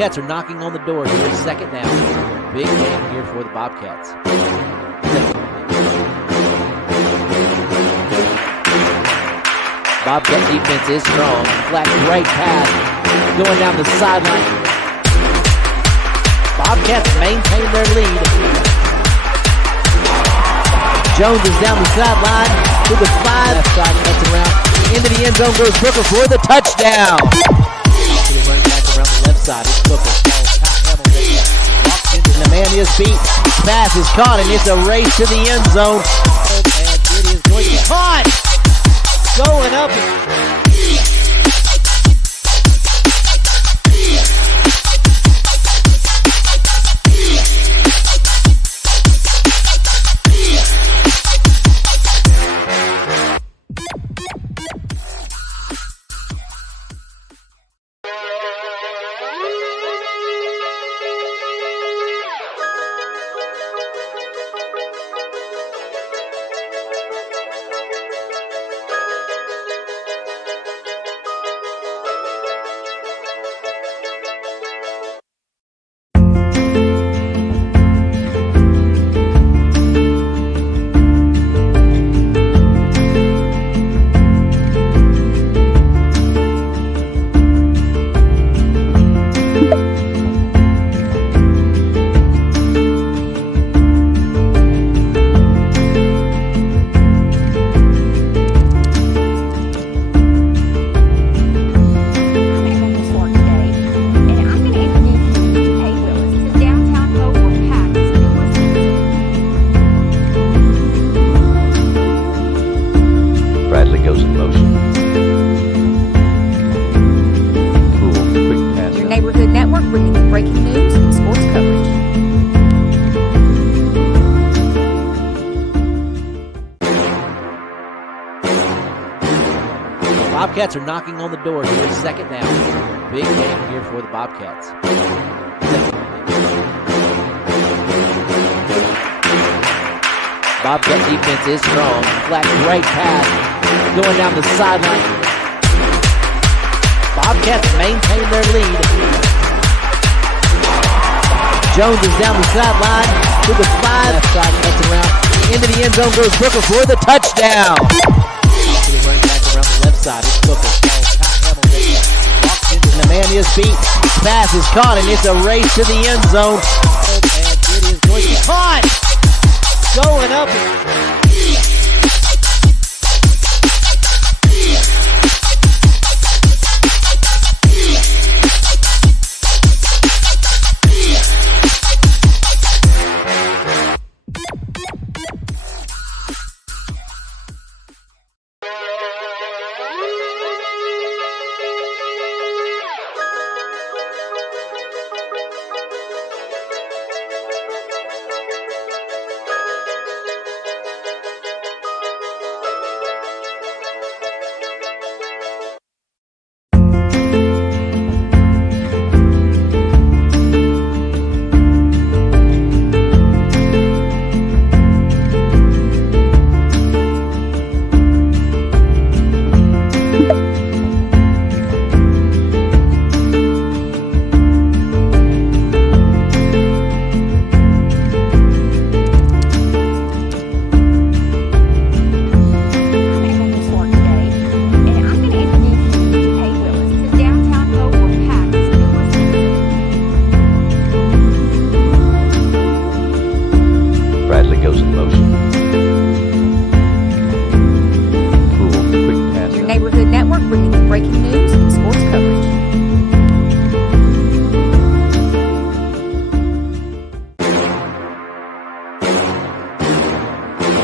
Bobcats are knocking on the door here in second down. Big game here for the Bobcats. Bobcat defense is strong. Flat, great pass going down the sideline. Bobcats maintain their lead. Jones is down the sideline to the 5. Left side cuts around. Into the end zone goes Booker for the touchdown. Running back around the left side. It's Booker. Walks into the man is beat. Pass is caught and it's a race to the end zone. And it is going to be caught. Going up. Bobcats are knocking on the door here in second down. Big game here for the Bobcats. Bobcat defense is strong. Flat, great pass going down the sideline. Bobcats maintain their lead. Jones is down the sideline to the 5. Left side cuts around. Into the end zone goes Booker for the touchdown. Running back around the left side. It's Booker. Walks into the man is beat. Pass is caught and it's a race to the end zone. And it is going to be caught. Going up.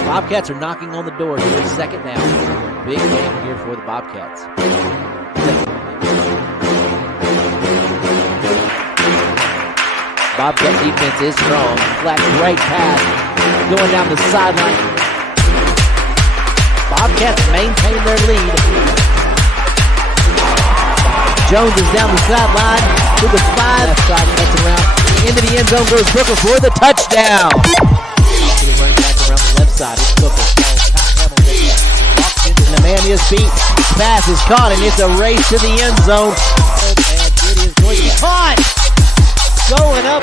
Bobcats are knocking on the door here in second down. Big game here for the Bobcats. Bobcat defense is strong. Flat, great pass going down the sideline. Bobcats maintain their lead. Jones is down the sideline to the 5. Left side cuts around. Into the end zone goes Booker for the touchdown. Running back around the left side. It's Booker. Walks into the man is beat. Pass is caught and it's a race to the end zone. And it is going to be caught. going up.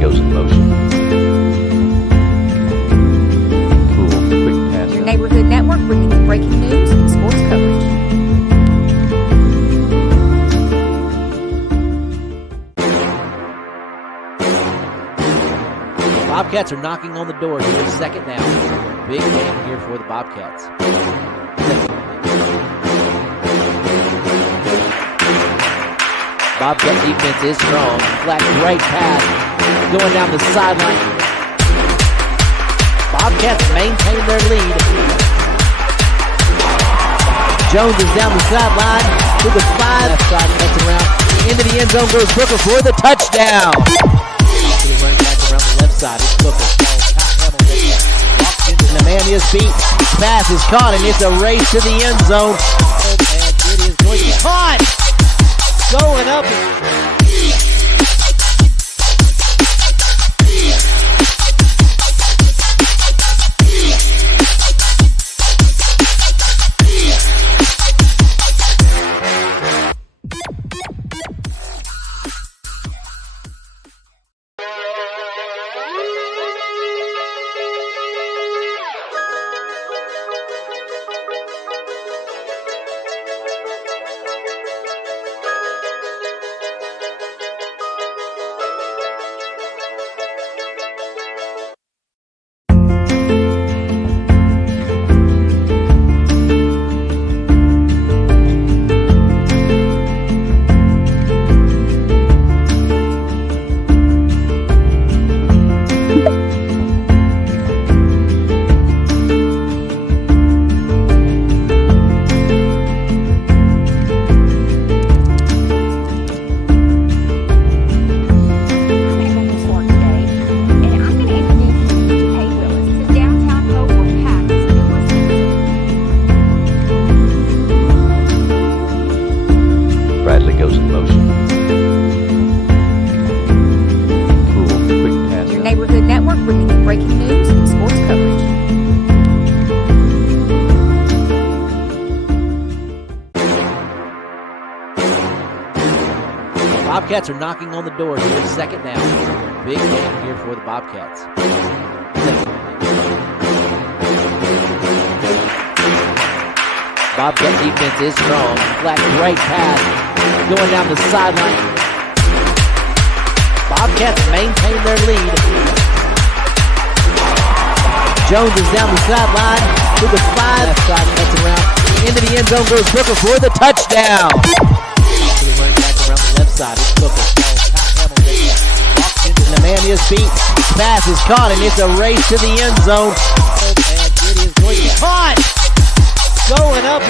Goes in motion. Cool, quick pass. Your neighborhood network bringing you breaking news and sports coverage. Bobcats are knocking on the door here. Second down. Big game here for the Bobcats. Bobcat defense is strong. Flat, great pass. Going down the sideline. Bobcats maintain their lead. Jones is down the sideline to the 5. Left side cuts around. Into the end zone goes Booker for the touchdown. To the running back around the left side. It's Booker. Walks into the man is beat. Pass is caught and it's a race to the end zone. And it is going to be caught. Going up. Goes in motion. Cool, quick pass. Your neighborhood network bringing you breaking news and sports coverage. Bobcats are knocking on the door here. Second down. Big game here for the Bobcats. Bobcat defense is strong. Flat, great pass. Going down the sideline. Bobcats maintain their lead. Jones is down the sideline to the 5. Left side cuts around. Into the end zone goes Booker for the touchdown. To the running back around the left side. It's Booker. Walks into the man is beat. Pass is caught and it's a race to the end zone. And it is going to be caught. Going up.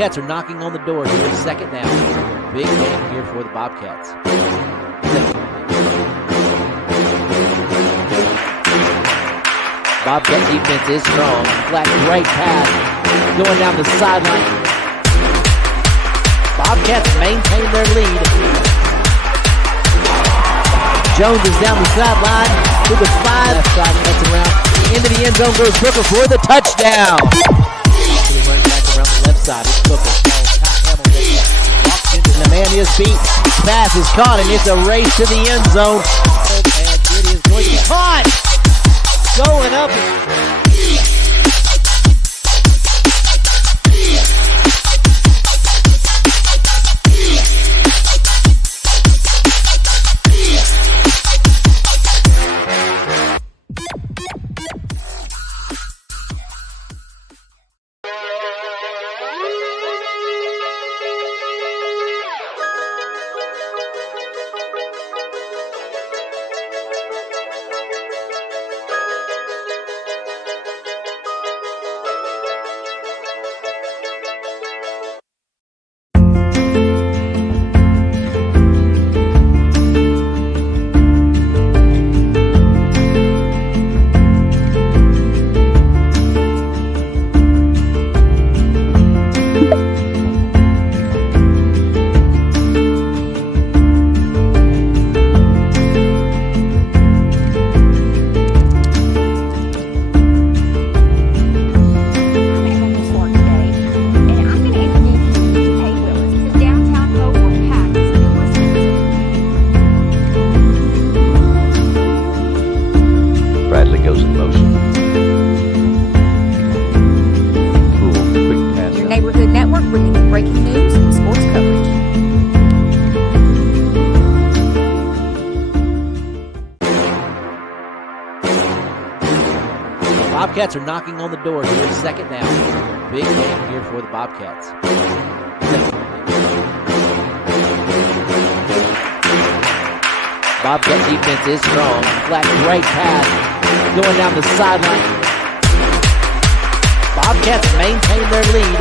Bobcats are knocking on the door here in second down. Big game here for the Bobcats. Bobcat defense is strong. Flat right pass going down the sideline. Bobcats maintain their lead. Jones is down the sideline to the 5. Left side cuts around. Into the end zone goes Booker for the touchdown. Running back around the left side. It's Booker. Walks into the man is beat. Pass is caught and it's a race to the end zone. And it is going to be caught. Going up. Breaking news and sports coverage. Bobcats are knocking on the door here in second down. Big game here for the Bobcats. Bobcat defense is strong. Flat right pass going down the sideline. Bobcats maintain their lead.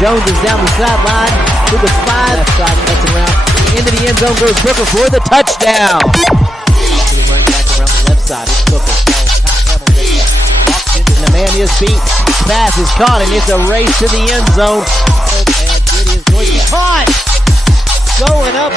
Jones is down the sideline to the 5. Left side cuts around. Into the end zone goes Booker for the touchdown. Running back around the left side. It's Booker. Walks into the man is beat. Pass is caught and it's a race to the end zone. And it is going to be caught. Going up.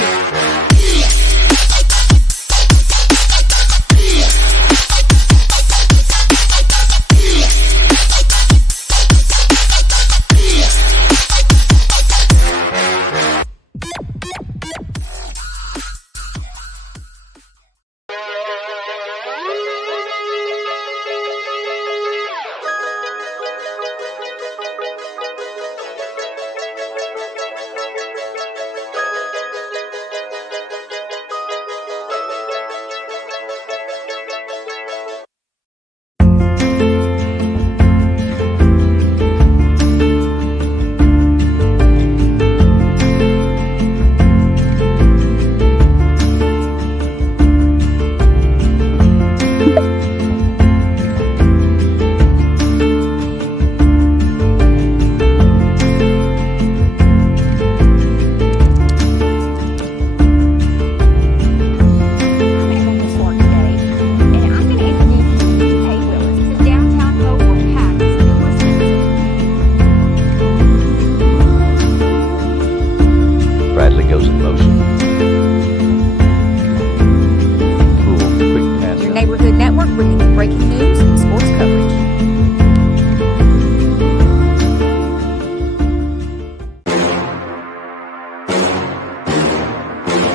Breaking news and sports coverage.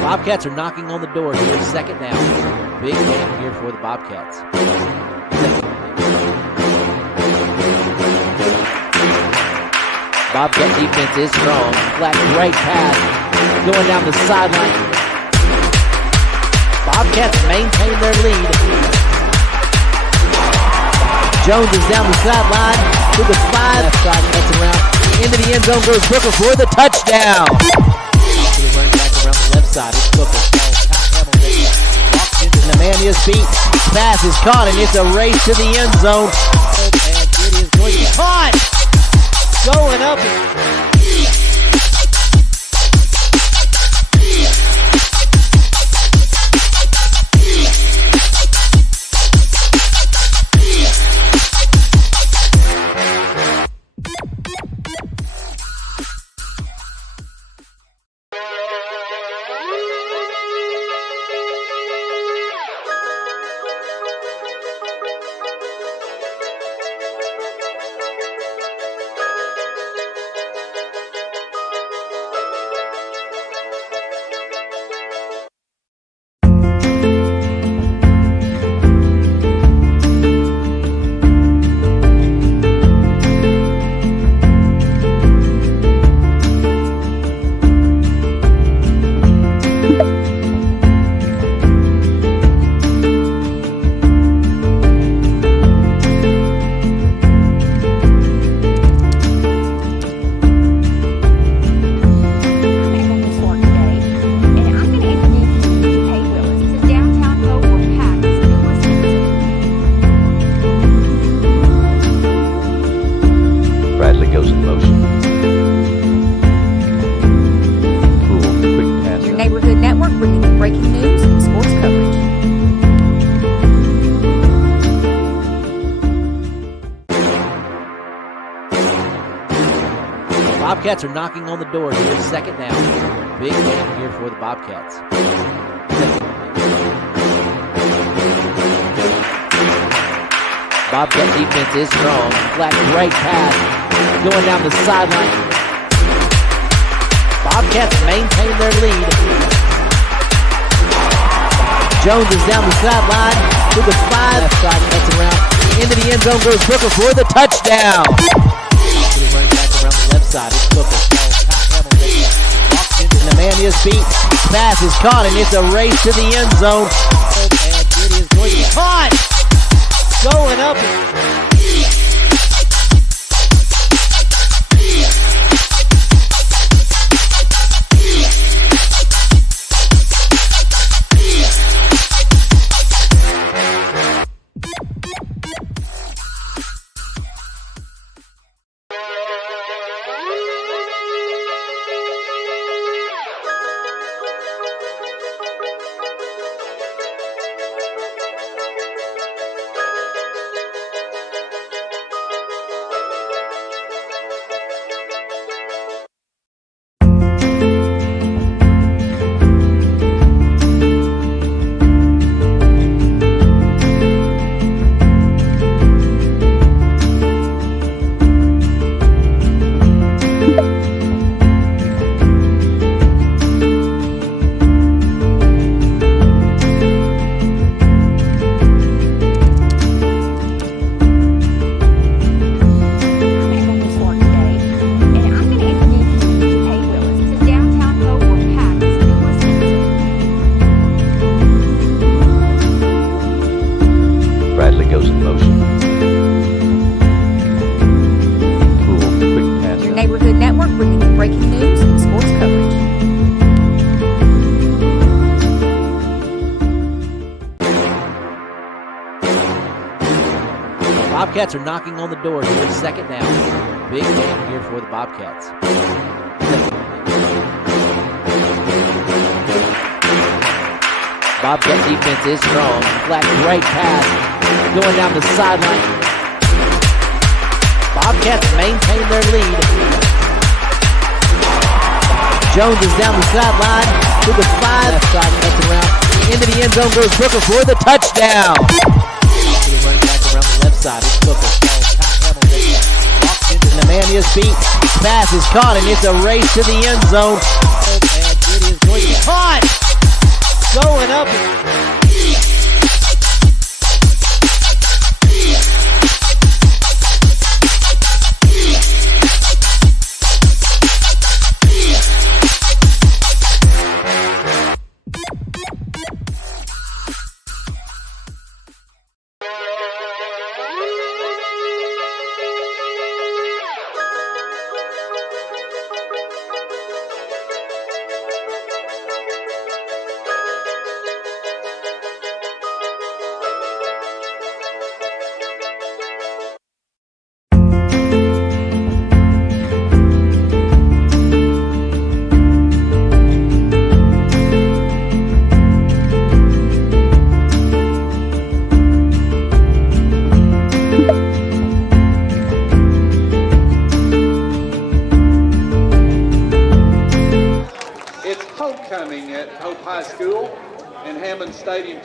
Bobcats are knocking on the door here in second down. Big game here for the Bobcats. Bobcat defense is strong. Flat right pass going down the sideline. Bobcats maintain their lead. Jones is down the sideline to the 5. Left side cuts around. Into the end zone goes Booker for the touchdown. Running back around the left side. It's Booker. Walks into the man is beat. Pass is caught and it's a race to the end zone. And it is going to be caught. Going up. Goes in motion. Cool, quick pass. Your neighborhood network bringing you breaking news and sports coverage. Bobcats are knocking on the door here. Second down. Big game here for the Bobcats. Bobcat defense is strong. Flat, great pass. Going down the sideline. Bobcats maintain their lead. Jones is down the sideline to the 5. Left side cuts around. Into the end zone goes Booker for the touchdown. To the running back around the left side. It's Booker. Walks into the man is beat. Pass is caught and it's a race to the end zone. And it is going to be caught. Going up. Goes in motion. Cool, quick pass. Your neighborhood network bringing you breaking news and sports coverage. Bobcats are knocking on the door here. Second down. Big game here for the Bobcats. Bobcat defense is strong. Flat, great pass. Going down the sideline. Bobcats maintain their lead. Jones is down the sideline to the 5. Left side cuts around. Into the end zone goes Booker for the touchdown. To the running back around the left side. It's Booker. Walks into the man is beat. Pass is caught and it's a race to the end zone. And it is going to be caught. Going up.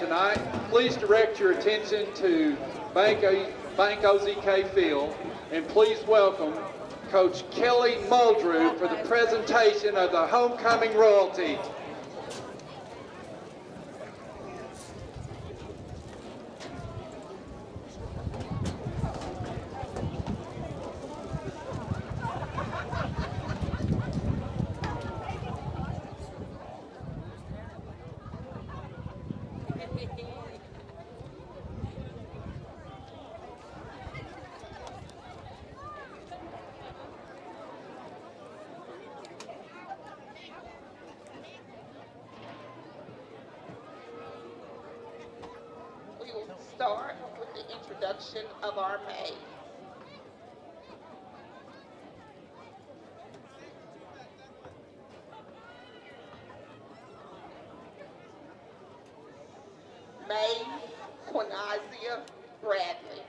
tonight, please direct your attention to Bank OZK Field, and please welcome Coach Kelly Muldrew for the presentation of the homecoming royalty. We will start with the introduction of our maid. May Quinazia Bradley.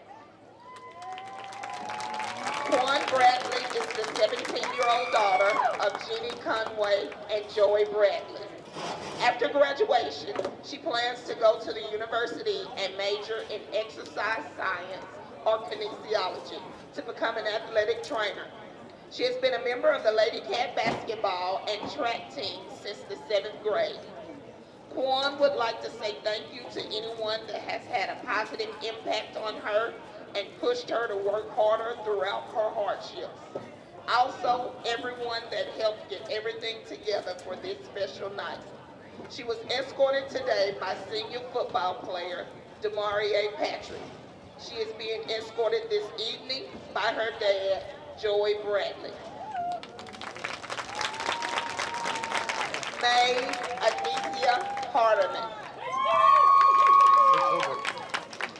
Quan Bradley is the 17-year-old daughter of Jenny Conway and Joey Bradley. After graduation, she plans to go to the university and major in exercise science or kinesiology to become an athletic trainer. She has been a member of the Lady Cat basketball and track team since the 7th grade. Quan would like to say thank you to anyone that has had a positive impact on her and pushed her to work harder throughout her hardships. Also, everyone that helped get everything together for this special night. She was escorted today by senior football player Demarie Patrick. She is being escorted this evening by her dad, Joey Bradley. May Anicia Hardeman.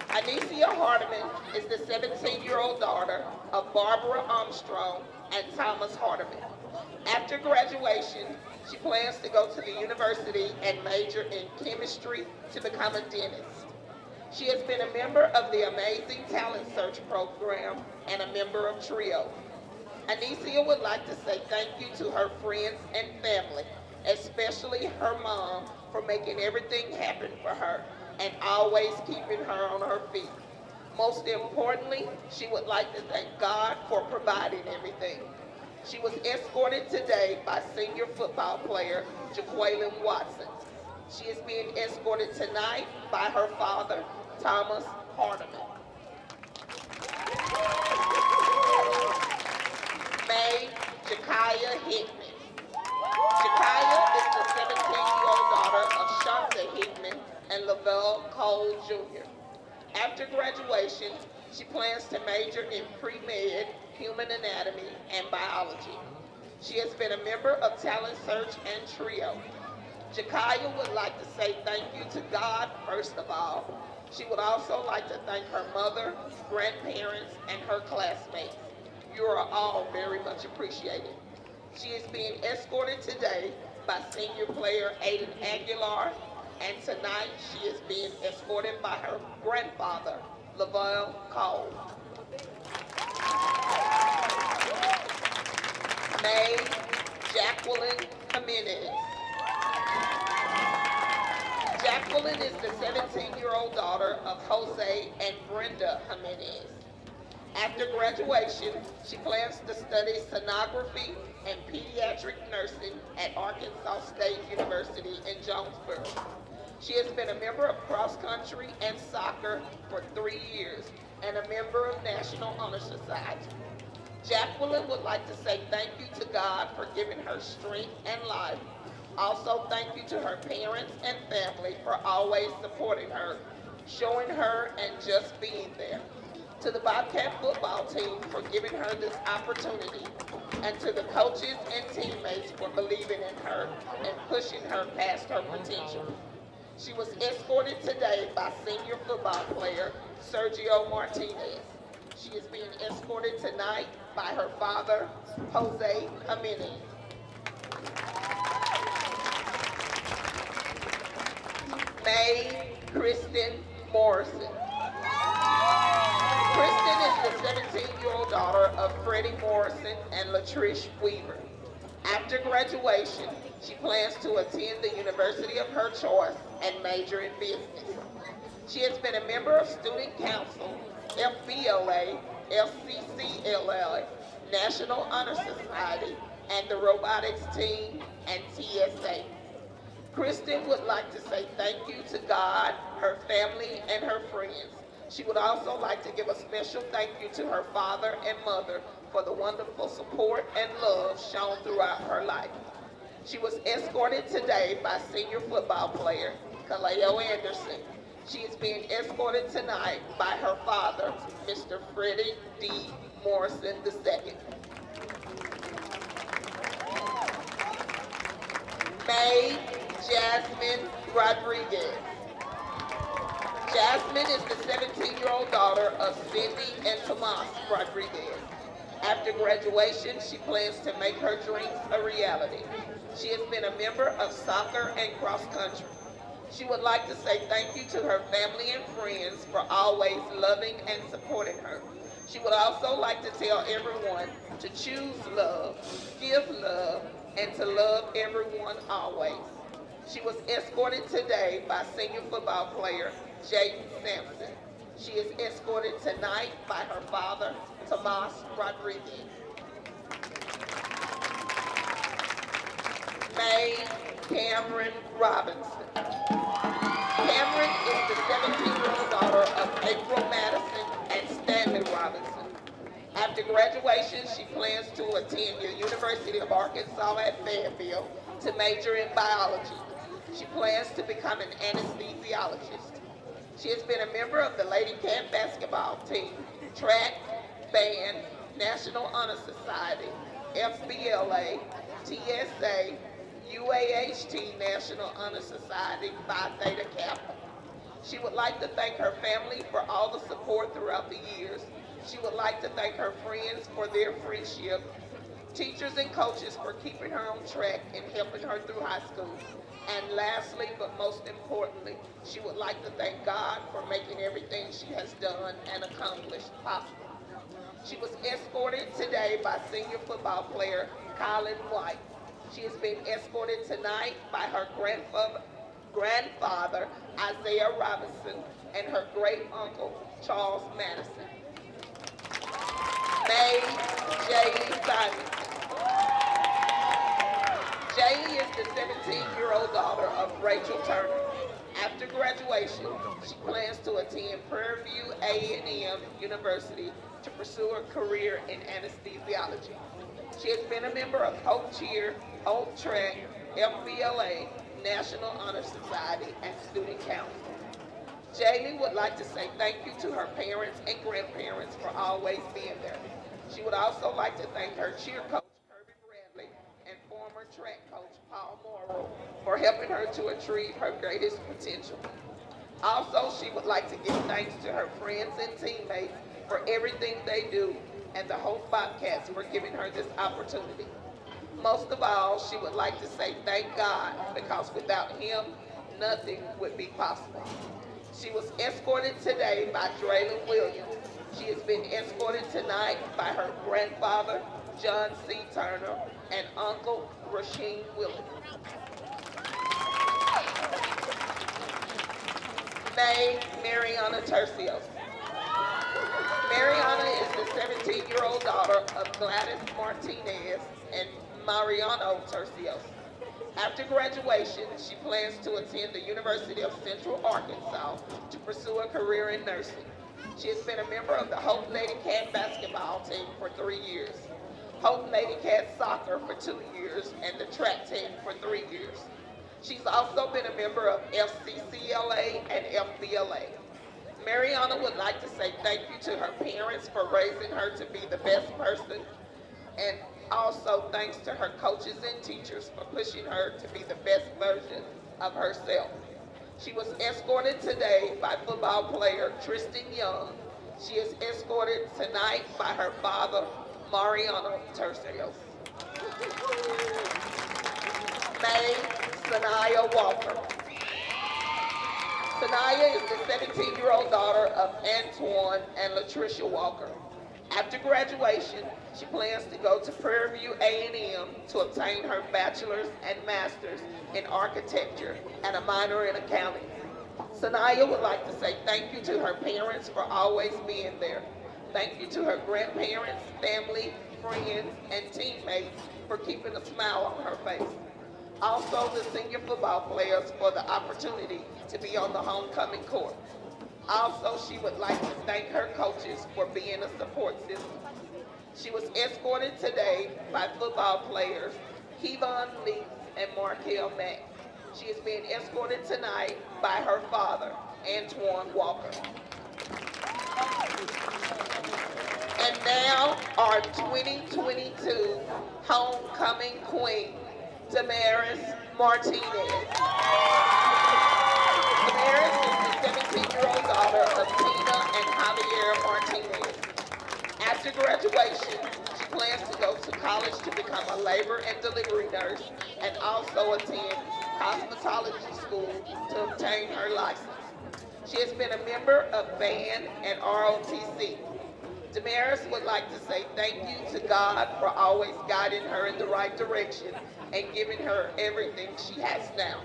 Anicia Hardeman is the 17-year-old daughter of Barbara Armstrong and Thomas Hardeman. After graduation, she plans to go to the university and major in chemistry to become a dentist. She has been a member of the Amazing Talent Search program and a member of TRIO. Anicia would like to say thank you to her friends and family, especially her mom, for making everything happen for her and always keeping her on her feet. Most importantly, she would like to thank God for providing everything. She was escorted today by senior football player Jaqueline Watson. She is being escorted tonight by her father, Thomas Hardeman. May Jakaya Hickman. Jakaya is the 17-year-old daughter of Shanta Hickman and Lavelle Cole Jr. After graduation, she plans to major in pre-med, human anatomy, and biology. She has been a member of Talent Search and TRIO. Jakaya would like to say thank you to God first of all. She would also like to thank her mother, grandparents, and her classmates. You are all very much appreciated. She is being escorted today by senior player Aiden Aguilar, and tonight she is being escorted by her grandfather, Lavelle Cole. May Jacqueline Jimenez. Jacqueline is the 17-year-old daughter of Jose and Brenda Jimenez. After graduation, she plans to study sonography and pediatric nursing at Arkansas State University in Jonesboro. She has been a member of cross country and soccer for 3 years and a member of National Honor Society. Jacqueline would like to say thank you to God for giving her strength and life. Also, thank you to her parents and family for always supporting her, showing her, and just being there. To the Bobcat football team for giving her this opportunity, and to the coaches and teammates for believing in her and pushing her past her potential. She was escorted today by senior football player Sergio Martinez. She is being escorted tonight by her father, Jose Jimenez. May Kristen Morrison. Kristen is the 17-year-old daughter of Freddie Morrison and Latrice Weaver. After graduation, She plans to attend the university of her choice and major in business. She has been a member of Student Council, FBLA, FCCLA, National Honor Society, and the robotics team and TSA. Kristen would like to say thank you to God, her family, and her friends. She would also like to give a special thank you to her father and mother for the wonderful support and love shown throughout her life. She was escorted today by senior football player Kaleo Anderson. She is being escorted tonight by her father, Mr. Freddie D. Morrison II. May Jasmine Rodriguez. Jasmine is the 17-year-old daughter of Cindy and Tomas Rodriguez. After graduation, she plans to make her dreams a reality. She has been a member of soccer and cross country. She would like to say thank you to her family and friends for always loving and supporting her. She would also like to tell everyone to choose love, give love, and to love everyone always. She was escorted today by senior football player Jaden Sampson. She is escorted tonight by her father, Tomas Rodriguez. May Cameron Robinson. Cameron is the 17-year-old daughter of April Madison and Stanley Robinson. After graduation, she plans to attend the University of Arkansas at Fayetteville to major in biology. She plans to become an anesthesiologist. She has been a member of the Lady Cat basketball team, track, band, National Honor Society, FBLA, TSA, UAHT National Honor Society, Phi Theta Kappa. She would like to thank her family for all the support throughout the years. She would like to thank her friends for their friendship, teachers and coaches for keeping her on track and helping her through high school. And lastly, but most importantly, she would like to thank God for making everything she has done and accomplished possible. She was escorted today by senior football player Colin White. She is being escorted tonight by her grandfather Isaiah Robinson and her great uncle Charles Madison. May Jaylee Simon. Jaylee is the 17-year-old daughter of Rachel Turner. After graduation, she plans to attend Prairie View A&M University to pursue a career in anesthesiology. She has been a member of Hope Cheer, Hope Track, FBLA, National Honor Society, and Student Council. Jaylee would like to say thank you to her parents and grandparents for always being there. She would also like to thank her cheer coach, Kirby Bradley, and former track coach, Paul Morrow, for helping her to achieve her greatest potential. Also, she would like to give thanks to her friends and teammates for everything they do, and the Hope Bobcats for giving her this opportunity. Most of all, she would like to say thank God, because without him, nothing would be possible. She was escorted today by Draylon Williams. She has been escorted tonight by her grandfather, John C. Turner, and uncle, Rasheem Williams. May Mariana Tercios. Mariana is the 17-year-old daughter of Gladys Martinez and Mariano Tercios. After graduation, she plans to attend the University of Central Arkansas to pursue a career in nursing. She has been a member of the Hope Lady Cat basketball team for 3 years, Hope Lady Cat soccer for 2 years, and the track team for 3 years. She's also been a member of FCCLA and FBLA. Mariana would like to say thank you to her parents for raising her to be the best person, and also thanks to her coaches and teachers for pushing her to be the best version of herself. She was escorted today by football player Tristan Young. She is escorted tonight by her father, Mariano Tercios. May Sanaya Walker. Sanaya is the 17-year-old daughter of Antoine and Latricia Walker. After graduation, she plans to go to Prairie View A&M to obtain her bachelor's and master's in architecture and a minor in accounting. Sanaya would like to say thank you to her parents for always being there. Thank you to her grandparents, family, friends, and teammates for keeping a smile on her face. Also, the senior football players for the opportunity to be on the homecoming court. Also, she would like to thank her coaches for being a support system. She was escorted today by football players Kevon Lee and Markel Mack. She is being escorted tonight by her father, Antoine Walker. And now our 2022 homecoming queen, Damaris Martinez. Damaris is the 17-year-old daughter of Tina and Javier Martinez. After graduation, she plans to go to college to become a labor and delivery nurse and also attend cosmetology school to obtain her license. She has been a member of band and ROTC. Damaris would like to say thank you to God for always guiding her in the right direction and giving her everything she has now.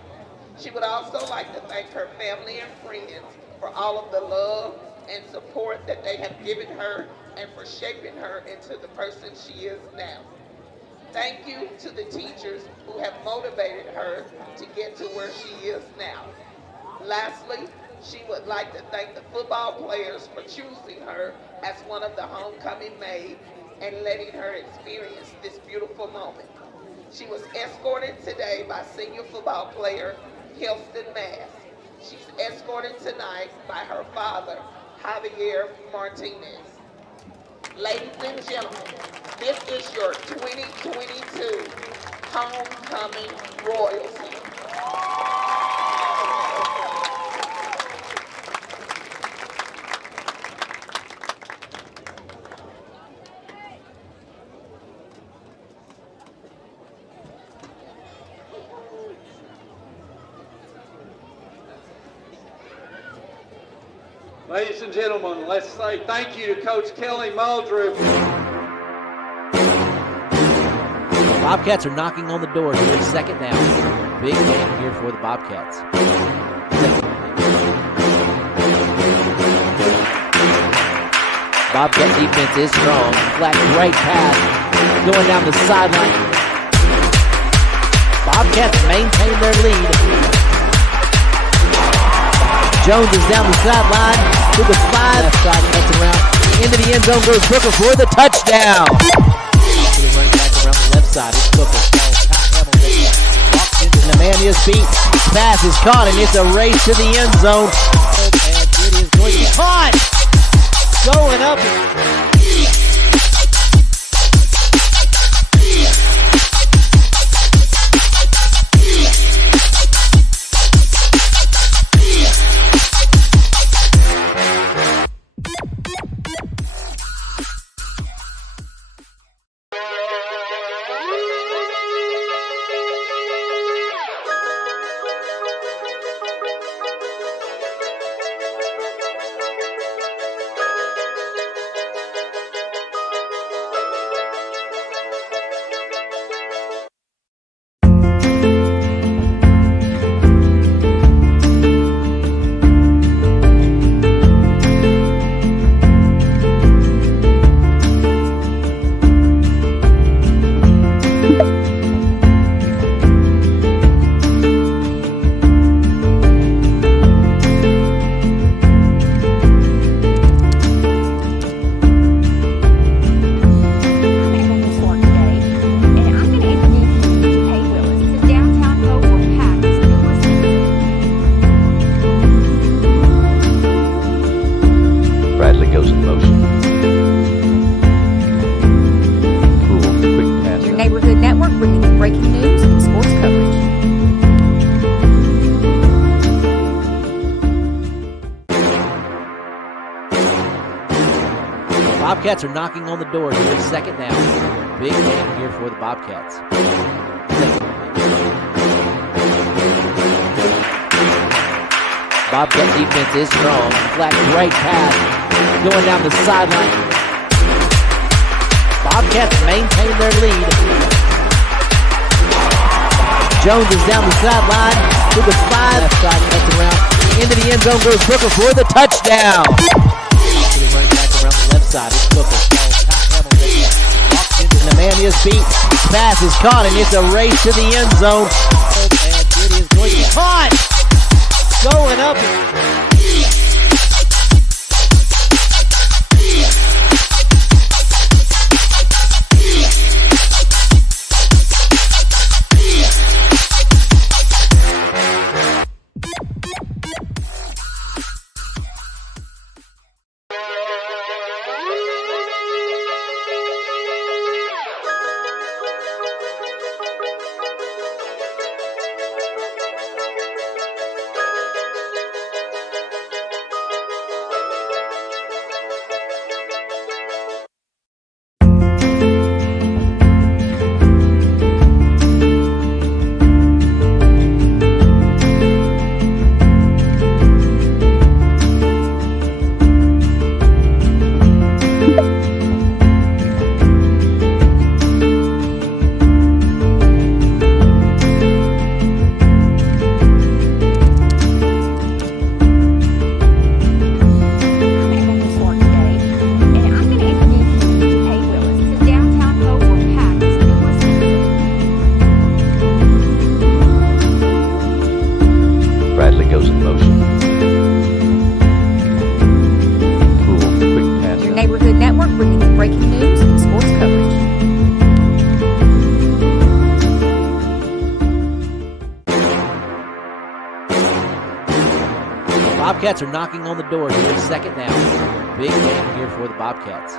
She would also like to thank her family and friends for all of the love and support that they have given her and for shaping her into the person she is now. Thank you to the teachers who have motivated her to get to where she is now. Lastly, she would like to thank the football players for choosing her as one of the homecoming maids and letting her experience this beautiful moment. She was escorted today by senior football player Kelston Mass. She's escorted tonight by her father, Javier Martinez. Ladies and gentlemen, this is your 2022 homecoming royalty. Ladies and gentlemen, let's say thank you to Coach Kelly Muldrew. Bobcats are knocking on the door here. Second down. Big game here for the Bobcats. Bobcat defense is strong. Flat, great pass. Going down the sideline. Bobcats maintain their lead. Jones is down the sideline to the 5. Left side cuts around. Into the end zone goes Booker for the touchdown. To the running back around the left side. It's Booker. Walks into the man is beat. Pass is caught and it's a race to the end zone. And it is going to be caught. Going up. Bobcats are knocking on the door here. Second down. Big game here for the Bobcats. Bobcat defense is strong. Flat, great pass. Going down the sideline. Bobcats maintain their lead. Jones is down the sideline to the 5. Left side cuts around. Into the end zone goes Booker for the touchdown. To the running back around the left side. It's Booker. Walks into the man is beat. Pass is caught and it's a race to the end zone. And it is going to be caught. Going up. Goes in motion. Cool, quick pass. Your neighborhood network bringing you breaking news and sports coverage. Bobcats are knocking on the door here. Second down. Big game here for the Bobcats.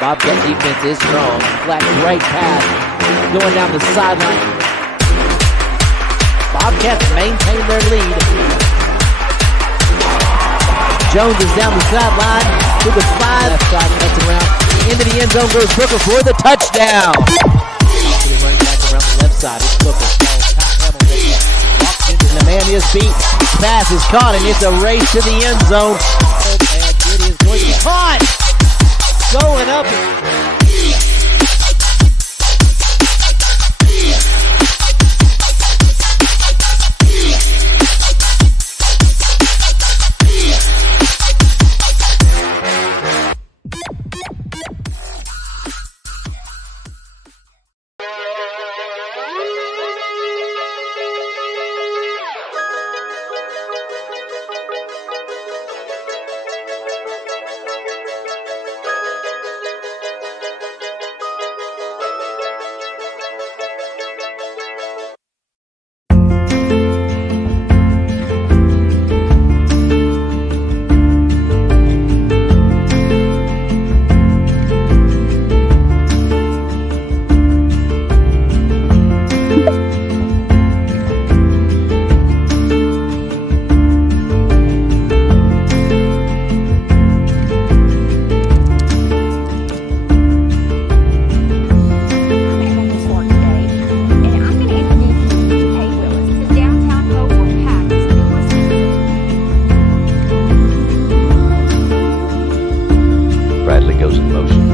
Bobcat defense is strong. Flat, great pass. Going down the sideline. Bobcats maintain their lead. Jones is down the sideline to the 5. Left side cuts around. Into the end zone goes Booker for the touchdown. To the running back around the left side. It's Booker. Walks into the man is beat. Pass is caught and it's a race to the end zone. And it is going to be caught. Going up. Goes in motion.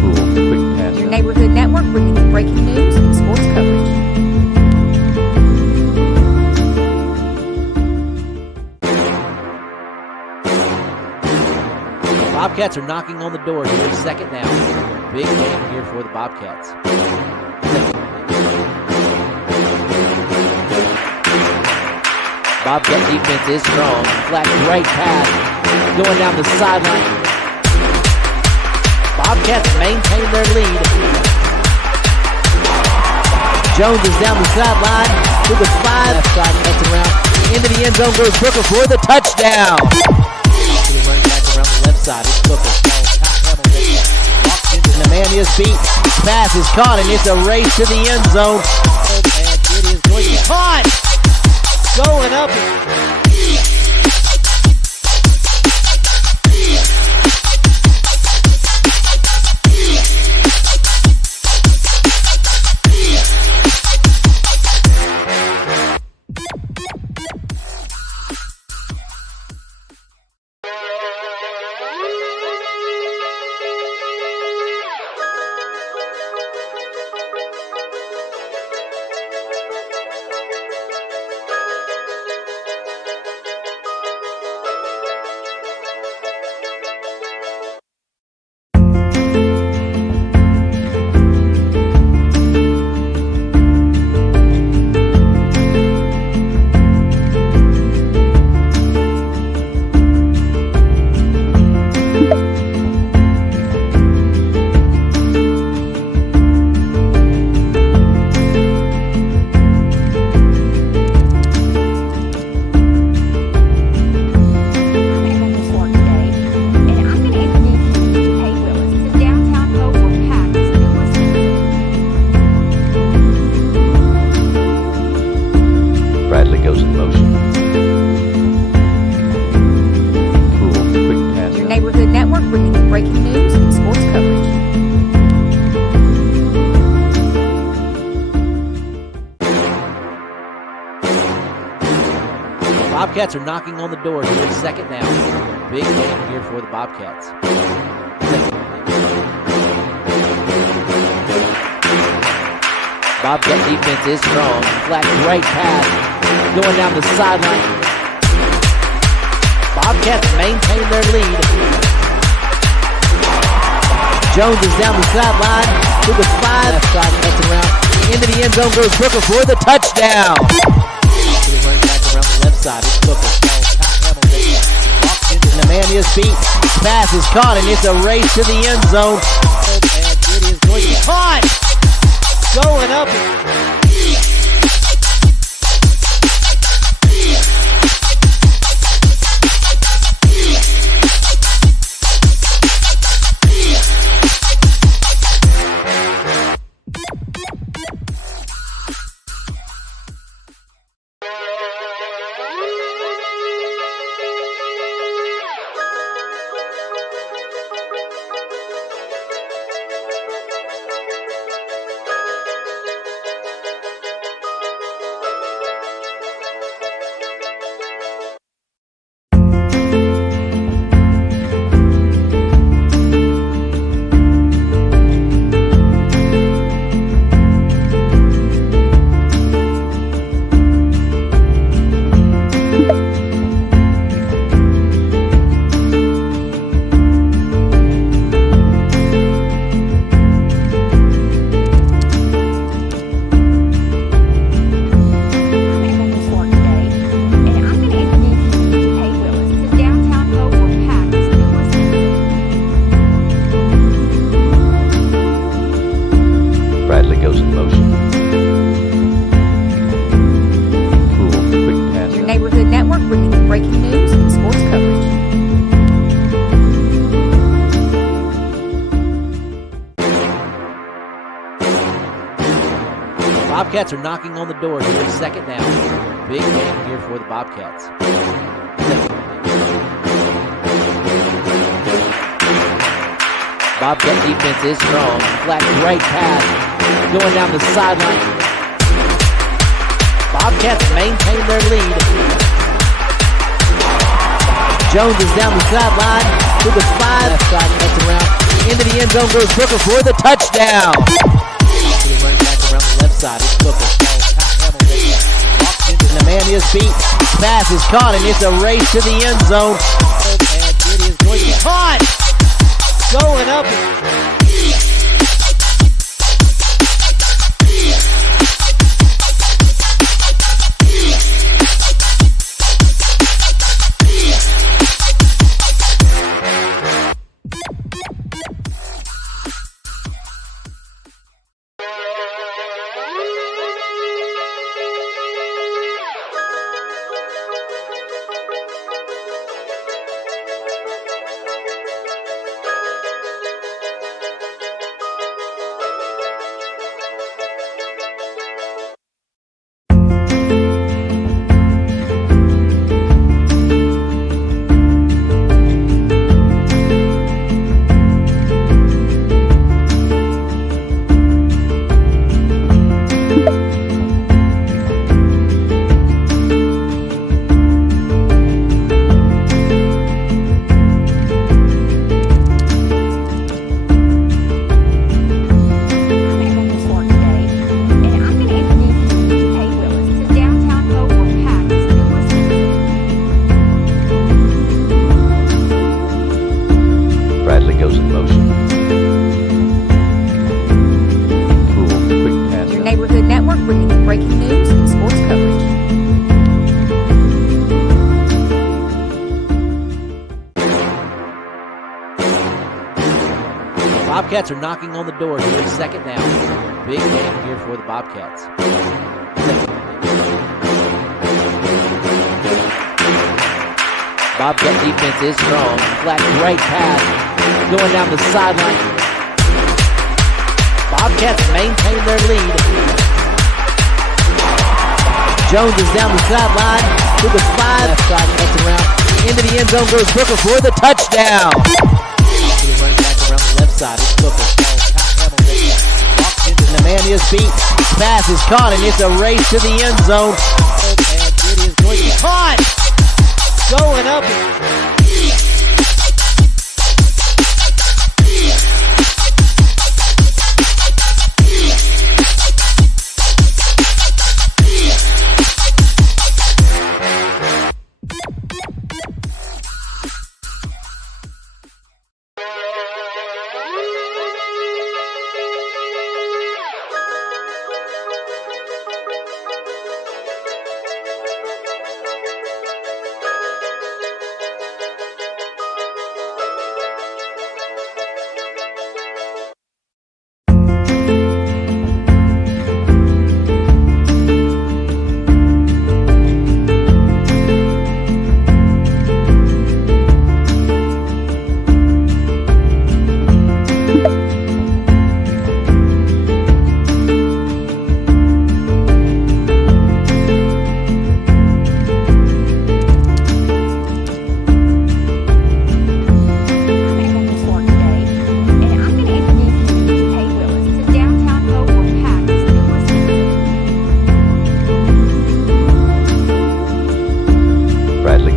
Cool, quick pass. Your neighborhood network bringing you breaking news and sports coverage. Bobcats are knocking on the door here. Second down. Big game here for the Bobcats. Bobcat defense is strong. Flat, great pass. Going down the sideline. Bobcats maintain their lead. Jones is down the sideline to the 5. Left side cuts around. Into the end zone goes Booker for the touchdown. To the running back around the left side. It's Booker. Walks into the man is beat. Pass is caught and it's a race to the end zone. And it is going to be caught. Going up. Bobcats are knocking on the door here. Second down. Big game here for the Bobcats. Bobcat defense is strong. Flat right pass going down the sideline. Bobcats maintain their lead. Jones is down the sideline to the 5. Left side cuts around. Into the end zone goes Booker for the touchdown. Running back around the left side. It's Booker. Walks into the man his feet. Pass is caught and it's a race to the end zone. And it is going to be caught. Going up. breaking news and sports coverage. Bobcats are knocking on the door here. Second down. Big game here for the Bobcats. Bobcat defense is strong. Flat right pass going down the sideline. Bobcats maintain their lead. Jones is down the sideline to the 5. Left side cuts around. Into the end zone goes Booker for the touchdown. Running back around the left side. It's Booker. Walks into the man his feet. Pass is caught and it's a race to the end zone. And it is going to be caught. Going up. Breaking news and sports coverage. Bobcats are knocking on the door here. Second down. Big game here for the Bobcats. Bobcat defense is strong. Flat right pass going down the sideline. Bobcats maintain their lead. Jones is down the sideline to the 5. Left side cuts around. Into the end zone goes Booker for the touchdown. Running back around the left side. It's Booker. Walks into the man his feet. Pass is caught and it's a race to the end zone. And it is going to be caught. Going up.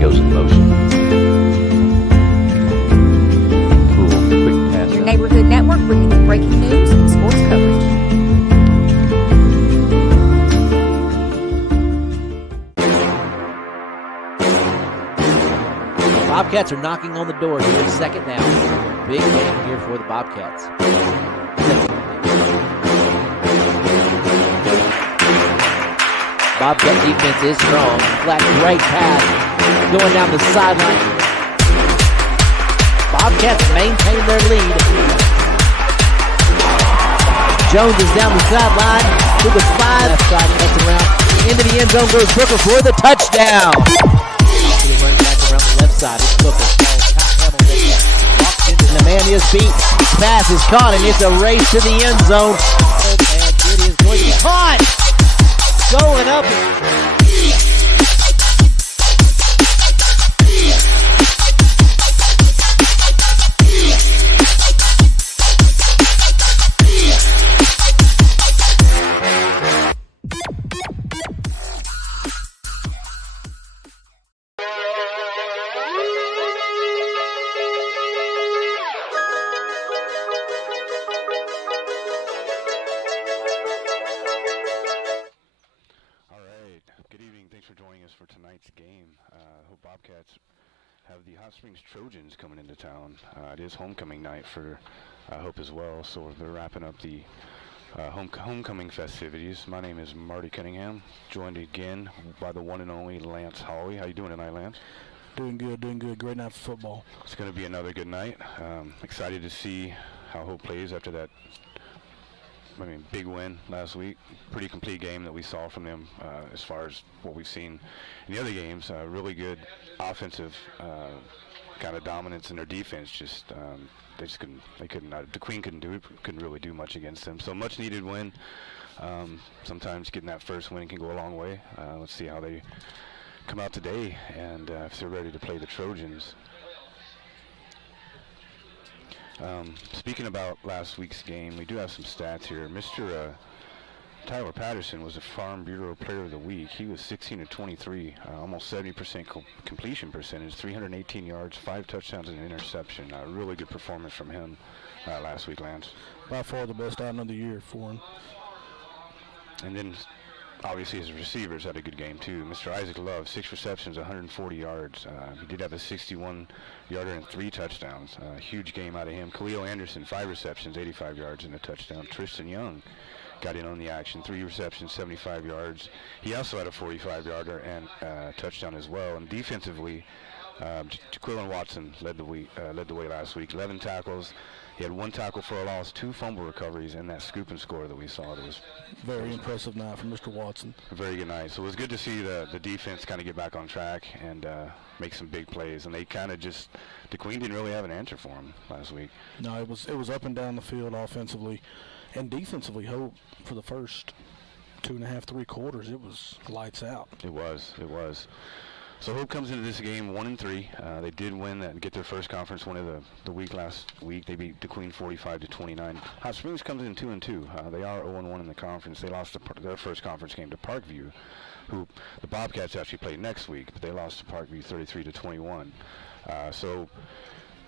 Goes in motion. Cool, quick pass. Your neighborhood network bringing you breaking news and sports coverage. Bobcats are knocking on the door here. Second down. Big game here for the Bobcats. Bobcat defense is strong. Flat, great pass. Going down the sideline. Bobcats maintain their lead. Jones is down the sideline to the 5. Left side, cuts around. Into the end zone goes Booker for the touchdown. He's running back around the left side. It's Booker. Walks into the man is beat. Pass is caught, and it's a race to the end zone. And it is going to be caught. Going up. For tonight's game. Hope Bobcats have the Hot Springs Trojans coming into town. It is homecoming night for Hope as well, so they're wrapping up the homecoming festivities. My name is Marty Cunningham, joined again by the one and only Lance Hawley. How you doing tonight, Lance? Doing good. Great night for football. It's going to be another good night. Excited to see how Hope plays after that big win last week. Pretty complete game that we saw from them as far as what we've seen in the other games. Really good offensive kind of dominance in their defense. Just they couldn't. The Queen couldn't really do much against them. So much needed win. Sometimes getting that first win can go a long way. Let's see how they come out today and if they're ready to play the Trojans. Speaking about last week's game, we do have some stats here. Mr. Tyler Patterson was the Farm Bureau Player of the Week. He was 16 of 23, almost 70% completion percentage, 318 yards, 5 touchdowns and an interception. Really good performance from him last week, Lance. By far the best outing of the year for him. And then, obviously, his receivers had a good game, too. Mr. Isaac Love, 6 receptions, 140 yards. He did have a 61-yarder and 3 touchdowns. Huge game out of him. Khalil Anderson, 5 receptions, 85 yards and a touchdown. Tristan Young got in on the action, 3 receptions, 75 yards. He also had a 45-yarder and touchdown as well. And defensively, Jaquilin Watson led the way last week. 11 tackles. He had 1 tackle for a loss, 2 fumble recoveries, and that scoop and score that we saw. That was very impressive night from Mr. Watson. A very good night. So it was good to see the defense kind of get back on track and make some big plays. And they kind of just, the Queen didn't really have an answer for them last week. No, it was up and down the field offensively and defensively. Hope for the first 2.5, 3 quarters, it was lights out. It was. So Hope comes into this game 1-3. They did win that and get their first conference win of the week last week. They beat the Queen 45-29. Hot Springs comes in 2-2. They are 0-1 in the conference. They lost their first conference game to Parkview, who the Bobcats actually play next week, but they lost to Parkview 33-21. So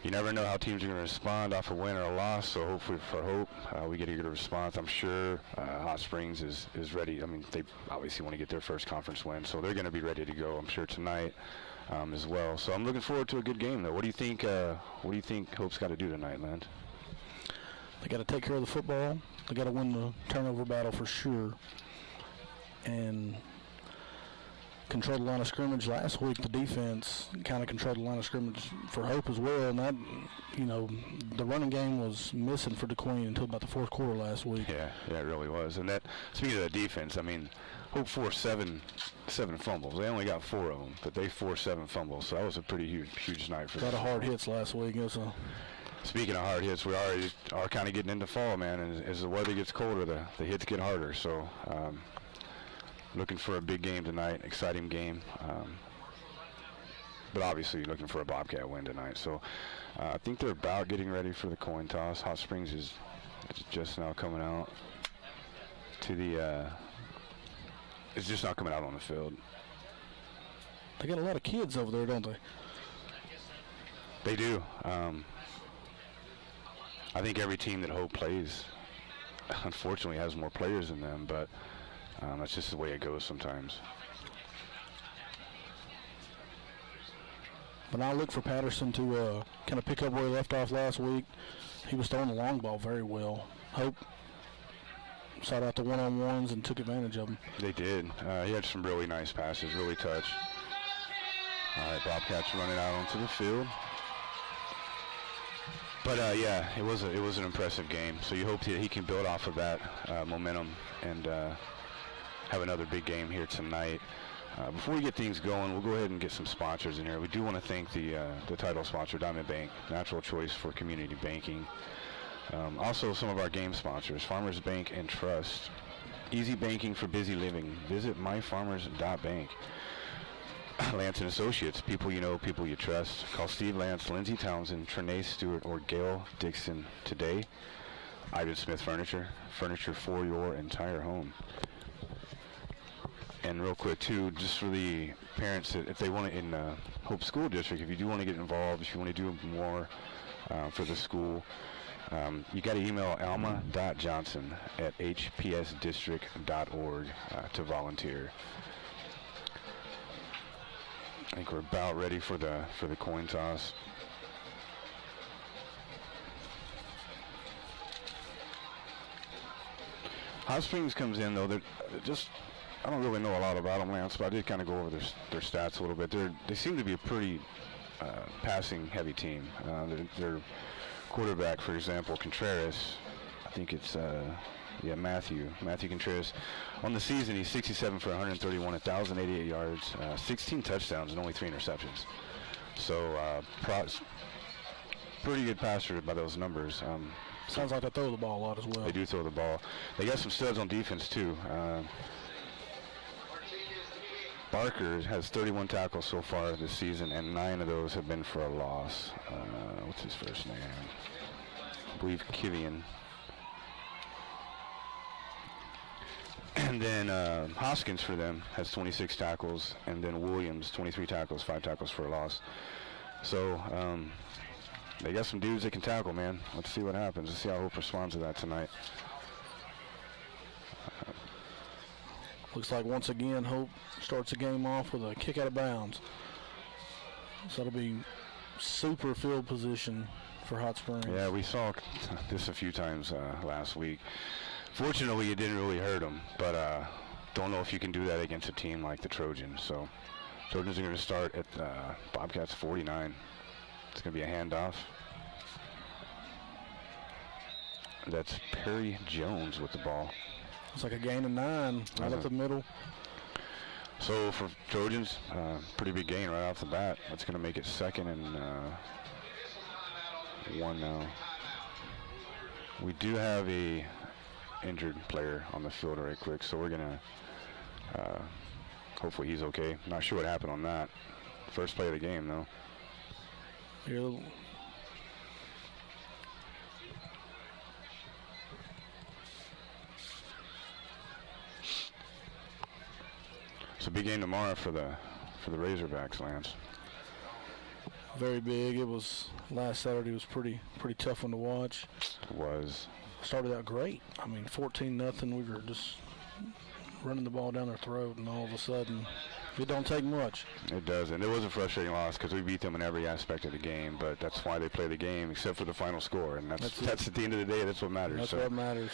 you never know how teams are going to respond off a win or a loss, so hopefully for Hope, we get a good response. I'm sure Hot Springs is ready. I mean, they obviously want to get their first conference win, so they're going to be ready to go, I'm sure, tonight as well. So I'm looking forward to a good game, though. What do you think Hope's got to do tonight, Land? They got to take care of the football. They got to win the turnover battle for sure. And controlled the line of scrimmage last week. The defense kind of controlled the line of scrimmage for Hope as well, and that, the running game was missing for the Queen until about the fourth quarter last week. Yeah, it really was. And that, speaking of the defense, I mean, Hope forced seven fumbles. They only got 4 of them, but they forced 7 fumbles, so that was a pretty huge night for them. A lot of hard hits last week. Speaking of hard hits, we already are kind of getting into fall, man, and as the weather gets colder, the hits get harder, so looking for a big game tonight, exciting game. But obviously looking for a Bobcat win tonight. So I think they're about getting ready for the coin toss. Hot Springs is just now coming out to the it's just not coming out on the field. They got a lot of kids over there, don't they? They do. I think every team that Hope plays, unfortunately, has more players than them, but that's just the way it goes sometimes. But I look for Patterson to kind of pick up where he left off last week. He was throwing the long ball very well. Hope sought out the one-on-ones and took advantage of them. They did. He had some really nice passes, really touched. All right, Bobcats running out onto the field. But yeah, it was an impressive game. So you hope that he can build off of that momentum and have another big game here tonight. Before we get things going, we'll go ahead and get some sponsors in here. We do want to thank the title sponsor, Diamond Bank, natural choice for community banking. Also, some of our game sponsors, Farmers Bank and Trust. Easy banking for busy living. Visit myfarmers.bank. Lance and Associates, people you know, people you trust. Call Steve Lance, Lindsey Townsend, Trinae Stewart, or Gail Dixon today. Ivan Smith Furniture, furniture for your entire home. And real quick, too, just for the parents, that if they want to, in Hope School District, if you do want to get involved, if you want to do more for the school, you got to email alma.johnson@hpsdistrict.org to volunteer. I think we're about ready for the coin toss. Hot Springs comes in, though. They're just, I don't really know a lot about them, Lance, but I did kind of go over their stats a little bit. They seem to be a pretty passing-heavy team. Their quarterback, for example, Contreras, I think it's Matthew Contreras. On the season, he's 67 for 131, 1,088 yards, 16 touchdowns, and only 3 interceptions. So pretty good passer by those numbers. Sounds like they throw the ball a lot as well. They do throw the ball. They got some studs on defense, too. Barker has 31 tackles so far this season, and 9 of those have been for a loss. What's his first name? I believe Kivian. And then Hoskins for them has 26 tackles, and then Williams, 23 tackles, 5 tackles for a loss. So they got some dudes that can tackle, man. Let's see what happens. Let's see how Hope responds to that tonight. Looks like once again Hope starts the game off with a kick out of bounds. So it'll be super field position for Hot Springs. Yeah, we saw this a few times last week. Fortunately, it didn't really hurt them, but don't know if you can do that against a team like the Trojans. So Trojans are going to start at Bobcats 49. It's going to be a handoff. That's Perry Jones with the ball. It's like a gain of 9 right up the middle. So for Trojans, pretty big gain right off the bat. That's going to make it 2nd and 1 now. We do have a injured player on the field right quick, so we're going to hopefully he's okay. Not sure what happened on that. First play of the game, though. Here, It's a big game tomorrow for the Razorbacks, Lance. very big. It was last Saturday. Was pretty tough one to watch. It was. Started out great. I mean, 14-0. We were just running the ball down their throat, and all of a sudden, it don't take much. It doesn't. It was a frustrating loss because we beat them in every aspect of the game, but that's why they play the game, except for the final score, and that's at the end of the day, that's what matters. That's what matters.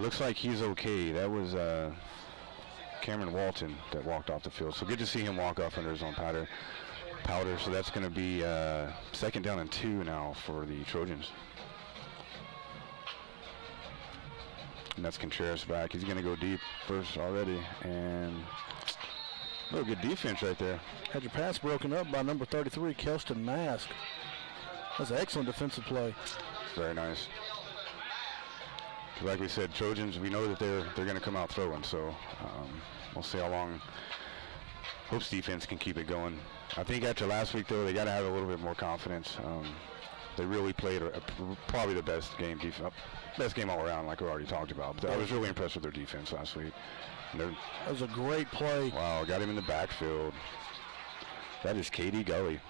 Looks like he's okay. That was Cameron Walton that walked off the field, so good to see him walk off under his own powder. So that's going to be 2nd down and 2 now for the Trojans. And that's Contreras back. He's going to go deep first already, and oh, good defense right there. Had your pass broken up by number 33, Kelston Mask. That's an excellent defensive play. Very nice. Like we said, Trojans, we know that they're going to come out throwing, so we'll see how long Hope's defense can keep it going. I think after last week, though, they got to have a little bit more confidence. They really played probably the best game all around, like we already talked about. But I was really impressed with their defense last week. That was a great play. Wow, got him in the backfield. That is Katie Gully.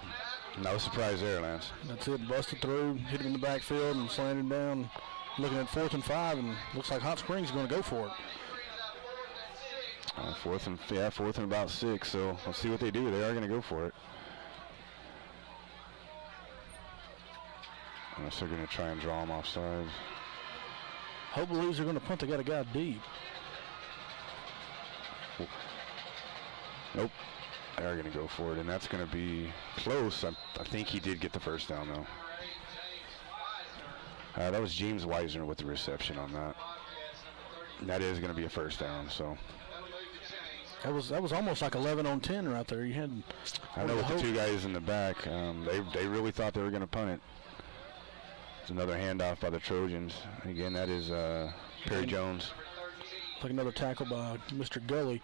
No surprise there, Lance. That's it. Busted through, hit him in the backfield, and slanted down. Looking at 4th and 5, and looks like Hot Springs is going to go for it. 4th and about 6. So let's see what they do. They are going to go for it. Unless they're going to try and draw them offside. Hope believes they're going to punt. They got a guy deep. Nope. They are going to go for it, and that's going to be close. I think he did get the first down, though. That was James Weisner with the reception on that. And that is going to be a first down, so. That was almost like 11 on 10 right there. You had. I know with the two guys in the back, they really thought they were going to punt it. It's another handoff by the Trojans. Again, that is Perry Jones. Like another tackle by Mr. Gully.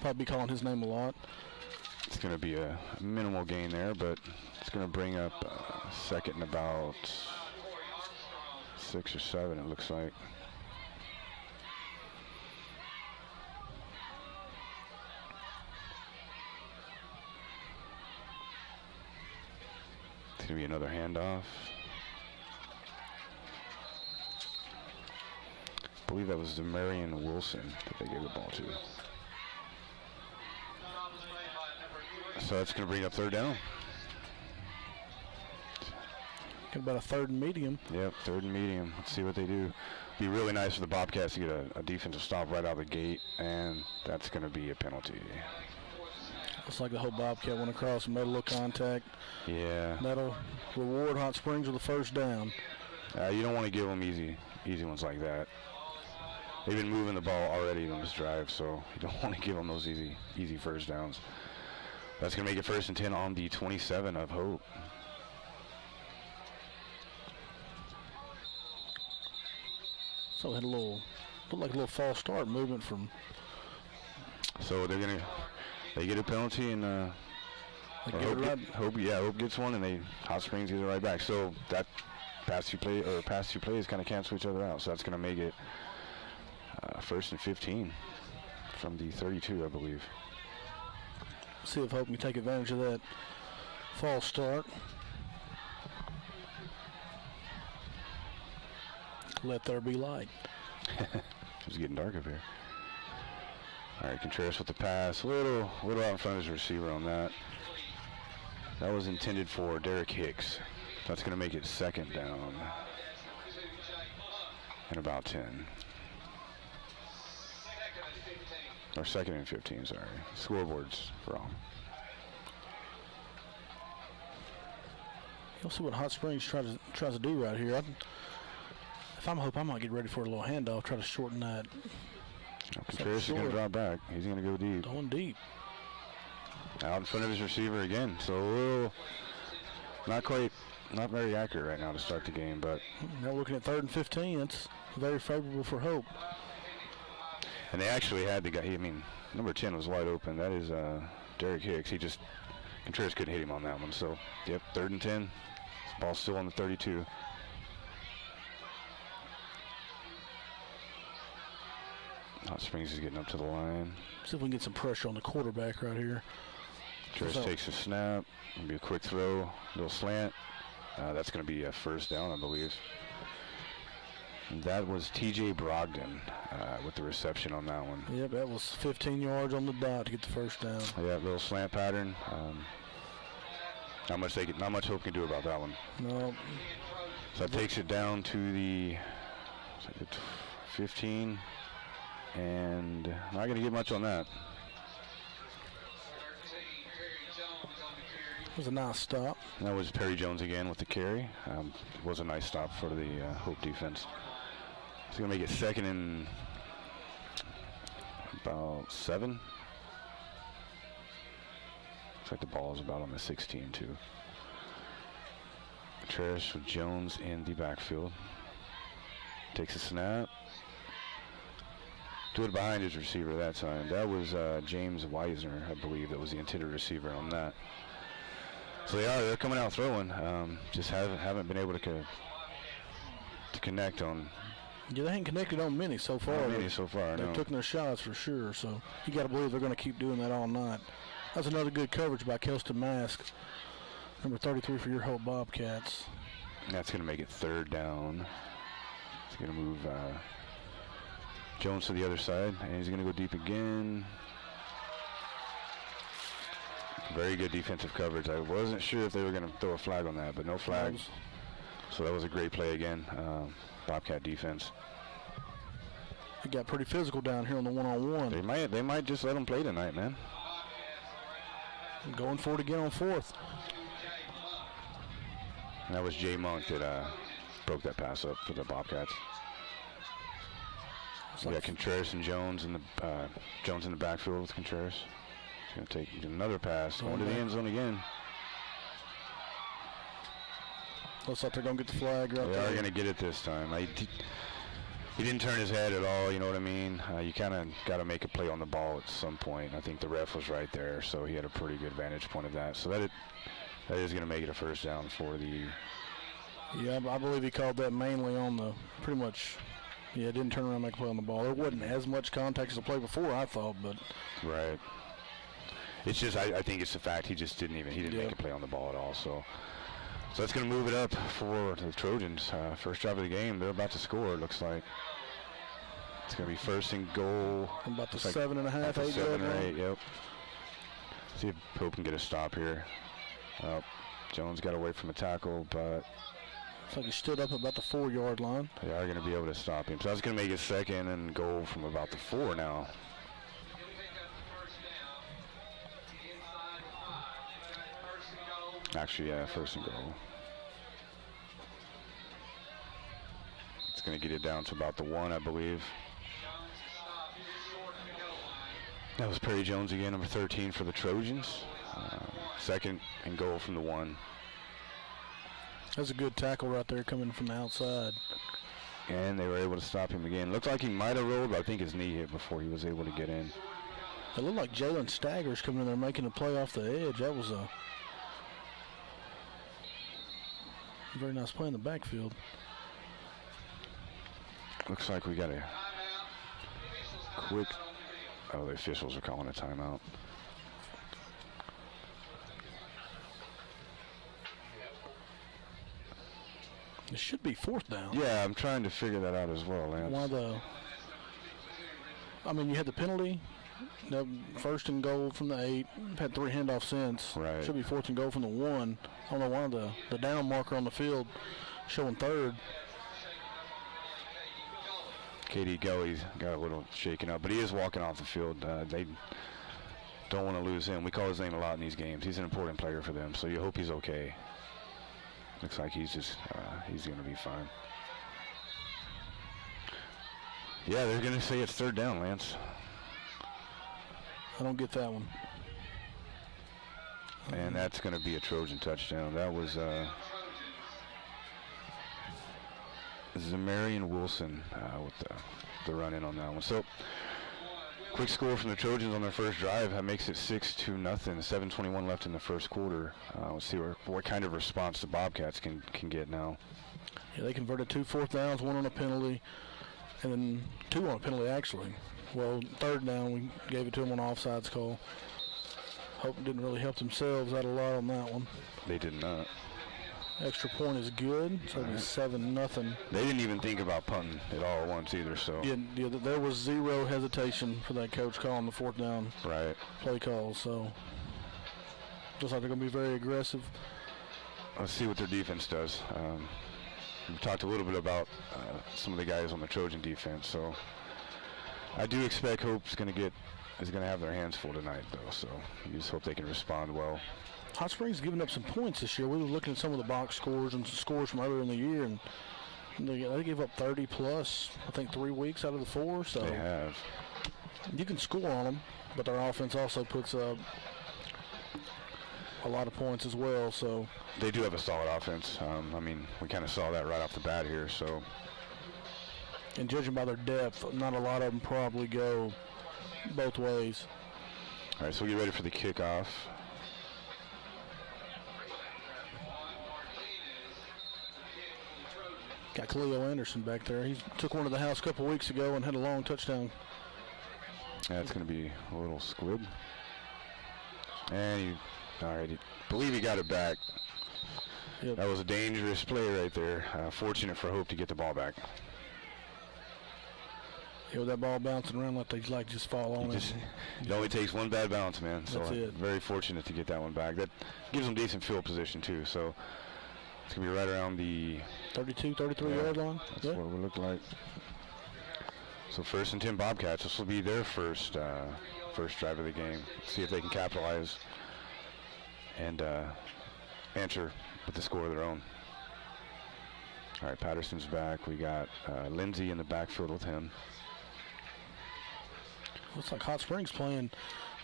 Probably calling his name a lot. It's going to be a minimal gain there, but it's going to bring up 2nd and about 6 or 7, it looks like. It's going to be another handoff. I believe that was Demarion Wilson that they gave the ball to. So that's going to bring up 3rd down. Got about a 3rd and medium. Yep, 3rd and medium. Let's see what they do. Be really nice for the Bobcats to get a defensive stop right out of the gate, and that's going to be a penalty. Looks like the whole Bobcat went across and made a little contact. Yeah. That'll reward Hot Springs with a first down. You don't want to give them easy ones like that. They've been moving the ball already on this drive, so you don't want to give them those easy first downs. That's going to make it 1st and 10 on the 27 of Hope. So it had looked like a little false start movement from. So they get a penalty and Hope gets one, and Hot Springs gets it right back. So that past two plays kind of cancel each other out. So that's going to make it 1st and 15 from the 32, I believe. See if Hope can take advantage of that false start. Let there be light. It's getting dark up here. All right, Contreras with the pass. Little out in front of his receiver on that. That was intended for Derek Hicks. That's going to make it 2nd down and about 10. Or 2nd and 15, sorry. Scoreboard's wrong. You'll see what Hot Springs tries to do right here. If I'm Hope, I might get ready for a little handoff, try to shorten that. Contreras is going to drop back. He's going to go deep. Going deep. Out in front of his receiver again. So a little, not very accurate right now to start the game. But now looking at 3rd and 15, it's very favorable for Hope. And they actually had the guy. Number 10 was wide open. That is Derek Hicks. He Contreras couldn't hit him on that one. So, yep, 3rd and 10. Ball's still on the 32. Hot Springs is getting up to the line. See if we can get some pressure on the quarterback right here. Contreras takes a snap. It'll be a quick throw, little slant. That's going to be a 1st down, I believe. And that was T.J. Brogdon with the reception on that one. Yep, that was 15 yards on the dot to get the 1st down. Yeah, little slant pattern. Not much Hope can do about that one. No. So that takes it down to the 15, and not going to get much on that. It was a nice stop. That was Perry Jones again with the carry. It was a nice stop for the Hope defense. It's going to make it 2nd and about 7. Looks like the ball is about on the 16 too. Contreras with Jones in the backfield. Takes a snap. Do it behind his receiver that time. That was James Weisner, I believe, that was the intended receiver on that. So they're coming out throwing. Just haven't been able to connect on. Yeah, they ain't connected on many so far. They've taken their shots for sure. So you got to believe they're going to keep doing that all night. That's another good coverage by Kelston Mask, number 33 for your Hope Bobcats. That's going to make it 3rd down. It's going to move Jones to the other side, and he's going to go deep again. Very good defensive coverage. I wasn't sure if they were going to throw a flag on that, but no flags. So that was a great play again. Bobcat defense. They got pretty physical down here on the one-on-one. They might just let them play tonight, man. Going for it again on 4th. And that was Jay Monk that broke that pass up for the Bobcats. We got Contreras and Jones in the backfield with Contreras. He's going to take another pass, going to the end zone again. Looks like they're going to get the flag right there. They are going to get it this time. He didn't turn his head at all, you know what I mean? You kind of got to make a play on the ball at some point. I think the ref was right there, so he had a pretty good vantage point of that. So that is going to make it a 1st down for the... Yeah, I believe he called that mainly on the pretty much... Yeah, didn't turn around and make a play on the ball. There wasn't as much contact as the play before, I thought, but... Right. It's just, I think it's the fact he just didn't make a play on the ball at all, so that's going to move it up for the Trojans. First drive of the game, they're about to score, it looks like. It's going to be 1st and goal. About the 7.5, 8 7 or 8, yep. See if Pope can get a stop here. Jones got away from a tackle, but... Looks like he stood up about the 4-yard line. They are going to be able to stop him. So that's going to make it 2nd and goal from about the 4 now. Actually, yeah, 1st and goal. It's going to get it down to about the 1, I believe. That was Perry Jones again, number 13 for the Trojans. 2nd and goal from the 1. That's a good tackle right there coming from the outside. And they were able to stop him again. Looked like he might have rolled, but I think his knee hit before he was able to get in. It looked like Jalen Staggers coming in there making a play off the edge. That was a very nice play in the backfield. Looks like we got a quick... Oh, the officials are calling a timeout. It should be 4th down. Yeah, I'm trying to figure that out as well, Lance. You had the penalty, the 1st and goal from the 8. We've had 3 handoffs since. Right. Should be 4th and goal from the 1. I don't know why the down marker on the field showing 3rd. KD Gelly's got a little shaken up, but he is walking off the field. They don't want to lose him. We call his name a lot in these games. He's an important player for them, so you hope he's okay. Looks like he's going to be fine. Yeah, they're going to say it's 3rd down, Lance. I don't get that one. And that's going to be a Trojan touchdown. That was Zamarian Wilson with the run in on that one. So Quick score from the Trojans on their first drive. That makes it 6-0. 7:21 left in the first quarter. We'll see what kind of response the Bobcats can get now. Yeah, they converted 2 fourth downs, 1 on a penalty, and then 2 on a penalty actually. Well, third down we gave it to them on an offsides call. Hope didn't really help themselves out a lot on that one. They did not. Extra point is good, so it's 7-0. They didn't even think about punting at all at once either. So yeah, there was zero hesitation for that coach calling the fourth down play call. So looks like they're going to be very aggressive. Let's see what their defense does. We talked a little bit about some of the guys on the Trojan defense. So I do expect Hope's going to have their hands full tonight, though. So you just hope they can respond well. Hot Springs giving up some points this year. We were looking at some of the box scores and scores from earlier in the year, and they gave up 30 plus, I think, 3 weeks out of the 4. So they have. You can score on them, but their offense also puts up a lot of points as well. So they do have a solid offense. I mean, we kind of saw that right off the bat here. So, and judging by their depth, not a lot of them probably go both ways. All right, so we'll get ready for the kickoff. Got Khalil Anderson back there. He took one to the house a couple weeks ago and had a long touchdown. That's going to be a little squib. And I believe he got it back. Yep. That was a dangerous play right there. Fortunate for Hope to get the ball back. Yeah, with that ball bouncing around like they just fall on it. It only takes one bad bounce, man. So that's it. Very fortunate to get that one back. That gives them decent field position too. So it's going to be right around the 32, 33-yard line. That's what it would look like. So 1st and 10 Bobcats. This will be their first drive of the game. See if they can capitalize and answer with the score of their own. All right, Patterson's back. We got Lindsay in the backfield with him. Looks like Hot Springs playing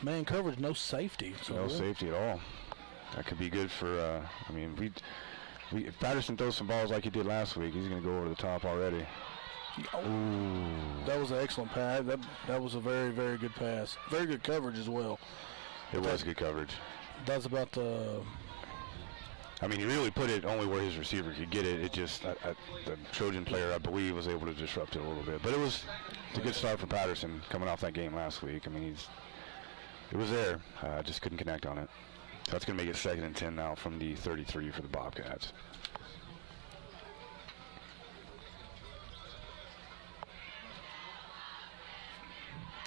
man coverage, no safety. So no safety at all. That could be good for, I mean, if Patterson throws some balls like he did last week, he's going to go over the top already. Ooh. That was an excellent pass. That was a very, very good pass. Very good coverage as well. It was good coverage. That's about the... I mean, he really put it only where his receiver could get it. It just, the Trojan player, I believe, was able to disrupt it a little bit. But it's a good start for Patterson coming off that game last week. I mean, it was there. Just couldn't connect on it. So that's going to make it 2nd and 10 now from the 33 for the Bobcats.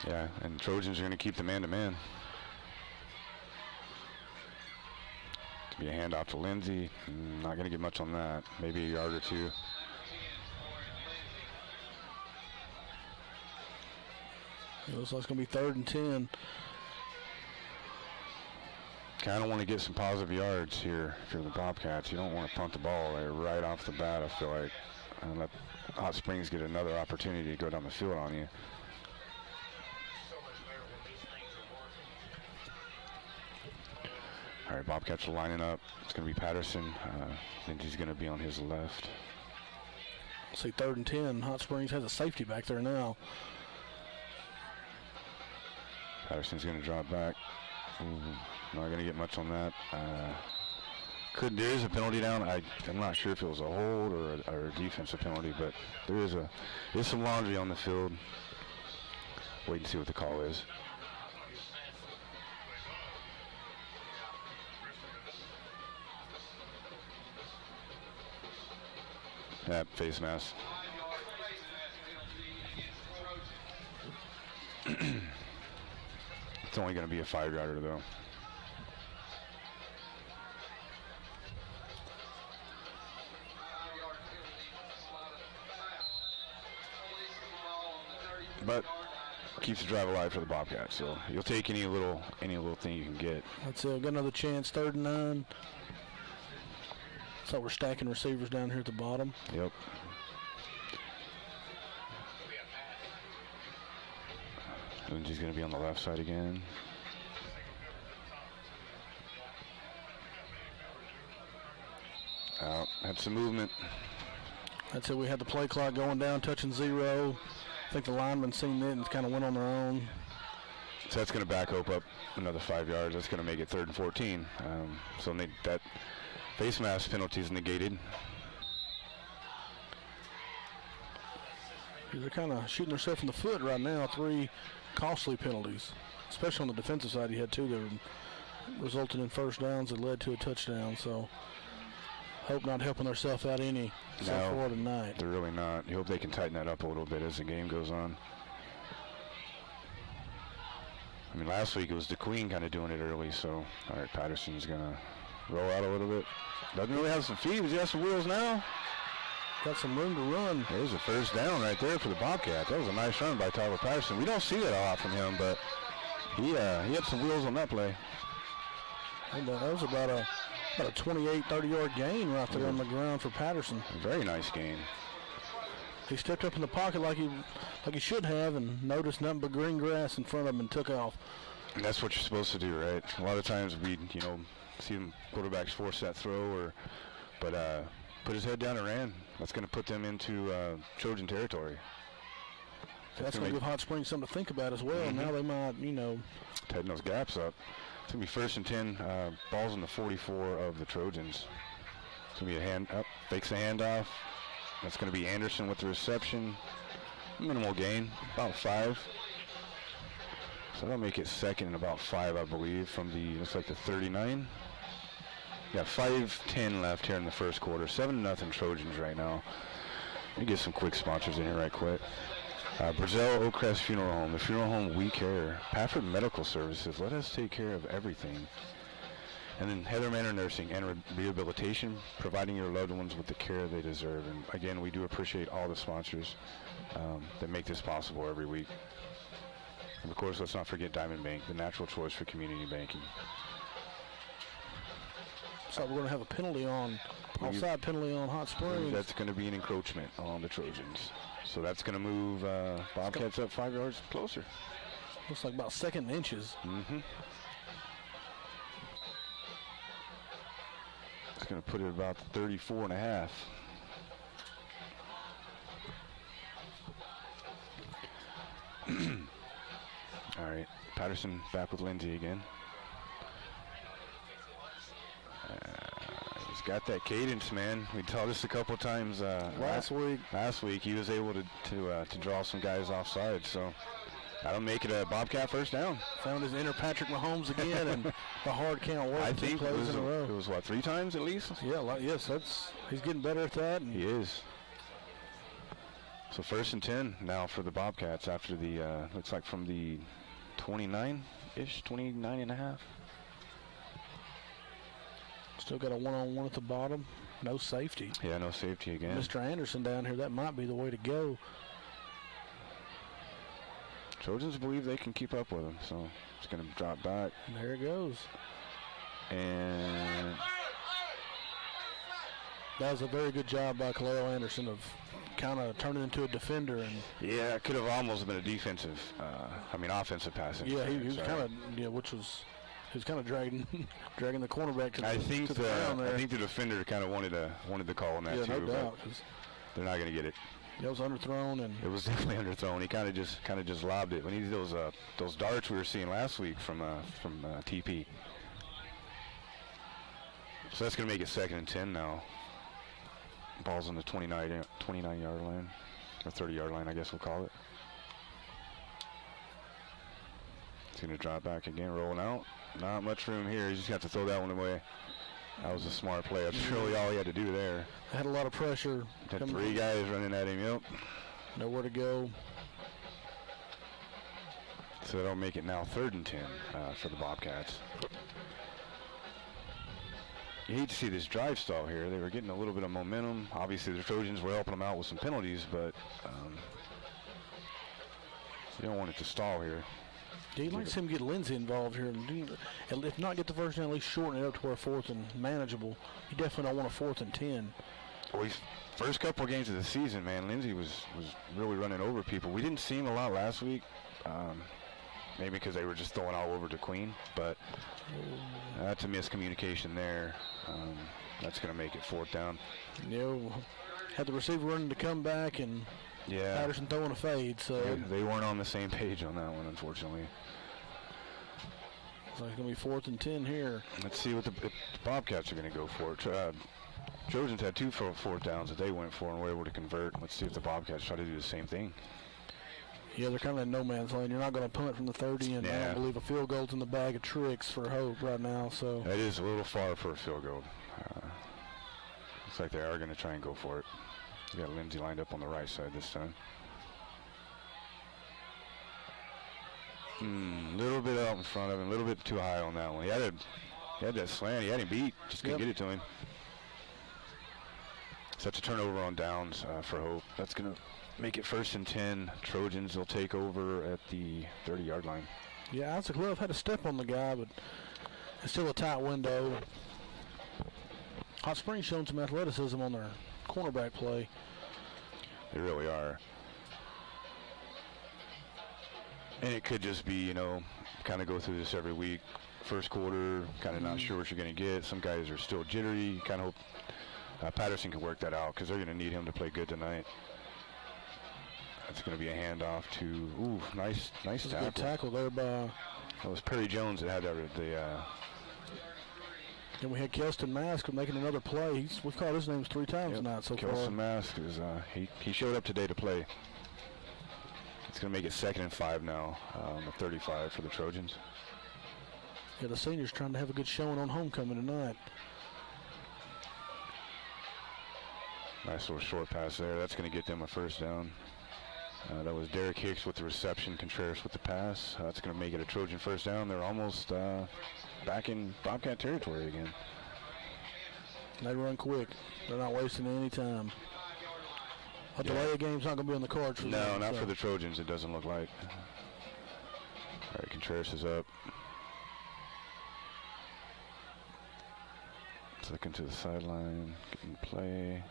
Yeah, and Trojans are going to keep the man-to-man. To be a handoff to Lindsay. Not going to get much on that. Maybe a yard or 2. It looks like it's going to be 3rd and 10. Kind of want to get some positive yards here if you're the Bobcats. You don't want to punt the ball right off the bat, I feel like. And let Hot Springs get another opportunity to go down the field on you. All right, Bobcats are lining up. It's going to be Patterson. Lindsay's going to be on his left. See, 3rd and 10. Hot Springs has a safety back there now. Patterson's going to drop back. Not going to get much on that. There is a penalty down. I'm not sure if it was a hold or a defensive penalty, but there's some laundry on the field. Wait and see what the call is. That face mask. It's only going to be a 5-yarder, though. But keeps the drive alive for the Bobcats. So you'll take any little thing you can get. That's it. Got another chance. 3rd and 9. So we're stacking receivers down here at the bottom. Yep. Lindsay's going to be on the left side again. Out. Had some movement. That's it. We had the play clock going down, touching 0. I think the linemen seen it and kind of went on their own. So that's going to back Hope up another 5 yards. That's going to make it 3rd and 14. So that face mask penalty is negated. They're kind of shooting themselves in the foot right now. 3 costly penalties, especially on the defensive side. You had 2 that resulted in first downs that led to a touchdown. So Hope not helping themselves out any so far tonight. They're really not. You hope they can tighten that up a little bit as the game goes on. I mean, last week it was the Queen kind of doing it early, so all right, Patterson's going to roll out a little bit. Doesn't really have some feet. Does he have some wheels now? Got some room to run. There's a first down right there for the Bobcats. That was a nice run by Tyler Patterson. We don't see that a lot from him, but he had some wheels on that play. And that was about a 28, 30-yard gain right there on the ground for Patterson. Very nice gain. He stepped up in the pocket like he should have and noticed nothing but green grass in front of him and took off. And that's what you're supposed to do, right? A lot of times we, see them quarterbacks force that throw, but put his head down and ran. That's going to put them into Trojan territory. That's going to give Hot Springs something to think about as well. Now they might, tighten those gaps up. It's going to be 1st and 10. Ball's in the 44 of the Trojans. It's going to be a hand up. Fakes the handoff. That's going to be Anderson with the reception. Minimal gain, about 5. So that'll make it 2nd and about 5, I believe, from looks like the 39. Yeah, 5:10 left here in the first quarter. 7-0 Trojans right now. Let me get some quick sponsors in here right quick. Brazil Oakcrest Funeral Home. The funeral home we care. Pafford Medical Services. Let us take care of everything. And then Heather Manor Nursing and Rehabilitation, providing your loved ones with the care they deserve. And again, we do appreciate all the sponsors that make this possible every week. And of course, let's not forget Diamond Bank, the natural choice for community banking. So we're going to have a penalty offside penalty on Hot Springs. That's going to be an encroachment on the Trojans. So that's going to move Bobcats up 5 yards closer. Looks like about 2nd inches. It's going to put it about 34 and a half. All right, Patterson back with Lindsay again. He's got that cadence, man. We taught this a couple times last week. Last week he was able to draw some guys offside, so that'll make it a Bobcat first down. Found his inner Patrick Mahomes again, and the hard count worked. I think plays in a row. It was what, 3 times at least? Yeah, yes, he's getting better at that. He is. So 1st and 10 now for the Bobcats after the looks like from the 29-ish, 29 and a half. Still got a one-on-one at the bottom. No safety. Yeah, no safety again. Mr. Anderson down here, that might be the way to go. Trojans believe they can keep up with him, so it's going to drop back. And there it goes. And that was a very good job by Kaleo Anderson of kind of turning into a defender. And yeah, it could have almost been a defensive, offensive passing. Yeah, he was kind of, he was kind of dragging the cornerback to the, to the ground there. I think the defender kind of wanted the call on that too. No doubt. They're not going to get it. That was underthrown, and it was definitely underthrown. He kind of just lobbed it. We need those darts we were seeing last week from TP. So that's going to make it 2nd and 10 now. Ball's on the 29-yard line, or 30-yard line, I guess we'll call it. It's going to drop back again, rolling out. Not much room here. You just have to throw that one away. That was a smart play. That's really all he had to do there. Had a lot of pressure. Had 3 guys running at him. Yep. Nowhere to go. So that'll make it now 3rd and 10 for the Bobcats. You hate to see this drive stall here. They were getting a little bit of momentum. Obviously, the Trojans were helping them out with some penalties, but you don't want it to stall here. Yeah, you'd like to see him get Lindsay involved here. And if not get the first down, at least shorten it up to where 4th and manageable. You definitely don't want a 4th and 10. Well, first couple of games of the season, man, Lindsay was really running over people. We didn't see him a lot last week, maybe because they were just throwing all over to Queen, but that's a miscommunication there. That's going to make it 4th down. Had the receiver running to come back and Patterson throwing a fade. So they weren't on the same page on that one, unfortunately. So it's going to be 4th and 10 here. Let's see what the Bobcats are going to go for. Trojans had 2 fourth downs that they went for and were able to convert. Let's see if the Bobcats try to do the same thing. Yeah, they're kind of in no man's land. You're not going to punt from the 30, and I don't believe a field goal's in the bag of tricks for Hope right now. So that is a little far for a field goal. Looks like they are going to try and go for it. You got Lindsey lined up on the right side this time. Little bit out in front of him, a little bit too high on that one. He had that slant. He had him beat. Just couldn't get it to him. So that's a turnover on downs for Hope. That's going to make it 1st and 10. Trojans will take over at the 30-yard line. Yeah, Isaac Love had a step on the guy, but it's still a tight window. Hot Springs showing some athleticism on their cornerback play. They really are. And it could just be, you know, kind of go through this every week. First quarter, kind of not sure what you're going to get. Some guys are still jittery. Kind of hope Patterson can work that out because they're going to need him to play good tonight. That's going to be a handoff to, nice tackle. Good tackle there by... That was Perry Jones that had And we had Kelston Mask making another play. We've called his names 3 times tonight so far. Kelston Mask is he showed up today to play. It's going to make it 2nd and 5 now on the 35 for the Trojans. Yeah, the seniors trying to have a good showing on homecoming tonight. Nice little short pass there. That's going to get them a 1st down. That was Derek Hicks with the reception, Contreras with the pass. That's going to make it a Trojan 1st down. They're almost back in Bobcat territory again. They run quick. They're not wasting any time. A delay of game's not going to be on the cards for them. No, not for the Trojans, it doesn't look like. All right, Contreras is up. Looking to the sideline, getting play.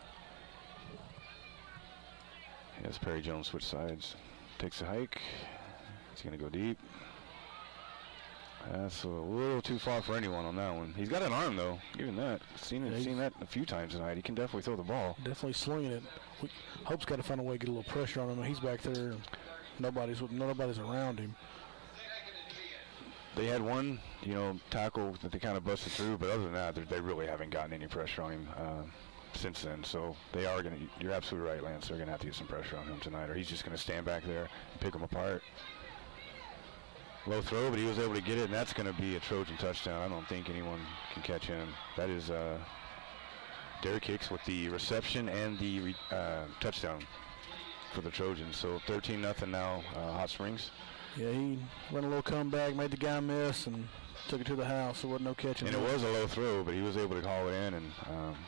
Yes, Perry Jones switch sides. Takes a hike. He's going to go deep. That's a little too far for anyone on that one. He's got an arm, though. Even that. Seen that a few times tonight. He can definitely throw the ball. Definitely slinging it. Hope's got to find a way to get a little pressure on him. He's back there. Nobody's around him. They had one, tackle that they kind of busted through, but other than that, they really haven't gotten any pressure on him since then. So they are going to, you're absolutely right, Lance, they're going to have to get some pressure on him tonight, or he's just going to stand back there and pick them apart. Low throw, but he was able to get it, and that's going to be a Trojan touchdown. I don't think anyone can catch him. That is Derek Hicks with the reception and the touchdown for the Trojans. So 13-0 now, Hot Springs. Yeah, he ran a little comeback, made the guy miss, and took it to the house. There wasn't no catching. And it was a low throw, but he was able to haul it in, and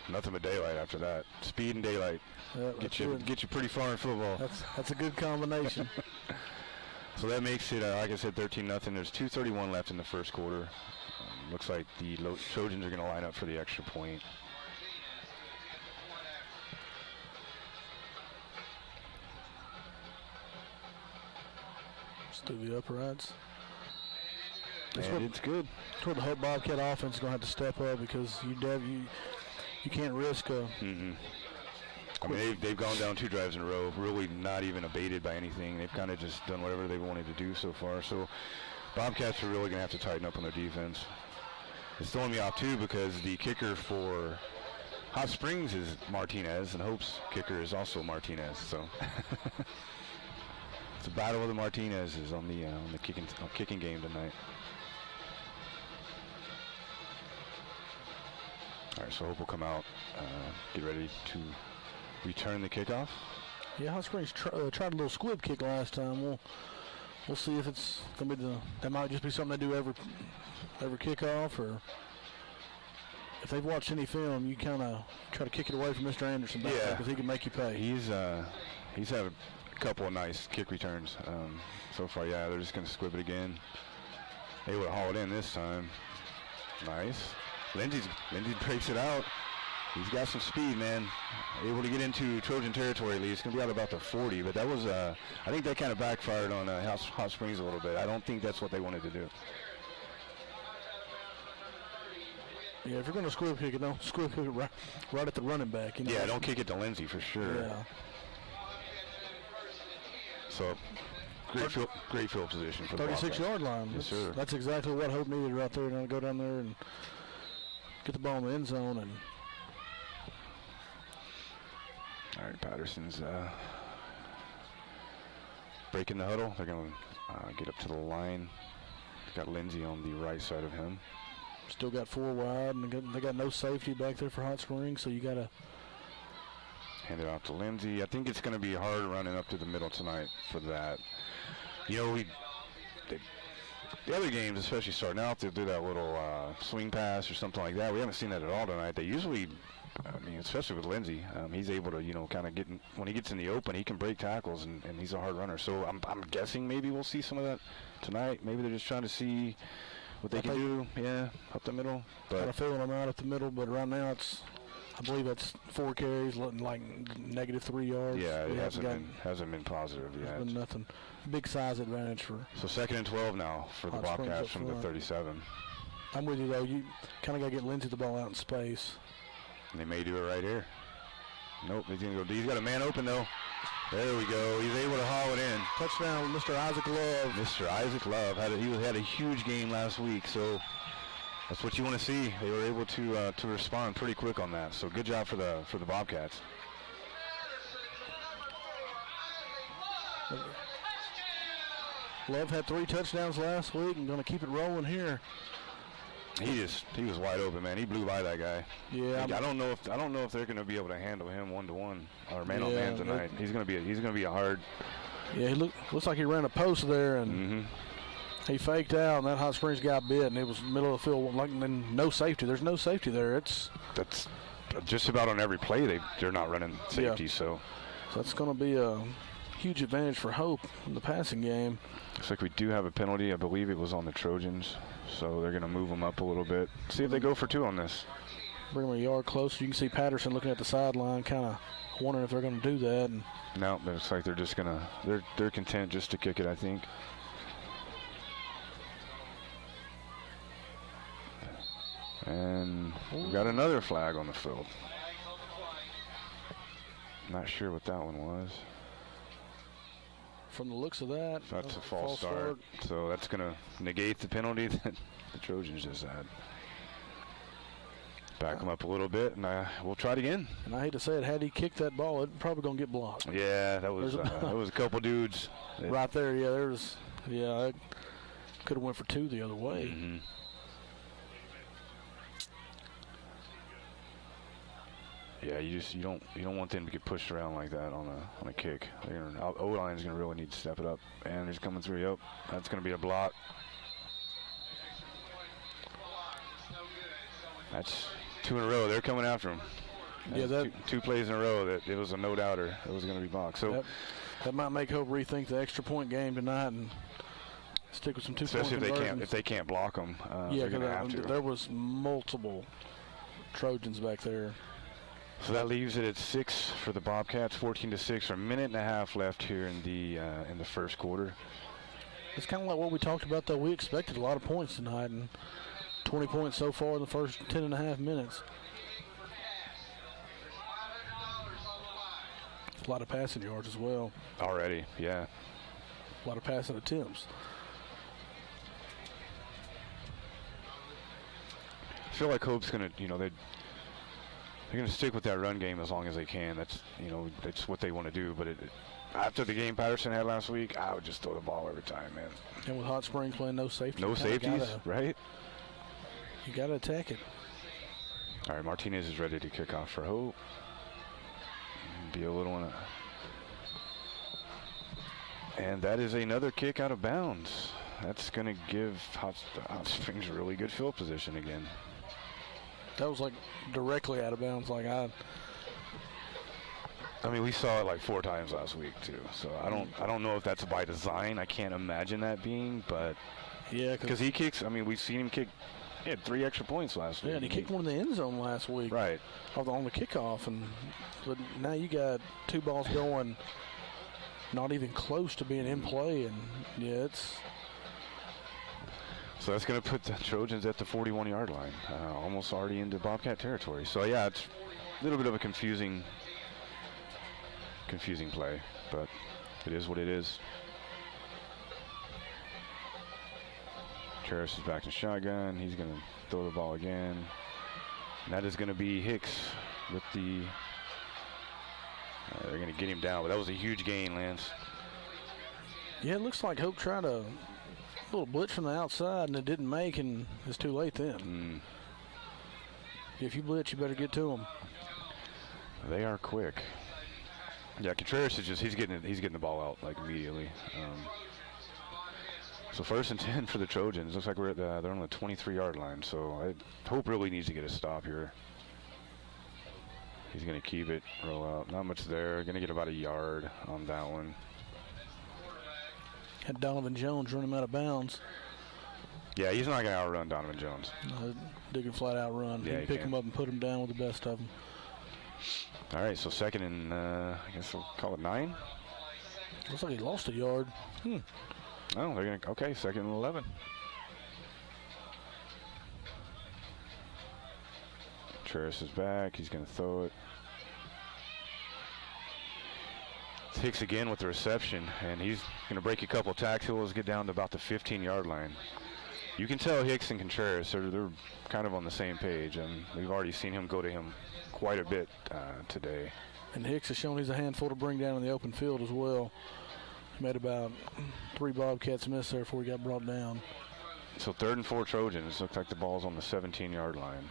nothing but daylight after that. Speed and daylight get you pretty far in football. That's a good combination. So that makes it, like I said, 13-0. There's 2:31 left in the first quarter. Looks like the Trojans are going to line up for the extra point. Do the uprights. It's good. That's where the Hope Bobcat offense is going to have to step up because you can't risk a. I mean, they've gone down 2 drives in a row, really not even abated by anything. They've kind of just done whatever they wanted to do so far. So Bobcats are really going to have to tighten up on their defense. It's throwing me off too because the kicker for Hot Springs is Martinez, and Hope's kicker is also Martinez. So. It's a battle of the Martinez's on the kicking game tonight. All right, so Hope will come out, get ready to return the kickoff. Yeah, Hot Springs tried a little squib kick last time. We'll see if it's gonna be that might just be something they do every kickoff, or if they've watched any film, you kind of try to kick it away from Mr. Anderson back there because he can make you pay. He's had a couple of nice kick returns so far. Yeah, they're just going to squib it again. They would haul it in this time. Nice. Lindsey breaks it out. He's got some speed, man. Able to get into Trojan territory at least. It's going to be out about the 40, but that was, I think that kind of backfired on Hot Springs a little bit. I don't think that's what they wanted to do. Yeah, if you're going to squib kick it, don't squib kick it right at the running back. Yeah, don't kick it to Lindsey for sure. Yeah. So great field position for the 36-yard line. Yes, sir. That's exactly what Hope needed right there. Now go down there and get the ball in the end zone. And all right, Patterson's breaking the huddle. They're going to get up to the line. Got Lindsey on the right side of him. Still got 4 wide, and they got no safety back there for Hot Springs, so you got to hand it off to Lindsey. I think it's going to be hard running up to the middle tonight for that. You know, the other games, especially starting out, they'll do that little swing pass or something like that. We haven't seen that at all tonight. They usually, I mean, especially with Lindsey, he's able to, you know, kind of when he gets in the open, he can break tackles, and he's a hard runner. So I'm guessing maybe we'll see some of that tonight. Maybe they're just trying to see what they can do, up the middle. But kind of feeling them out up the middle, but right now I believe that's 4 carries, like -3 yards. Yeah, it hasn't been positive yet. There's been nothing. Big size advantage for. So 2nd and 12 now for the Bobcats from the 37. I'm with you though. You kind of got to get Lindsey the ball out in space. And they may do it right here. Nope, he's got a man open though. There we go. He's able to haul it in. Touchdown, Mr. Isaac Love. Mr. Isaac Love had a huge game last week, so that's what you want to see. They were able to respond pretty quick on that. So good job for the Bobcats. Love had 3 touchdowns last week and going to keep it rolling here. He was wide open, man. He blew by that guy. Yeah, I don't know if they're going to be able to handle him 1-to-1 or man on man tonight. He's going to be a hard. Yeah, he looks like he ran a post there and he faked out, and that Hot Springs guy bit, and it was middle of the field, like no safety. There's no safety there. That's just about on every play they're not running safety. So that's going to be a huge advantage for Hope in the passing game. Looks like we do have a penalty. I believe it was on the Trojans. So they're going to move them up a little bit. See if they go for 2 on this. Bring them a yard closer. You can see Patterson looking at the sideline, kind of wondering if they're going to do that. And no, it looks like they're just going to – they're content just to kick it, I think. And we've got another flag on the field. Not sure what that one was. From the looks of that, that's a false start. So that's going to negate the penalty that the Trojans just had. Back them up a little bit, and we'll try it again. And I hate to say it, had he kicked that ball, it's probably going to get blocked. Yeah, that was a couple dudes. Right there, I could have went for 2 the other way. Mm-hmm. Yeah, you don't want them to get pushed around like that on a kick. O-line's going to really need to step it up. And he's coming through. Yep, that's going to be a block. That's 2 in a row. They're coming after him. That's two plays in a row that it was a no-doubter. It was going to be blocked. So that might make Hope rethink the extra point game tonight and stick with some 2-point conversions. If they can't block them. Yeah, because there was multiple Trojans back there. So that leaves it at 6 for the Bobcats, 14-6. A minute and a half left here in the first quarter. It's kind of like what we talked about, though. We expected a lot of points tonight, and 20 points so far in the first 10 and a half minutes. A lot of passing yards as well. Already, yeah. A lot of passing attempts. I feel like Hope's going to, they're going to stick with that run game as long as they can. That's what they want to do. But after the game Patterson had last week, I would just throw the ball every time, man. And with Hot Springs playing no safety. No safeties, right? You got to attack it. All right, Martinez is ready to kick off for Hope. Be a little one. And that is another kick out of bounds. That's going to give Hot Springs a really good field position again. That was like directly out of bounds. I mean, we saw it like 4 times last week too. So I don't know if that's by design. I can't imagine that being, but yeah, because he kicks. I mean, we've seen him kick. He had 3 extra points last week. Yeah, and he kicked one in the end zone last week. Right. On the kickoff, but now you got 2 balls going, not even close to being in play, and yeah, it's. So that's going to put the Trojans at the 41-yard line, almost already into Bobcat territory. So yeah, it's a little bit of a confusing play, but it is what it is. Contreras is back in shotgun. He's going to throw the ball again. And that is going to be Hicks with the... they're going to get him down, but that was a huge gain, Lance. Yeah, it looks like Hope tried a little blitz from the outside, and it didn't make, and it's too late then. If you blitz, you better get to them. They are quick. Yeah, Contreras is he's getting the ball out like immediately. So 1st and 10 for the Trojans. Looks like they're on the 23-yard line. So Hope really needs to get a stop here. He's going to keep it, roll out. Not much there. Going to get about a yard on that one. Had Donovan Jones run him out of bounds. Yeah, he's not going to outrun Donovan Jones. They can flat out run. Yeah, he can pick him up and put him down with the best of them. All right, so 2nd and I guess we'll call it 9. Looks like he lost a yard. Oh, they're going to, okay, 2nd and 11. Contreras is back. He's going to throw it. It's Hicks again with the reception, and he's going to break a couple tackles, get down to about the 15-yard line. You can tell Hicks and Contreras, they're kind of on the same page, and we've already seen him go to him quite a bit today. And Hicks has shown he's a handful to bring down in the open field as well. He made about 3 Bobcats miss there before he got brought down. So 3rd and 4 Trojans. Looks like the ball's on the 17-yard line.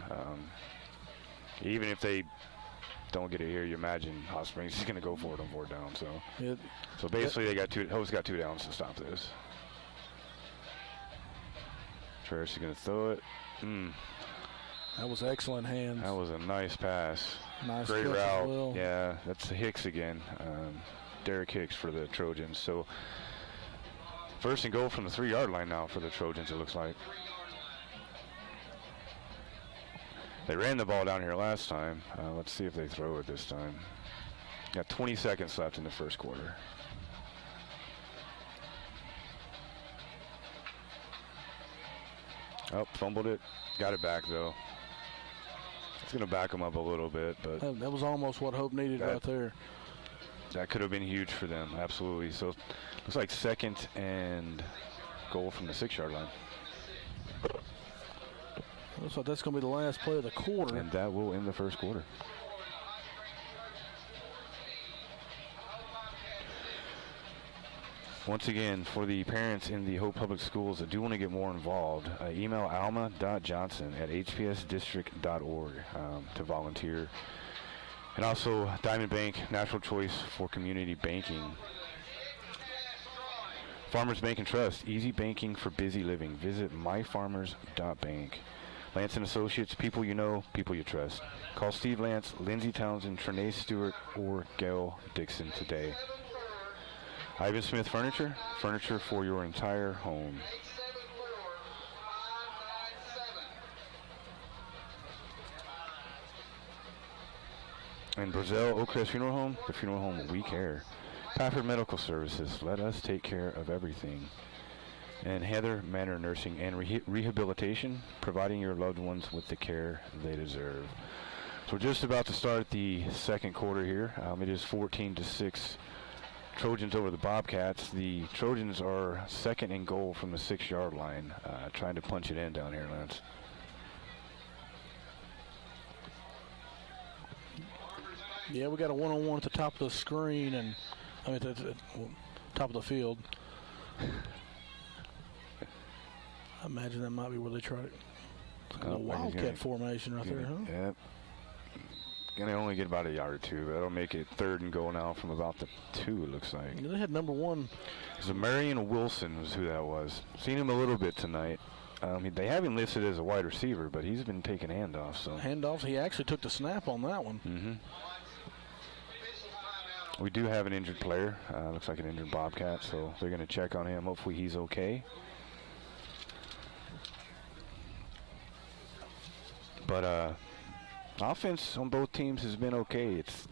Even if they don't get it here, you imagine Hot Springs is going to go for it on 4th down. So basically, Hope's got 2 downs to stop this. Contreras is going to throw it. That was excellent hands. That was a nice pass. Nice Great catch route. as well. Yeah, that's Hicks again. Derek Hicks for the Trojans. So 1st and goal from the 3-yard line now for the Trojans, it looks like. They ran the ball down here last time. Let's see if they throw it this time. Got 20 seconds left in the 1st quarter. Oh, fumbled it. Got it back, though. It's going to back them up a little bit, but... That was almost what Hope needed right there. That could have been huge for them, absolutely. So, looks like 2nd and goal from the 6-yard line. Looks like that's going to be the last play of the quarter. And that will end the 1st quarter. Once again, for the parents in the Hope Public Schools that do want to get more involved, email alma.johnson@hpsdistrict.org to volunteer. And also, Diamond Bank, natural choice for community banking. Farmers Bank and Trust, easy banking for busy living. Visit myfarmers.bank. Lance & Associates, people you know, people you trust. Call Steve Lance, Lindsey Townsend, Trinae Stewart, or Gail Dixon today. Ivan Smith Furniture, furniture for your entire home. And Brazil Oakcrest Funeral Home, the funeral home we care. Pafford Medical Services, let us take care of everything. And Heather Manor Nursing and Rehabilitation, providing your loved ones with the care they deserve. So we're just about to start the 2nd quarter here. It is 14-6 Trojans over the Bobcats. The Trojans are 2nd and goal from the 6-yard line, trying to punch it in down here, Lance. Yeah, we got a one-on-one at the top of the screen, and I mean, at the top of the field. I imagine that might be where they try it. It's like a wildcat formation right there, huh? Yep. Gonna only get about a yard or 2, but that'll make it 3rd and goal now from about the 2, it looks like. They had number 1. So Marion Wilson was who that was. Seen him a little bit tonight. They have him listed as a wide receiver, but he's been taking handoffs. So. Handoffs, he actually took the snap on that one. We do have an injured player. Looks like an injured Bobcat, so they're going to check on him. Hopefully he's okay. But offense on both teams has been okay. It's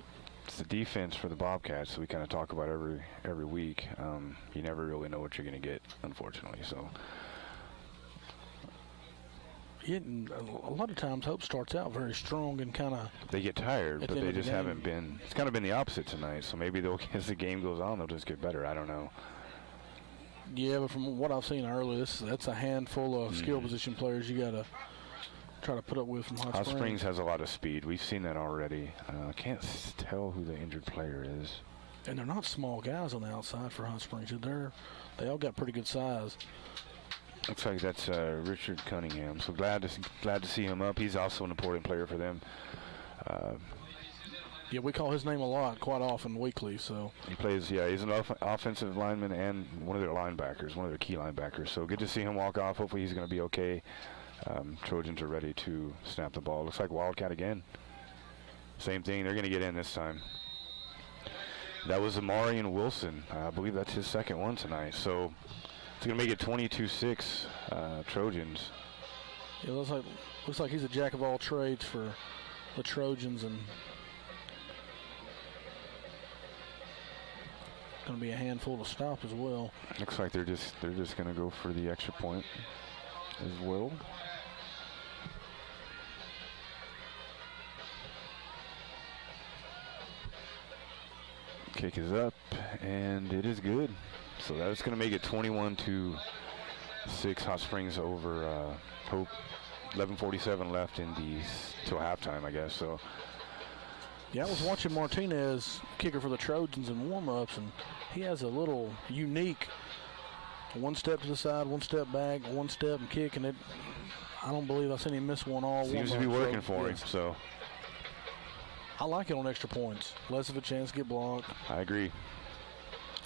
the defense for the Bobcats we kind of talk about every week. You never really know what you're going to get, unfortunately. So. Yeah, a lot of times Hope starts out very strong and kind of... They get tired, but they just haven't been... It's kind of been the opposite tonight, so maybe they'll, as the game goes on, they'll just get better. I don't know. Yeah, but from what I've seen earlier, that's a handful of skill position players you got to try to put up with from Hot Springs. Hot Springs has a lot of speed. We've seen that already. I can't tell who the injured player is. And they're not small guys on the outside for Hot Springs. They all got pretty good size. Looks like that's Richard Cunningham. So glad to see him up. He's also an important player for them. Yeah, we call his name a lot, quite often, weekly. So he plays. Yeah, he's an offensive lineman and one of their linebackers, one of their key linebackers. So good to see him walk off. Hopefully he's going to be okay. Trojans are ready to snap the ball. Looks like Wildcat again. Same thing. They're going to get in this time. That was Amarian Wilson. I believe that's his second one tonight. So it's going to make it 22-6 Trojans. Yeah, looks like he's a jack of all trades for the Trojans, and going to be a handful to stop as well. Looks like they're just going to go for the extra point as well. Kick is up, and it is good. So that's going to make it 21-6 Hot Springs over Hope. 11:47 left in till halftime, I guess. So. Yeah, I was watching Martinez, kicker for the Trojans, in warm-ups, and he has a little unique one step to the side, one step back, one step and kick, and I don't believe I've seen him miss one all. Seems to be working for him. So. I like it on extra points. Less of a chance to get blocked. I agree.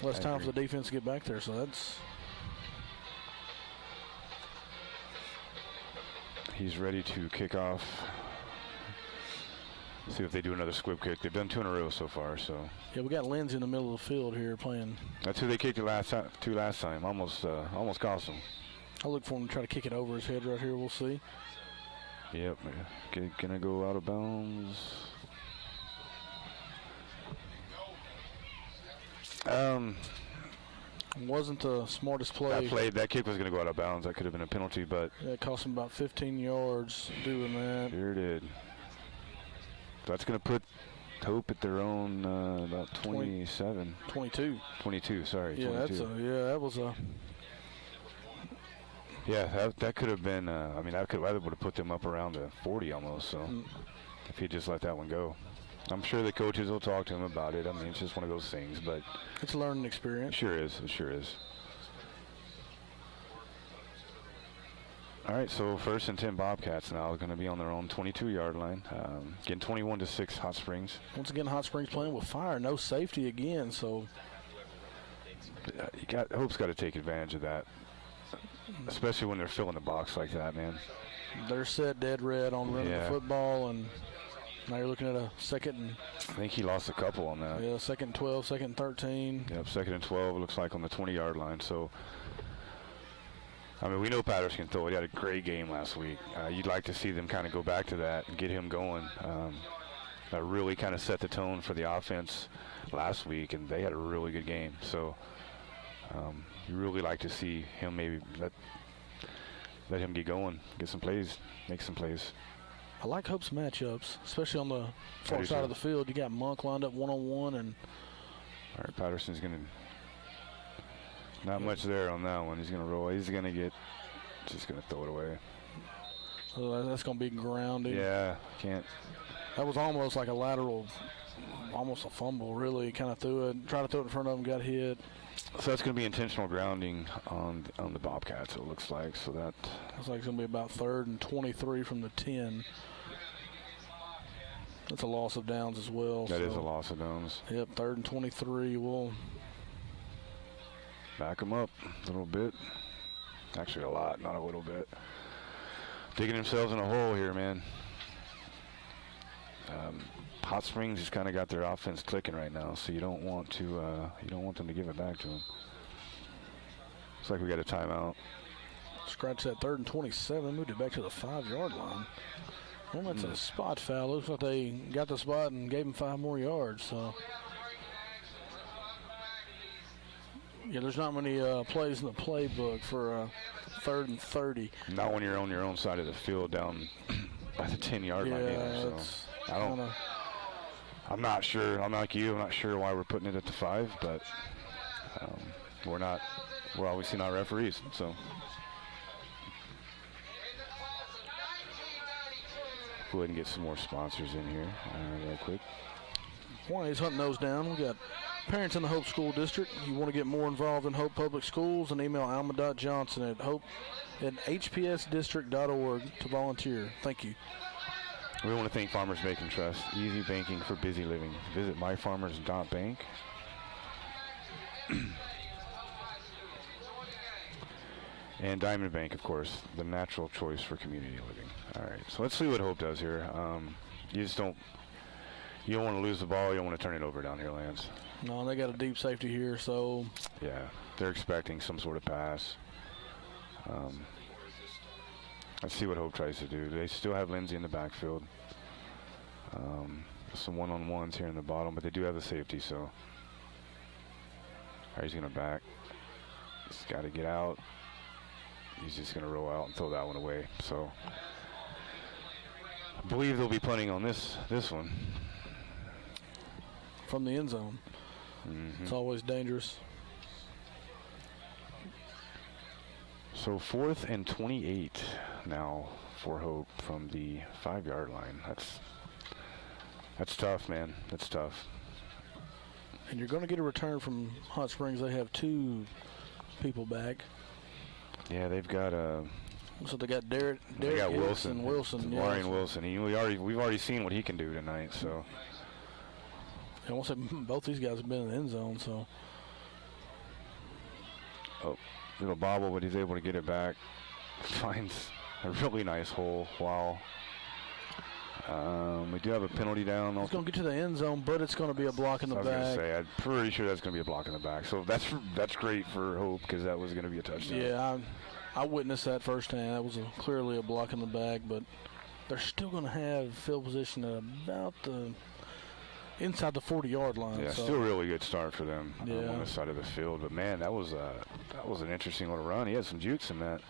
Less time for the defense to get back there, so that's... He's ready to kick off. See if they do another squib kick. They've done 2 in a row so far, so... Yeah, we got Lindsay in the middle of the field here playing. That's who they kicked last time. Almost cost them. I'll look for him to try to kick it over his head right here. We'll see. Yep. Gonna go out of bounds. Wasn't the smartest play. That kick was going to go out of bounds. That could have been a penalty, but... Yeah, it cost him about 15 yards doing that. Sure did. That's going to put Hope at their own about 27. 22. 22, sorry. Yeah, 22. That was a... Yeah, that could have been... that would have put them up around the 40 almost, so... If he just let that one go. I'm sure the coaches will talk to him about it. I mean, it's just one of those things, but... It's a learning experience. It sure is. It sure is. All right, so 1st and 10 Bobcats now are going to be on their own 22-yard line. Getting 21-6 Hot Springs. Once again, Hot Springs playing with fire. No safety again, so... Hope's got to take advantage of that, especially when they're filling the box like that, man. They're set dead red on running the football, and... Now you're looking at a 2nd and... I think he lost a couple on that. Yeah, 2nd and 12, 2nd and 13. Yep, 2nd and 12, it looks like, on the 20-yard line. So, I mean, we know Patterson can throw. He had a great game last week. You'd like to see them kind of go back to that and get him going. That really kind of set the tone for the offense last week, and they had a really good game. So, you really like to see him maybe let him get going, get some plays, make some plays. I like Hope's matchups, especially on the far side of the field. You got Monk lined up one-on-one, and all right, Patterson's gonna not much there on that one. He's gonna roll. He's gonna just gonna throw it away. So that's gonna be grounding. Yeah, can't. That was almost like a lateral, almost a fumble. Really, kind of threw it, tried to throw it in front of him, got hit. So that's going to be intentional grounding on the Bobcats, it looks like. So that looks like it's going to be about 3rd and 23 from the 10. That's a loss of downs as well. That is a loss of downs. Yep, 3rd and 23. We'll back them up a little bit. Actually, a lot, not a little bit. Digging themselves in a hole here, man. Hot Springs just kind of got their offense clicking right now, so you don't want them to give it back to them. Looks like we got a timeout. Scratch that 3rd and 27, moved it back to the 5-yard line. Well, that's a spot foul. Looks like they got the spot and gave him 5 more yards. So, yeah, there's not many plays in the playbook for 3rd and 30. Not when you're on your own side of the field down by the 10-yard line. Either, so I'm not sure. I'm like you. I'm not sure why we're putting it at the 5, but we're not we're obviously not referees, so. Go ahead and get some more sponsors in here real quick. While he's hunting those down, we got parents in the Hope School District. If you want to get more involved in Hope Public Schools, and email alma.johnson@hpsdistrict.org to volunteer. Thank you. We want to thank Farmers Bank and Trust, easy banking for busy living. Visit myfarmers.bank. And Diamond Bank, of course, the natural choice for community living. All right, so let's see what Hope does here. You don't want to lose the ball. You don't want to turn it over down here, Lance. No, they got a deep safety here, so. Yeah, they're expecting some sort of pass. Let's see what Hope tries to do. They still have Lindsay in the backfield. Some one-on-ones here in the bottom, but they do have the safety, so. All right, he's going to back. He's got to get out. He's just going to roll out and throw that one away. So I believe they'll be punting on this one. From the end zone. Mm-hmm. It's always dangerous. So 4th and 28 now for Hope from the 5-yard line. That's tough, man. That's tough. And you're going to get a return from Hot Springs. They have 2 people back. Yeah, they've got So they got Derek they got Wilson. Wilson. We've already seen what he can do tonight. So. I want to say both these guys have been in the end zone. So. Oh, little bobble, but he's able to get it back. Finds a really nice hole. Wow. We do have a penalty down. It's going to get to the end zone, but it's going to be a block in the back. I was going to say, I'm pretty sure that's going to be a block in the back. So that's great for Hope because that was going to be a touchdown. Yeah, I witnessed that firsthand. That was clearly a block in the back, but they're still going to have field position at about inside the 40-yard line. Yeah, so. Still a really good start for them Yeah. on the side of the field. But man, that was an interesting little run. He had some jukes in that.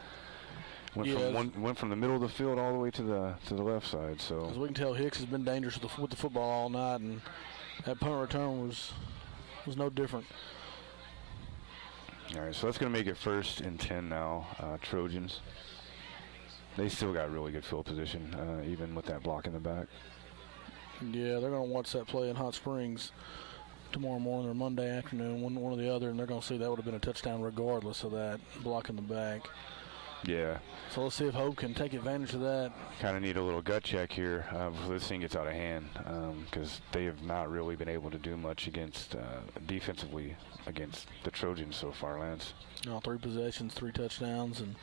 Went from the middle of the field all the way to the left side. So as we can tell, Hicks has been dangerous with the football all night, and that punt return was no different. All right, so that's going to make it 1st and 10 now. Trojans. They still got really good field position, even with that block in the back. Yeah, they're going to watch that play in Hot Springs tomorrow morning or Monday afternoon, one or the other, and they're going to see that would have been a touchdown regardless of that block in the back. Yeah. So let's see if Hope can take advantage of that. Kind of need a little gut check here before this thing gets out of hand because they have not really been able to do much defensively against the Trojans so far, Lance. 3 possessions, 3 touchdowns, and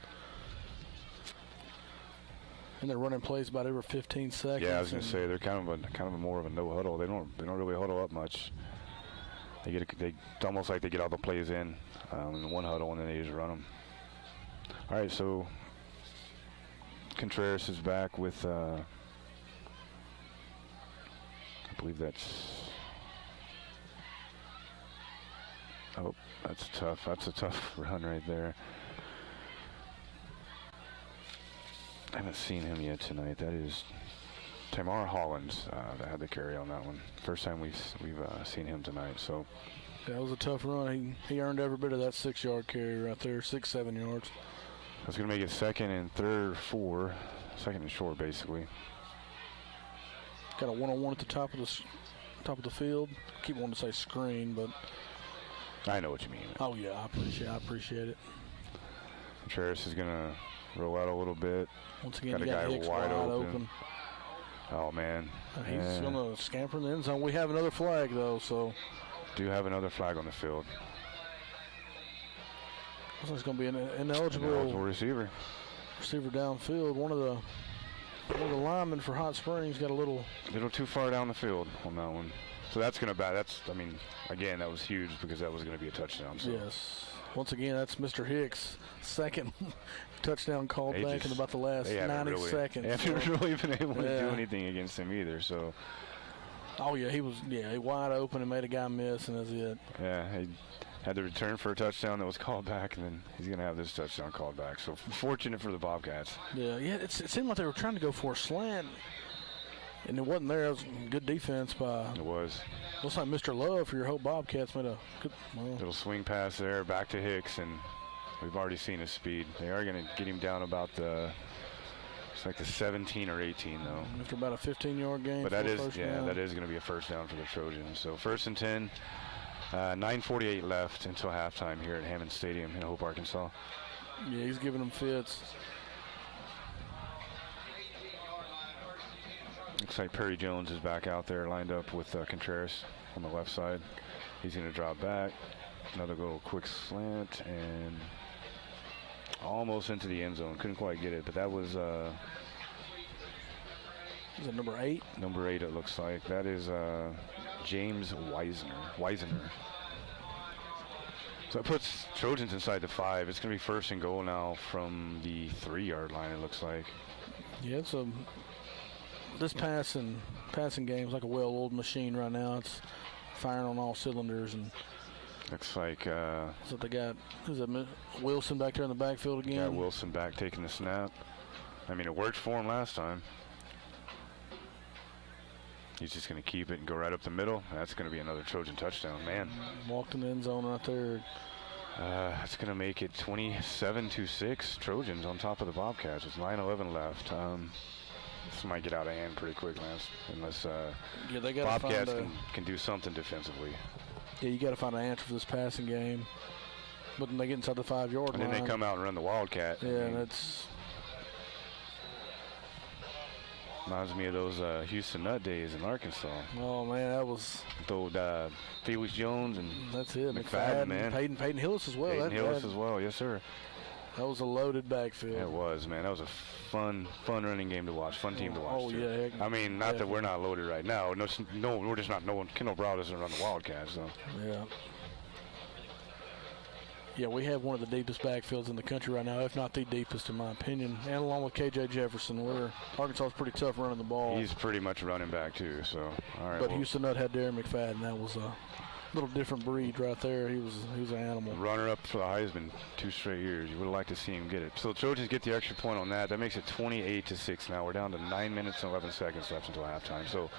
they're running plays about every 15 seconds. Yeah, I was going to say they're kind of more of a no huddle. They don't really huddle up much. It's almost like they get all the plays in one huddle and then they just run them. All right, so Contreras is back with, I believe that's tough. That's a tough run right there. I haven't seen him yet tonight. That is Tamar Hollins that had the carry on that one. First time we've seen him tonight. So that was a tough run. He earned every bit of that 6-yard carry right there, 6-7 yards. That's going to make it 2nd and 3rd, 4. 2nd and short, basically. Got a one-on-one at the top of the field. Keep wanting to say screen, but I know what you mean. Oh yeah, I appreciate it. Contreras is going to roll out a little bit. Once again, got a guy wide open. Oh man, he's going to scamper in the end zone. We have another flag though, so. Do have another flag on the field. Looks like it's going to be an ineligible receiver. Receiver downfield. One of the linemen for Hot Springs got a little too far down the field on that one. So that's going to again, that was huge because that was going to be a touchdown. So. Yes. Once again, that's Mr. Hicks' 2nd touchdown called back in about the last 90 seconds. They haven't really been able to do anything against him either. So. Oh yeah, he wide open and made a guy miss, and that's it. Yeah, he had the return for a touchdown that was called back, and then he's going to have this touchdown called back. So fortunate for the Bobcats. Yeah. It seemed like they were trying to go for a slant, and it wasn't there. It was good defense by. It was. Looks like Mr. Love for your Hope Bobcats made a good little swing pass there back to Hicks, and we've already seen his speed. They are going to get him down about it's like the 17 or 18 though. After about a 15-yard gain. But that is down. that is going to be a first down for the Trojans. So 1st and 10, 9:48 left until halftime here at Hammond Stadium in Hope, Arkansas. Yeah, he's giving them fits. Looks like Perry Jones is back out there lined up with Contreras on the left side. He's going to drop back. Another little quick slant and almost into the end zone. Couldn't quite get it, but that was is it number 8? Number 8, it looks like. That is James Weisener. So that puts Trojans inside the 5. It's going to be 1st and goal now from the 3-yard line, it looks like. Yeah, it's this passing game is like a well-oiled machine right now. It's firing on all cylinders. And looks like so they got, who's that, Wilson back there in the backfield again? Yeah, Wilson back taking the snap. I mean, it worked for him last time. He's just going to keep it and go right up the middle. That's going to be another Trojan touchdown, man. Walked in the end zone right there. That's going to make it 27-6 Trojans on top of the Bobcats with 9:11 left. This might get out of hand pretty quick, Lance, unless they gotta Bobcats can do something defensively. Yeah, you got to find an answer for this passing game. But then they get inside the 5-yard line. And then they come out and run the Wildcat. Yeah, that's... Reminds me of those Houston Nut days in Arkansas. Oh, man, that was... With Felix Jones and that's it. McFadden, man. Peyton Hillis as well. Peyton Hillis as well, yes, sir. That was a loaded backfield. It was, man. That was a fun running game to watch. Fun team to watch. Oh, too. yeah. I mean, not that we're not loaded right now. No, we're just not. Kendall Brown doesn't run the Wildcats, so. Yeah. Yeah, we have one of the deepest backfields in the country right now, if not the deepest, in my opinion. And along with K.J. Jefferson, Arkansas is pretty tough running the ball. He's pretty much running back, too, so. All right. But Houston Nut had Darren McFadden. That was a little different breed right there. He was an animal. Runner-up for the Heisman 2 straight years. You would have liked to see him get it. So the Trojans get the extra point on that. That makes it 28-6 now. We're down to 9 minutes and 11 seconds left until halftime. So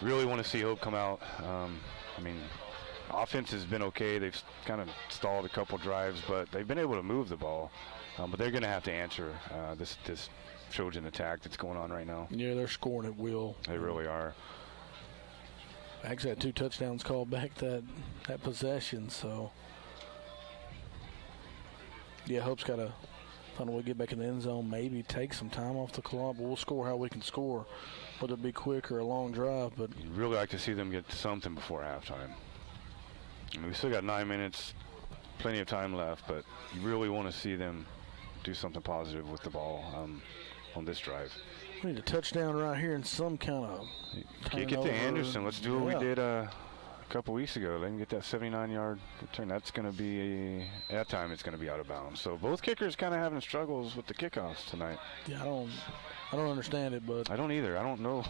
really want to see Hope come out. I mean, offense has been okay. They've kind of stalled a couple drives, but they've been able to move the ball. But they're going to have to answer this Trojan attack that's going on right now. Yeah, they're scoring at will. They really are. Actually had 2 touchdowns called back that possession, so yeah, Hope's got to find a way to get back in the end zone, maybe take some time off the clock, but we'll score how we can score, whether it be quick or a long drive. But you'd really like to see them get something before halftime. I mean, we still got 9 minutes, plenty of time left, but you really want to see them do something positive with the ball on this drive. We need a touchdown right here and some kind of kick it to Anderson. Let's do what we did a couple weeks ago. They can get that 79-yard return. That's going to be that time. It's going to be out of bounds. So both kickers kind of having struggles with the kickoffs tonight. Yeah, I don't understand it, but I don't either. I don't know.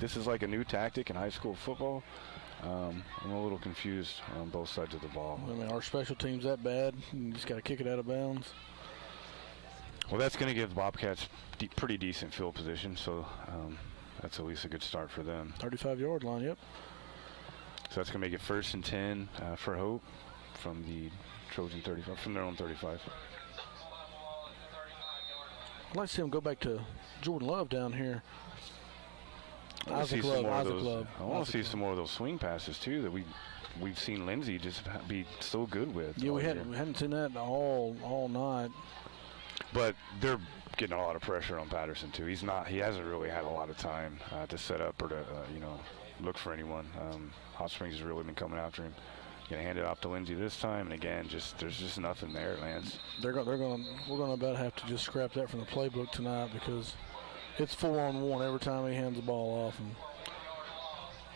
This is like a new tactic in high school football. I'm a little confused on both sides of the ball. I mean, our special team's that bad? You just got to kick it out of bounds. Well, that's going to give the Bobcats pretty decent field position, so that's at least a good start for them. 35-yard line, yep. So that's going to make it 1st and 10 for Hope from the Trojan 35, from their own 35. I'd like to see them go back to Jordan Love down here. I want to see some more of those swing passes too that we've seen Lindsey just be so good with. Yeah, we hadn't seen that all night. But they're getting a lot of pressure on Patterson too. He hasn't really had a lot of time to set up or to look for anyone. Hot Springs has really been coming after him. Gonna hand it off to Lindsey this time, and again, there's just nothing there, Lance. We're gonna about have to just scrap that from the playbook tonight because it's 4-on-1 every time he hands the ball off, and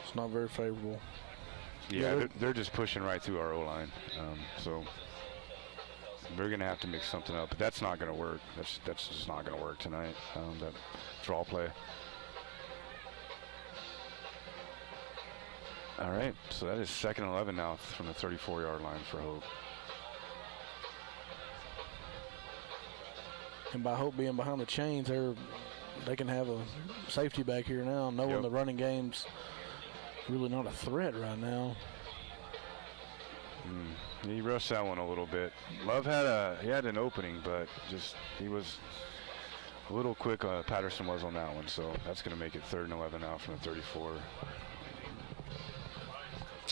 it's not very favorable. Yeah, they're just pushing right through our O-line, so they're going to have to mix something up. But that's not going to work. That's just not going to work tonight, that draw play. All right, so that is 2nd and 11 now from the 34-yard line for Hope. And by Hope being behind the chains, they can have a safety back here now, knowing the running game's really not a threat right now. He rushed that one a little bit. Love had an opening, but just he was a little quick. Patterson was on that one, so that's going to make it 3rd and 11 now from the 34.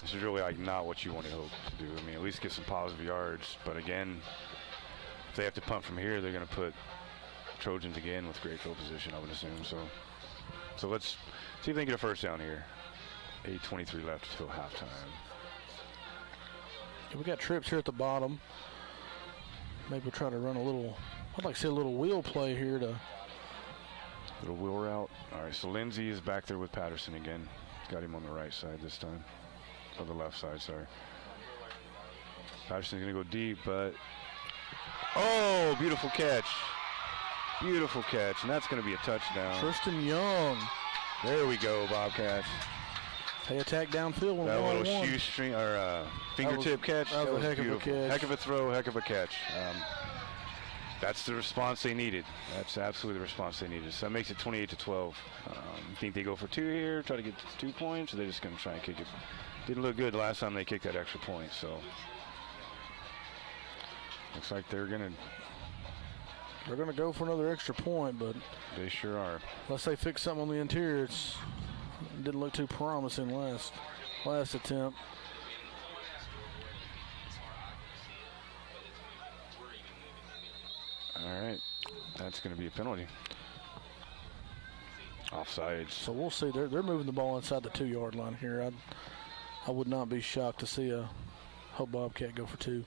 This is really like not what you want to hope to do. I mean, at least get some positive yards. But again, if they have to punt from here, they're going to put Trojans again with great field position, I would assume. So let's see if they can get a first down here. 8:23 left till halftime. Yeah, we got trips here at the bottom. Maybe we'll try to run a little. I'd like to see a little wheel play here to. Little wheel route. All right, so Lindsey is back there with Patterson again. Got him on the right side this time. Or the left side, sorry. Patterson's going to go deep, but... Oh, beautiful catch. Beautiful catch, and that's going to be a touchdown. Tristan Young. There we go, Bobcats. They attack downfield with that little one. shoestring or fingertip catch. That was a heck beautiful. of a catch. Heck of a throw, heck of a catch. That's the response they needed. That's absolutely the response they needed. So that makes it 28-12. Think they go for 2 here, try to get 2 points, or they're just going to try and kick it. Didn't look good last time they kicked that extra point, so looks like they're gonna go for another extra point, but they sure are. Unless they fix something on the interior, it didn't look too promising last attempt. All right, that's going to be a penalty. Offsides. So we'll see. They're moving the ball inside the 2-yard line here. I would not be shocked to see a Hope Bobcat go for 2.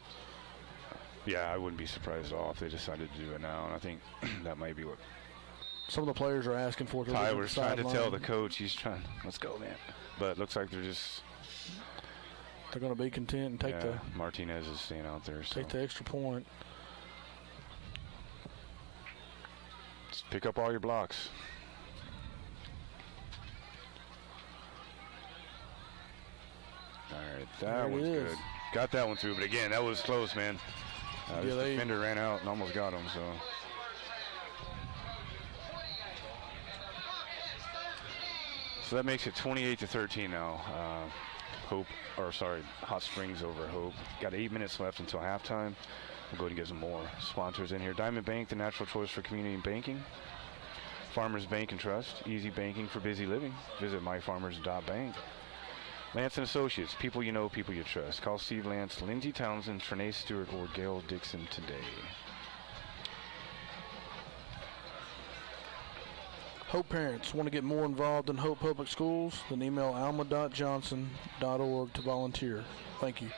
Yeah, I wouldn't be surprised at all if they decided to do it now. And I think that might be what some of the players are asking for. Tyler's trying to tell the coach. He's trying, let's go, man. But it looks like they're going to be content and take the. Martinez is staying out there. Take the extra point. Just pick up all your blocks. All right, that one's good. Got that one through, but again, that was close, man. This defender ran out and almost got him, so that makes it 28-13 now. Hot Springs over Hope. Got 8 minutes left until halftime. We'll go ahead and get some more sponsors in here. Diamond Bank, the natural choice for community banking. Farmers Bank and Trust, easy banking for busy living. Visit myfarmers.bank. Lance & Associates, people you know, people you trust. Call Steve Lance, Lindsey Townsend, Trinae Stewart, or Gail Dixon today. Hope parents want to get more involved in Hope Public Schools? Then email alma.johnson.org to volunteer. Thank you.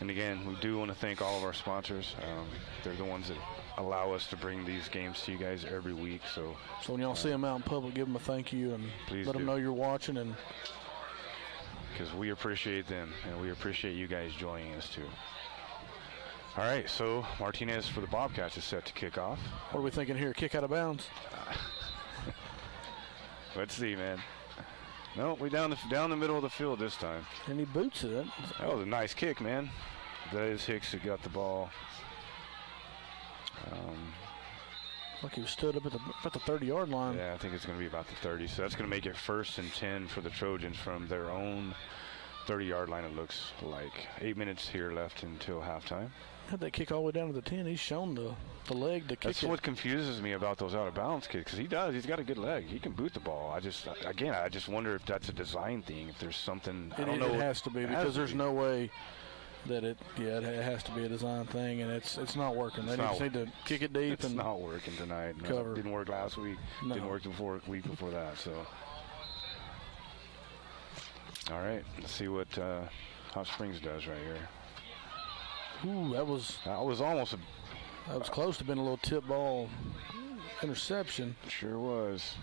And again, we do want to thank all of our sponsors. They're the ones that allow us to bring these games to you guys every week. So when y'all see them out in public, give them a thank you and let them know you're watching. And because we appreciate them, and we appreciate you guys joining us too. All right, so Martinez for the Bobcats is set to kick off. What are we thinking here? Kick out of bounds? Let's see, man. No, we down the middle of the field this time. And he boots it. That was a nice kick, man. That is Hicks who got the ball. Like he was stood up at the 30-yard line. Yeah, I think it's going to be about the 30. So that's going to make it 1st and 10 for the Trojans from their own 30-yard line, it looks like. 8 minutes here left until halftime. Had that kick all the way down to the 10. He's shown the leg to kick That's what confuses me about those out-of-bounds kicks, because he does. He's got a good leg. He can boot the ball. I just wonder if that's a design thing, if there's something. I don't know. It has to be, because there's no way that it has to be a design thing, and it's not working. They just need to kick it deep. It's not working tonight. No, cover. Didn't work last week. No. Didn't work the week before that. So, all right, let's see what Hot Springs does right here. Ooh, that was almost that was close to being a little tip ball interception. Sure was.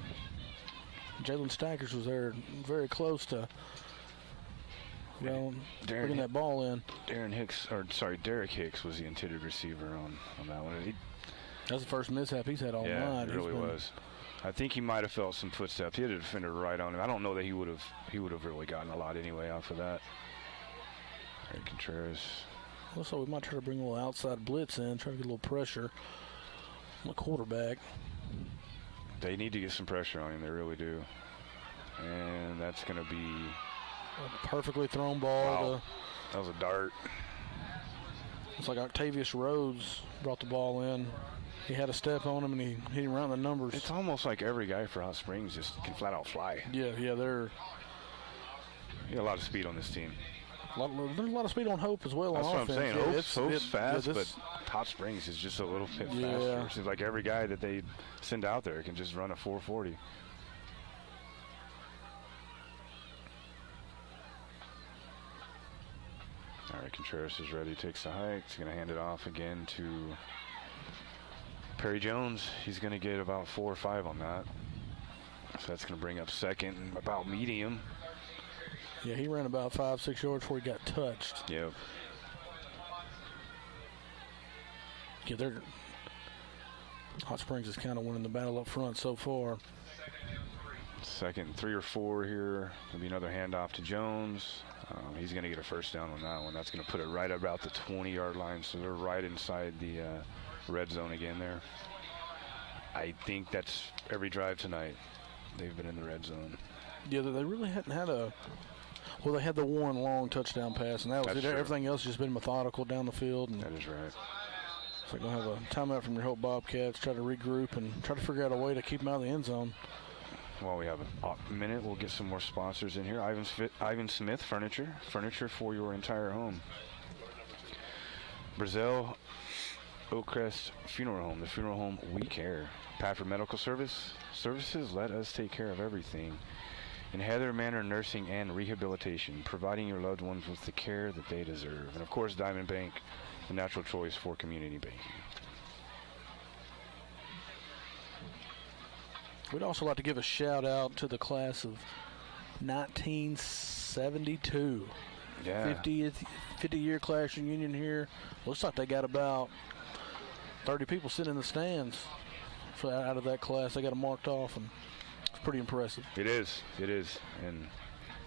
Jalen Stackers was there very close to bringing that ball in. Derek Hicks was the intended receiver on that one. That was the first mishap he's had all night. Yeah, it really was. I think he might have felt some footsteps. He had a defender right on him. I don't know that he would have really gotten a lot anyway off of that. All right, Contreras. Also, we might try to bring a little outside blitz in, try to get a little pressure on the quarterback. They need to get some pressure on him. They really do. And that's going to be A perfectly thrown ball. Wow. That was a dart. It's like Octavius Rhodes brought the ball in. He had a step on him, and he hit him around the numbers. It's almost like every guy for Hot Springs just can flat out fly. Yeah, they're. You got a lot of speed on this team. There's a lot of speed on Hope as well. That's on what offense. I'm saying. Hope's fast, yeah, but Hot Springs is just a little bit faster. It seems like every guy that they send out there can just run a 440. All right, Contreras is ready. Takes the hike. He's going to hand it off again to Perry Jones. He's going to get about 4 or 5 on that. So that's going to bring up second, about medium. Yeah, he ran about 5-6 yards before he got touched. Yep. Yeah, Hot Springs is kind of winning the battle up front so far. Second, 3 or 4 here. There'll be another handoff to Jones. He's going to get a first down on that one. That's going to put it right about the 20-yard line, so they're right inside the red zone again there. I think that's every drive tonight. They've been in the red zone. Yeah, they really hadn't had a. Well, they had the one long touchdown pass, and that was it. True. Everything else has just been methodical down the field. And that is right. So they're going to have a timeout from your Hope Bobcats, try to regroup, and try to figure out a way to keep them out of the end zone. While we have a minute, we'll get some more sponsors in here. Ivan Smith Furniture for your entire home. Brazil Oakcrest Funeral Home, the funeral home we care. Pafford Medical Services, let us take care of everything. In Heather Manor Nursing and Rehabilitation, providing your loved ones with the care that they deserve. And of course, Diamond Bank, the natural choice for community banking. We'd also like to give a shout out to the class of 1972. Yeah. 50-year class reunion here. Looks like they got about 30 people sitting in the stands out of that class. They got them marked off, and it's pretty impressive. It is, and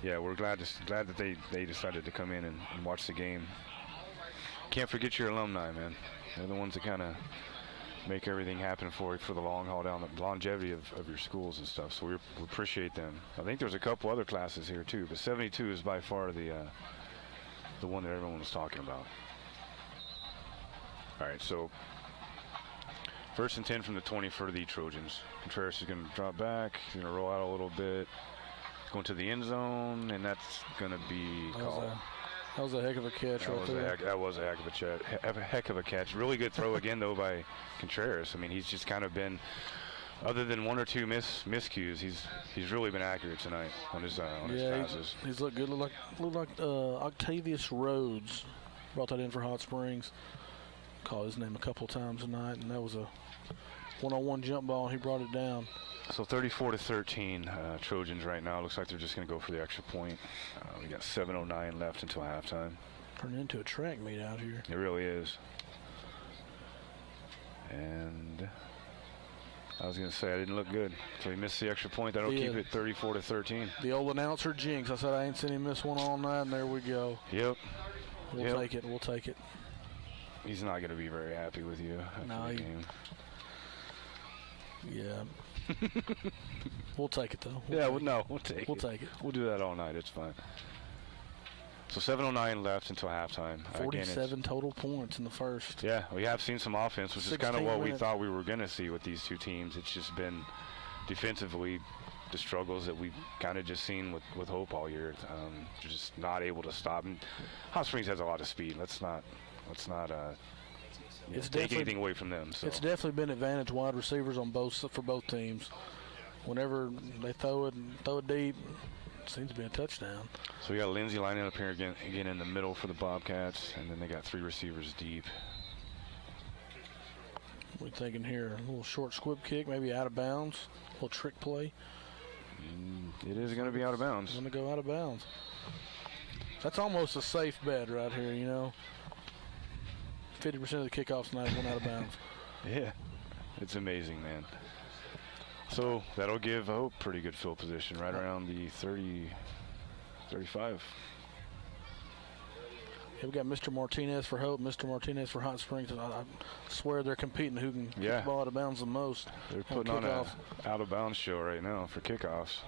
yeah, we're glad that they decided to come in and watch the game. Can't forget your alumni, man. They're the ones that kind of make everything happen for the long haul down the longevity of your schools and stuff. So we appreciate them. I think there's a couple other classes here too, but 72 is by far the one that everyone was talking about. All right, so first and 10 from the 20 for the Trojans. Contreras is going to drop back. He's going to roll out a little bit, going to the end zone, and that's going to be called. That was a heck of a catch right there. That was a heck of a catch. Really good throw again, though, by Contreras. I mean, he's just kind of been, other than 1 or 2 miscues, he's really been accurate tonight on his passes. He's looked good. Looked like Octavius Rhodes brought that in for Hot Springs. Called his name a couple times tonight, and that was a one-on-one jump ball, and he brought it down. So 34-13, Trojans right now. Looks like they're just going to go for the extra point. We got 7:09 left until halftime. Turned into a track meet out here. It really is. And I was going to say I didn't look good. So he missed the extra point. That'll keep it 34-13. The old announcer jinx. I said I ain't seen him miss one all night, and there we go. Yep. We'll take it. We'll take it. He's not going to be very happy with you after the game. Yeah. We'll take it, though. We'll take it. We'll take it. We'll do that all night. It's fine. So 7:09 left until halftime. 47 total points in the first. Yeah, we have seen some offense, which is kind of what we minutes. thought we were going to see with these two teams. It's just been defensively the struggles that we've kind of just seen with Hope all year. Just not able to stop. And Hot Springs has a lot of speed. Let's not take anything away from them. So. It's definitely been advantage wide receivers for both teams. Whenever they throw it deep, it seems to be a touchdown. So we got Lindsey lining up here again in the middle for the Bobcats, and then they got 3 receivers deep. We're thinking here a little short squib kick, maybe out of bounds, a little trick play. It is going to be out of bounds. It's going to go out of bounds. That's almost a safe bet right here, you know. 50% of the kickoffs tonight went out of bounds. Yeah, it's amazing, man. So that'll give Hope pretty good field position, right around the 30, 35. Yeah, we got Mr. Martinez for Hope, Mr. Martinez for Hot Springs. And I swear they're competing who can kick the ball out of bounds the most. They're putting on an out-of-bounds show right now for kickoffs.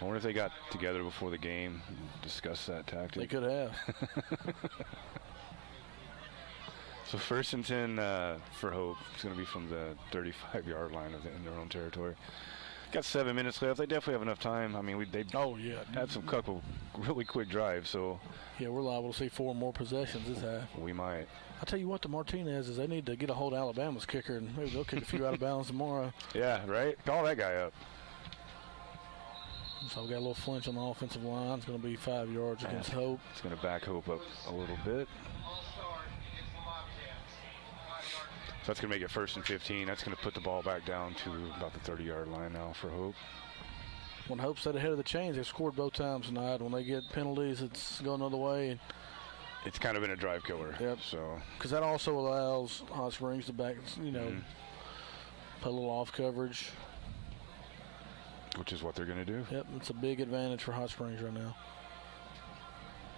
I wonder if they got together before the game and discussed that tactic. They could have. So 1st and 10 for Hope. It's going to be from the 35-yard line in their own territory. Got 7 minutes left. They definitely have enough time. I mean, they had some couple really quick drives, so. Yeah, we're liable to see 4 more possessions this half. We might. I'll tell you what, the Martinez is they need to get a hold of Alabama's kicker, and maybe they'll kick a few out of bounds tomorrow. Yeah, right? Call that guy up. So we got a little flinch on the offensive line. It's going to be 5 yards against Hope. It's going to back Hope up a little bit. So that's going to make it 1st and 15. That's going to put the ball back down to about the 30-yard line now for Hope. When Hope's at ahead of the chains, they've scored both times tonight. When they get penalties, it's going another way. It's kind of been a drive killer. Yep. So. Because that also allows Hot Springs to back, put a little off coverage. Which is what they're going to do. Yep, it's a big advantage for Hot Springs right now.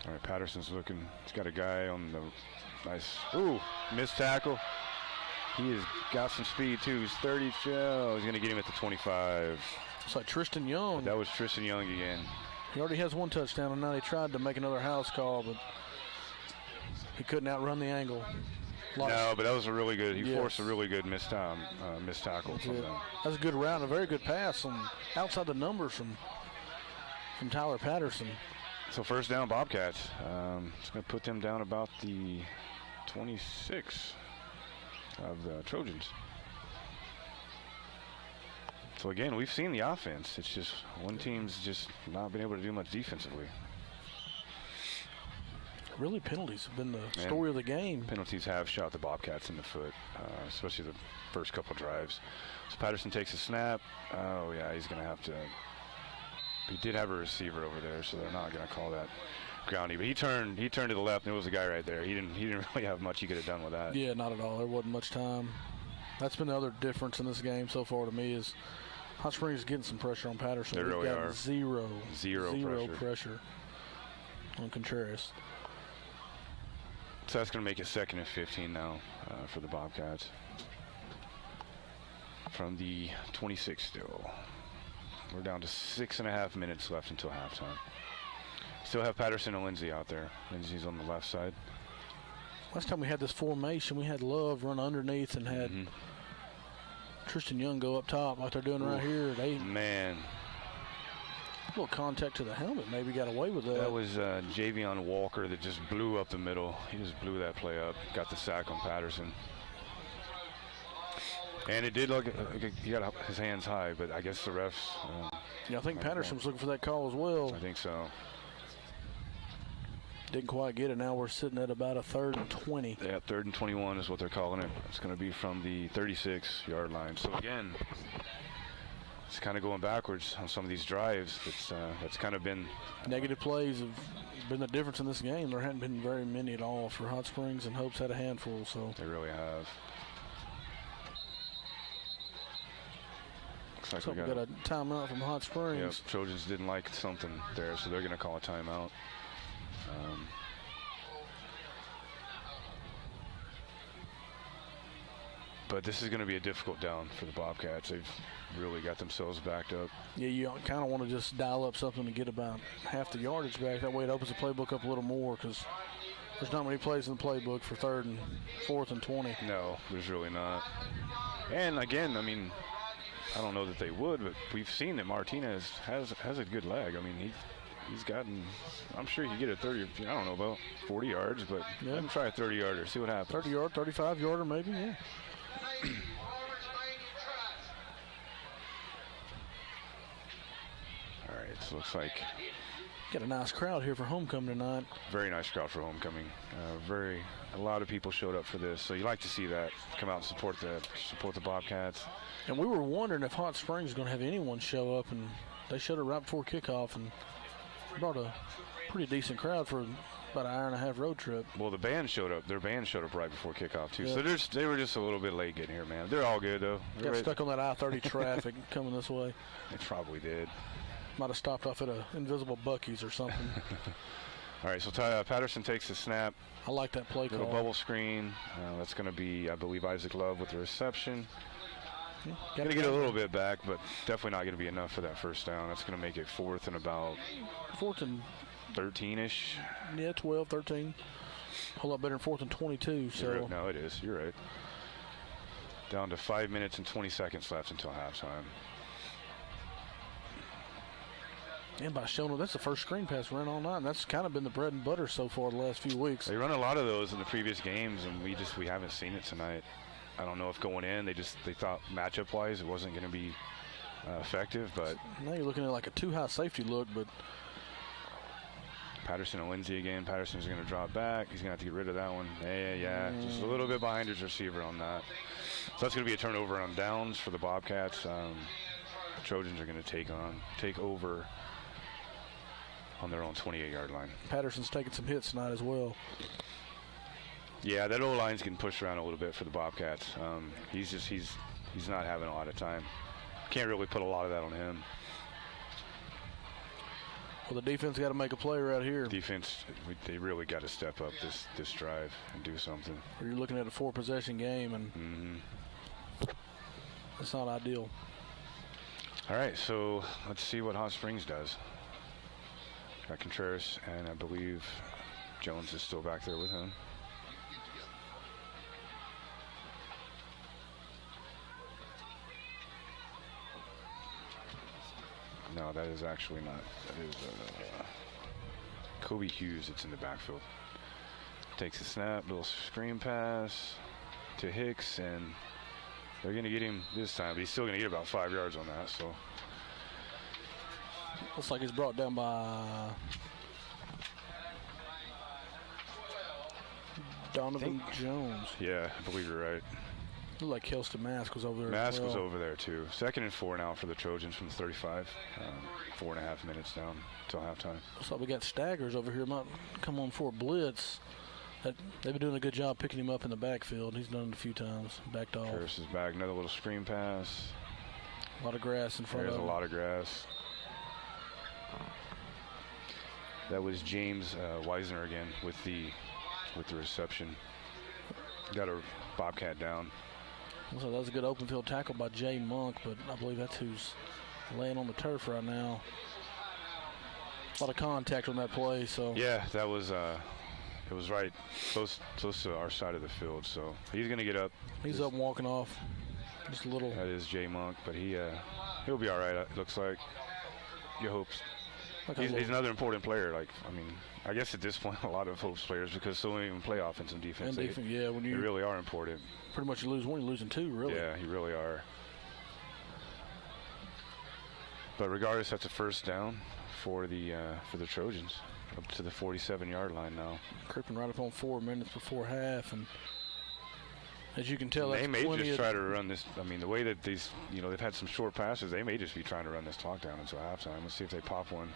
All right, Patterson's looking. He's got a guy on the nice. Ooh, missed tackle. He has got some speed, too. He's 30. He's going to get him at the 25. It's like Tristan Young. But that was Tristan Young again. He already has 1 touchdown, and now they tried to make another house call, but he couldn't outrun the angle. No, but that was a really good. He forced a really good missed tackle from them. That's a good route, a very good pass outside the numbers from Tyler Patterson. So 1st down, Bobcats. It's going to put them down about the 26 of the Trojans. So again, we've seen the offense. It's just one team's just not been able to do much defensively. Really, penalties have been the story of the game. Penalties have shot the Bobcats in the foot, especially the first couple drives. So Patterson takes a snap. Oh yeah, he's going to have to. He did have a receiver over there, so they're not going to call that grounding. But he turned to the left, and there was a guy right there. He didn't really have much he could have done with that. Yeah, not at all. There wasn't much time. That's been the other difference in this game so far to me is Hot Springs is getting some pressure on Patterson. They really are. Zero pressure on Contreras. So that's going to make it 2nd and 15 now for the Bobcats. From the 26 still. We're down to 6.5 minutes left until halftime. Still have Patterson and Lindsay out there. Lindsay's on the left side. Last time we had this formation, we had Love run underneath and had Tristan Young go up top like they're doing right here. Man. A little contact to the helmet, maybe got away with that. That was Javion Walker that just blew up the middle. He just blew that play up, got the sack on Patterson. And it did look like he got his hands high, but I guess the refs. I think Patterson was looking for that call as well. I think so. Didn't quite get it. Now we're sitting at about a 3rd and 20. Yeah, 3rd and 21 is what they're calling it. It's going to be from the 36-yard line. So again, it's kind of going backwards on some of these drives. That's kind of been negative plays have been the difference in this game. There hadn't been very many at all for Hot Springs, and Hope's had a handful. So they really have. Looks like we got a timeout from Hot Springs. Yep, Trojans didn't like something there, so they're going to call a timeout. But this is going to be a difficult down for the Bobcats. They've really got themselves backed up. Yeah, you kind of want to just dial up something to get about half the yardage back. That way it opens the playbook up a little more because there's not many plays in the playbook for 3rd and 4th and 20. No, there's really not. And again, I mean, I don't know that they would, but we've seen that Martinez has a good leg. I mean, he's gotten, I'm sure he can get a 30, I don't know, about 40 yards, but let him try a 30-yarder, see what happens. 30-yard, 35-yarder maybe, yeah. All right, so looks like got a nice crowd here for homecoming tonight. Very nice crowd for homecoming. A lot of people showed up for this, so you like to see that come out and support the Bobcats. And we were wondering if Hot Springs is going to have anyone show up, and they showed up right before kickoff and brought a pretty decent crowd for about an hour-and-a-half road trip. Well, the band showed up. Their band showed up right before kickoff, too. Yep. So they were just a little bit late getting here, man. They're all good, though. Got stuck on that I-30 traffic coming this way. They probably did. Might have stopped off at a invisible Buc-ee's or something. All right, so Patterson takes the snap. I like that play call. Little bubble screen. That's going to be, I believe, Isaac Love with the reception. Going to get a little bit back, but definitely not going to be enough for that first down. That's going to make it 4th and about 4th and 13-ish. Yeah, 12, 13. A whole lot better than 4th and 22. So No, it is. You're right. Down to 5 minutes and 20 seconds left until halftime. And by Shona, that's the first screen pass run all night. And that's kind of been the bread and butter so far the last few weeks. They run a lot of those in the previous games, and we haven't seen it tonight. I don't know if going in they thought matchup-wise it wasn't going to be effective, but now you're looking at like a too high safety look. But Patterson and Lindsay again. Patterson's going to drop back. He's going to have to get rid of that one. Yeah, just a little bit behind his receiver on that. So that's going to be a turnover on downs for the Bobcats. The Trojans are going to take over on their own 28-yard line. Patterson's taking some hits tonight as well. Yeah, that O-line's getting pushed around a little bit for the Bobcats. He's not having a lot of time. Can't really put a lot of that on him. Well, the defense got to make a play right here. Defense, they really got to step up this drive and do something. Or you're looking at a 4-possession game, and it's not ideal. All right, so let's see what Hot Springs does. Got Contreras, and I believe Jones is still back there with him. No, that is actually not. That is Kobe Hughes. It's in the backfield. Takes a snap, little screen pass to Hicks, and they're going to get him this time, but he's still going to get about 5 yards on that. So looks like he's brought down by Donovan Jones. Yeah, I believe you're right. Looked like Kelston Mask was over there. Mask was over there too. 2nd and 4 now for the Trojans from the 35. 4.5 minutes down till halftime. Looks like we got Staggers over here. Might come on for a blitz. They've been doing a good job picking him up in the backfield. He's done it a few times. Backed off. Harris is back. Another little screen pass. A lot of grass in front of him. There's a lot of grass. That was James Weisner again with the reception. Got a Bobcat down. So that was a good open field tackle by Jay Monk, but I believe that's who's laying on the turf right now. A lot of contact on that play. So yeah, that was it was right close to our side of the field. So he's going to get up. He's up and walking off. Just a little. That is Jay Monk, but he'll be all right. It looks like. You hope. He's another important player. I guess at this point, a lot of Hope's players, because so many of them play offense and defense. And defense, yeah, when they really are important. Pretty much you lose one, you're losing two, really. Yeah, you really are. But regardless, that's a first down for the Trojans, up to the 47-yard line now. Creeping right up on 4 minutes before half, and as you can tell, they may just try to run this. I mean, the way that they've had some short passes, they may just be trying to run this clock down until halftime. Let's see if they pop one.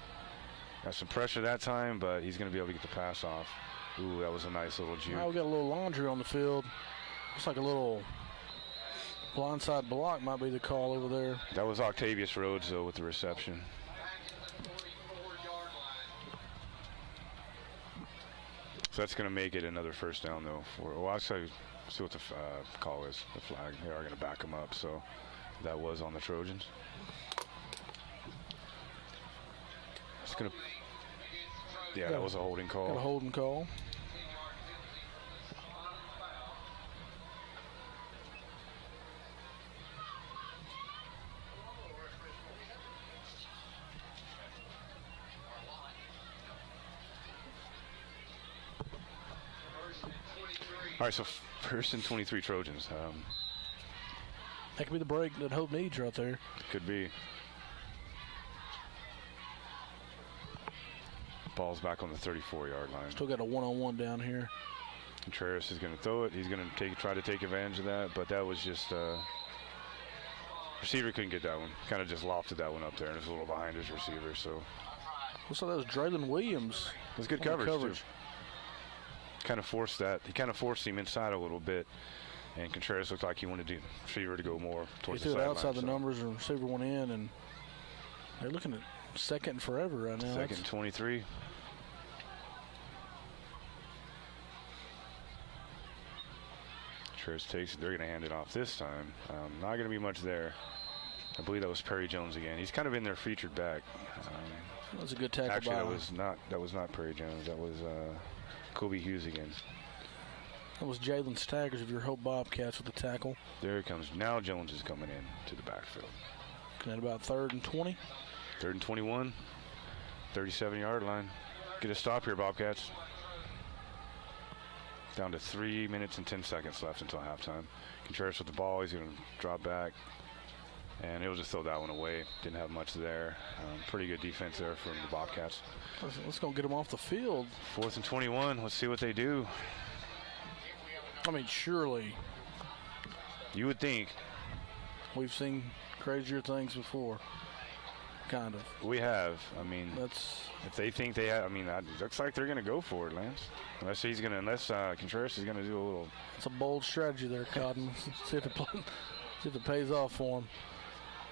Got some pressure that time, but he's going to be able to get the pass off. Ooh, that was a nice little juke. Now we got a little laundry on the field. Looks like a little blindside block might be the call over there. That was Octavius Rhodes, though, with the reception. So that's going to make it another first down, though. I'll see what the call is, the flag. They are going to back him up, so that was on the Trojans. It's going to... Yeah, that was a holding call. Got a holding call. All right, so first and 23 Trojans. That could be the break that Hope needs right there. Could be. Ball's back on the 34-yard line. Still got a one-on-one down here. Contreras is going to throw it. He's going to try to take advantage of that, but that was just receiver couldn't get that one. Kind of just lofted that one up there, and it's a little behind his receiver. So looks like that was Draylon Williams. It was good coverage. Too. Kind of forced that. He kind of forced him inside a little bit, and Contreras looked like he wanted the receiver to go more towards the sideline. He threw it outside the numbers, and the receiver went in, and they're looking at second and forever right now. Second and 23. Contreras takes it. They're going to hand it off this time. Not going to be much there. I believe that was Perry Jones again. He's kind of in there featured back. That was a good tackle. Actually, by that was not Perry Jones. That was Kobe Hughes again. That was Jalen Staggers of your Hope Bobcats with the tackle. There he comes. Now Jones is coming in to the backfield. At about 3rd and 20. 3rd and 21. 37-yard line. Get a stop here, Bobcats. Down to 3 minutes and 10 seconds left until halftime. Contreras with the ball. He's going to drop back. And he'll just throw that one away. Didn't have much there. Pretty good defense there from the Bobcats. Let's go get them off the field. 4th and 21. Let's see what they do. I mean, surely. You would think. We've seen crazier things before. Kind of. We have. I mean, that's if they think they have. I mean, it looks like they're going to go for it, Lance. Unless Contreras is going to do a little. It's a bold strategy there, Cotton. see if it pays off for him.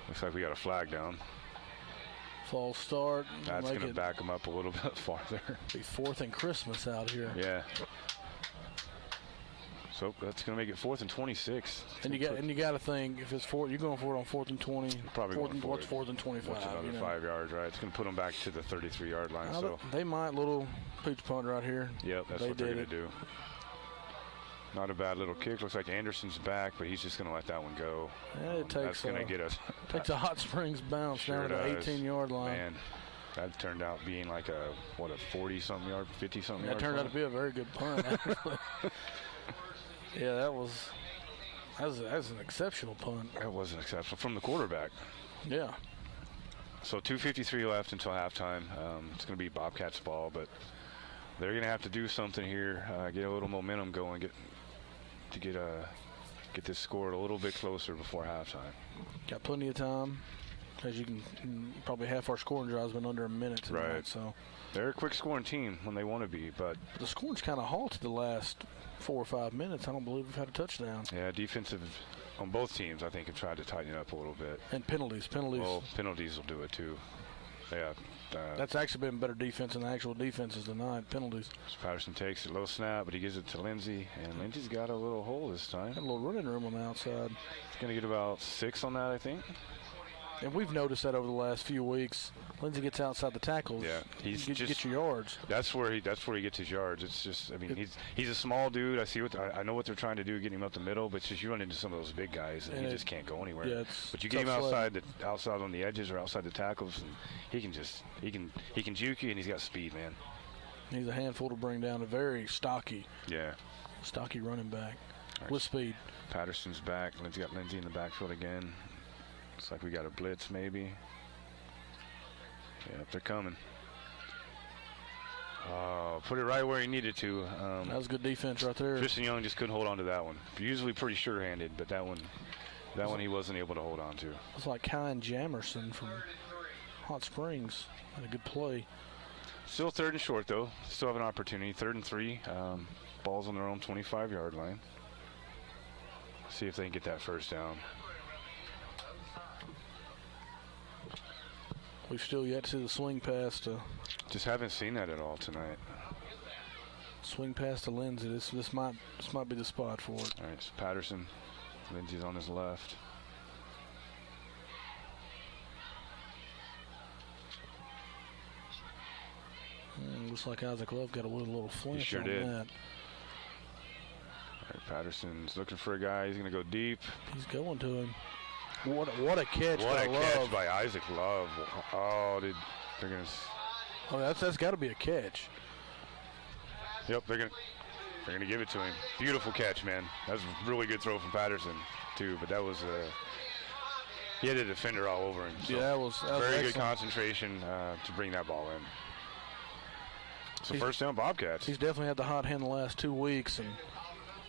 Looks like we got a flag down. False start. That's going to back them up a little bit farther. Be 4th and Christmas out here. Yeah. So that's going to make it 4th and 26. And you got to think if it's 4th, you're going for it on 4th and 20. Probably going for it. 4th and 25? What's another 5 yards, right? It's going to put them back to the 33-yard line. So they might little pooch punt right here. Yep, that's what they're going to do. Not a bad little kick. Looks like Anderson's back, but he's just going to let that one go. Yeah, that's going to get us. Takes a Hot Springs bounce down to the 18-yard line. Man, that turned out being like a 40-something yard, 50-something yard. That turned out to be a very good punt. Yeah, that was an exceptional punt. That was an exceptional from the quarterback. Yeah. So 2:53 left until halftime. It's going to be Bobcats ball, but they're going to have to do something here, get a little momentum going, get this scored a little bit closer before halftime. Got plenty of time. As you can, probably half our scoring drive has been under a minute tonight. Right. So they're a quick scoring team when they want to be, but the scoring's kind of halted the last 4 or 5 minutes. I don't believe we've had a touchdown. Yeah, defensive on both teams, I think, have tried to tighten it up a little bit. And penalties. Well, penalties will do it too. Yeah. That's actually been better defense than the actual defenses tonight. Penalties. Patterson takes it, low snap, but he gives it to Lindsey, and Lindsey's got a little hole this time. Got a little running room on the outside. He's going to get about 6 on that, I think. And we've noticed that over the last few weeks. Lindsey gets outside the tackles. Yeah, he's get your yards. That's where he gets his yards. It's just, I mean, he's a small dude. I know what they're trying to do, getting him up the middle, but it's just you run into some of those big guys and he just can't go anywhere. Yeah, but you get him outside on the edges or outside the tackles, and he can juke you, and he's got speed, man. He's a handful to bring down. A very stocky running back with speed. Patterson's back. Got Lindsey in the backfield again. Looks like we got a blitz maybe. Yeah, they're coming. Oh, put it right where he needed to. That was good defense right there. Tristan Young just couldn't hold on to that one. Usually pretty sure-handed, but that one he wasn't able to hold on to. It's like Kyan Jamerson from Hot Springs. Had a good play. Still 3rd and short, though. Still have an opportunity. 3rd and 3. Ball's on their own 25-yard line. See if they can get that first down. We've still yet to see the swing pass to. Just haven't seen that at all tonight. Swing pass to Lindsey. This might be the spot for it. All right, so Patterson. Lindsey's on his left. Looks like Isaac Love got a little flinch sure on did. that. All right, Patterson's looking for a guy. He's going to go deep. He's going to him. What a catch by Love. What a catch by Isaac Love. Oh, they're going to... Oh, that's got to be a catch. Yep, they're going to give it to him. Beautiful catch, man. That was a really good throw from Patterson, too. But that was... he had a defender all over him. So yeah, that was very excellent. good concentration to bring that ball in. So first down, Bobcats. He's definitely had the hot hand the last 2 weeks, and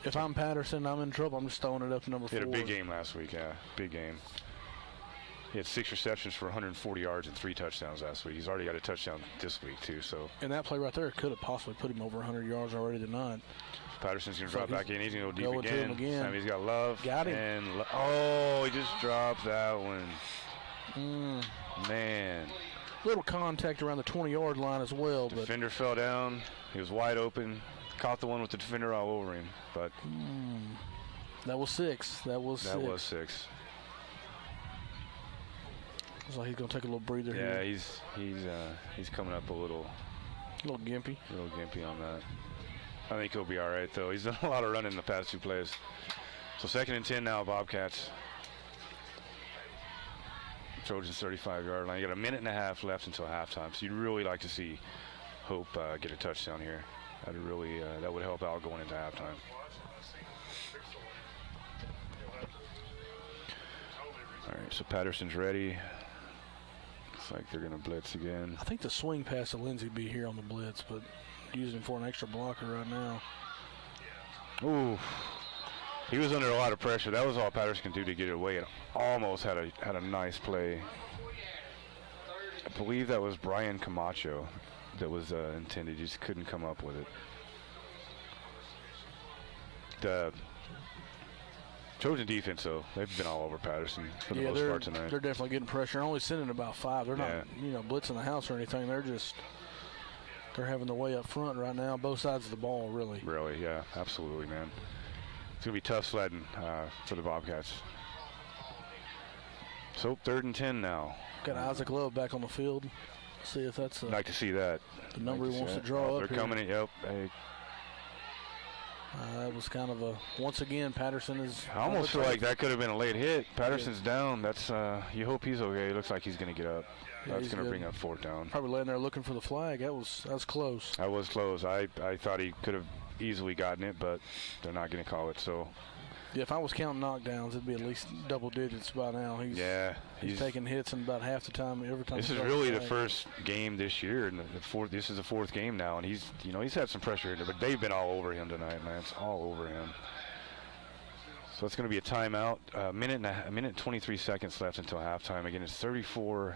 if I'm Patterson, I'm in trouble. I'm just throwing it up to number 4. He had a big game last week, yeah, big game. He had 6 receptions for 140 yards and 3 touchdowns last week. He's already got a touchdown this week, too. So. And that play right there could have possibly put him over 100 yards already tonight. Patterson's going to drop back in. He's going to go deep again. again. He's got Love. Got him. And he just dropped that one. Man. Little contact around the 20-yard line as well. Defender fell down. He was wide open. Caught the one with the defender all over him. But That was 6. That was 6. That was 6. Looks like he's going to take a little breather here. Yeah, he's coming up a little gimpy. A little gimpy on that. I think he'll be all right, though. He's done a lot of running in the past 2 plays. So 2nd and 10 now, Bobcats. Trojans 35-yard line. You got a minute and a half left until halftime. So you'd really like to see Hope get a touchdown here. That would help out going into halftime. All right, so Patterson's ready. Looks like they're going to blitz again. I think the swing pass to Lindsey be here on the blitz, but using him for an extra blocker right now. Ooh. He was under a lot of pressure. That was all Patterson can do to get it away. It almost had a nice play. I believe that was Brian Camacho that was intended. He just couldn't come up with it. The Trojan defense, though, they've been all over Patterson for the most part tonight. They're definitely getting pressure. Only sending about 5. They're not, blitzing the house or anything. They're having their way up front right now, both sides of the ball, really. Really, yeah, absolutely, man. It's going to be tough sledding for the Bobcats. So 3rd and 10 now. Got Isaac Love back on the field. See if that's I'd like to see that. The number he wants to draw up. They're coming in. Yep. That was kind of once again, Patterson is. I almost feel like that could have been a late hit. Patterson's down. That's you hope he's okay. It looks like he's going to get up. That's going to bring up 4th down. Probably laying there looking for the flag. That was close. That was close. I thought he could have easily gotten it, but they're not going to call it. So. Yeah, if I was counting knockdowns, it'd be at least double digits by now. He's taking hits in about half the time. Every time. This is really the first game this year, and this is the 4th game now, and he's had some pressure in there, but they've been all over him tonight, man. It's all over him. So it's going to be a timeout. A minute and 23 seconds left until halftime. Again, it's 34-13.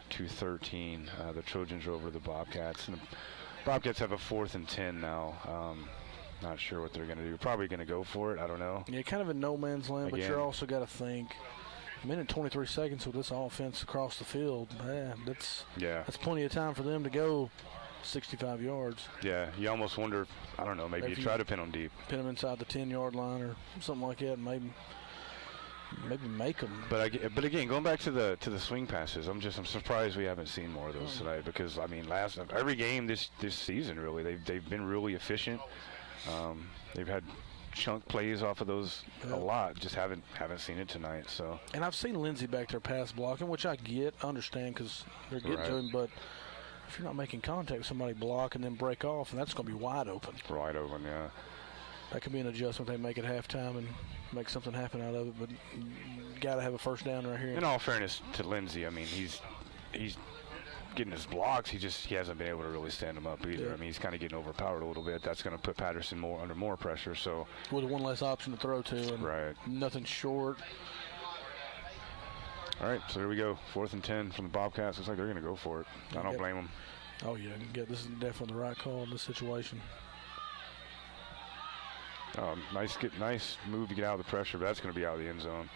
The Trojans are over the Bobcats, and the Bobcats have a 4th and 10 now. Not sure what they're going to do. Probably going to go for it. I don't know. Yeah, kind of in no man's land, but you're also got to think. A minute and 23 seconds with this offense across the field. That's plenty of time for them to go 65 yards. Yeah, you almost wonder, I don't know, maybe you try to pin them deep. Pin them inside the 10-yard line or something like that, and maybe make them. But again, going back to the swing passes, I'm surprised we haven't seen more of those tonight, because I mean, every game this season really they've been really efficient. They've had chunk plays off of those a lot. Just haven't seen it tonight. So. And I've seen Lindsey back there pass blocking, which I understand, because they're getting to him. But if you're not making contact with somebody, block and then break off, and that's going to be wide open. Wide open, yeah. That could be an adjustment they make at halftime and make something happen out of it. But you got to have a first down right here. In all fairness to Lindsey, I mean he's getting his blocks. He hasn't been able to really stand him up either. Yeah. I mean, he's kind of getting overpowered a little bit. That's going to put Patterson under more pressure. So with one less option to throw to, and nothing short. All right, so here we go. 4th and 10 from the Bobcats. Looks like they're going to go for it. I don't blame them. Oh yeah, this is definitely the right call in this situation. Nice move to get out of the pressure, but that's going to be out of the end zone.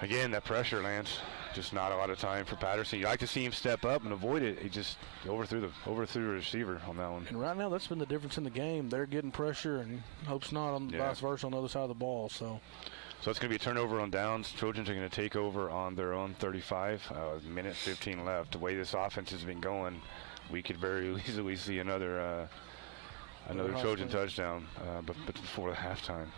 Again, that pressure, Lance. Just not a lot of time for Patterson. You like to see him step up and avoid it. He just overthrew the receiver on that one. And right now, that's been the difference in the game. They're getting pressure, and Hope's not on vice versa on the other side of the ball. So it's going to be a turnover on downs. Trojans are going to take over on their own 35. Minute 15 left. The way this offense has been going, we could very easily see another Trojan touchdown, but before the halftime.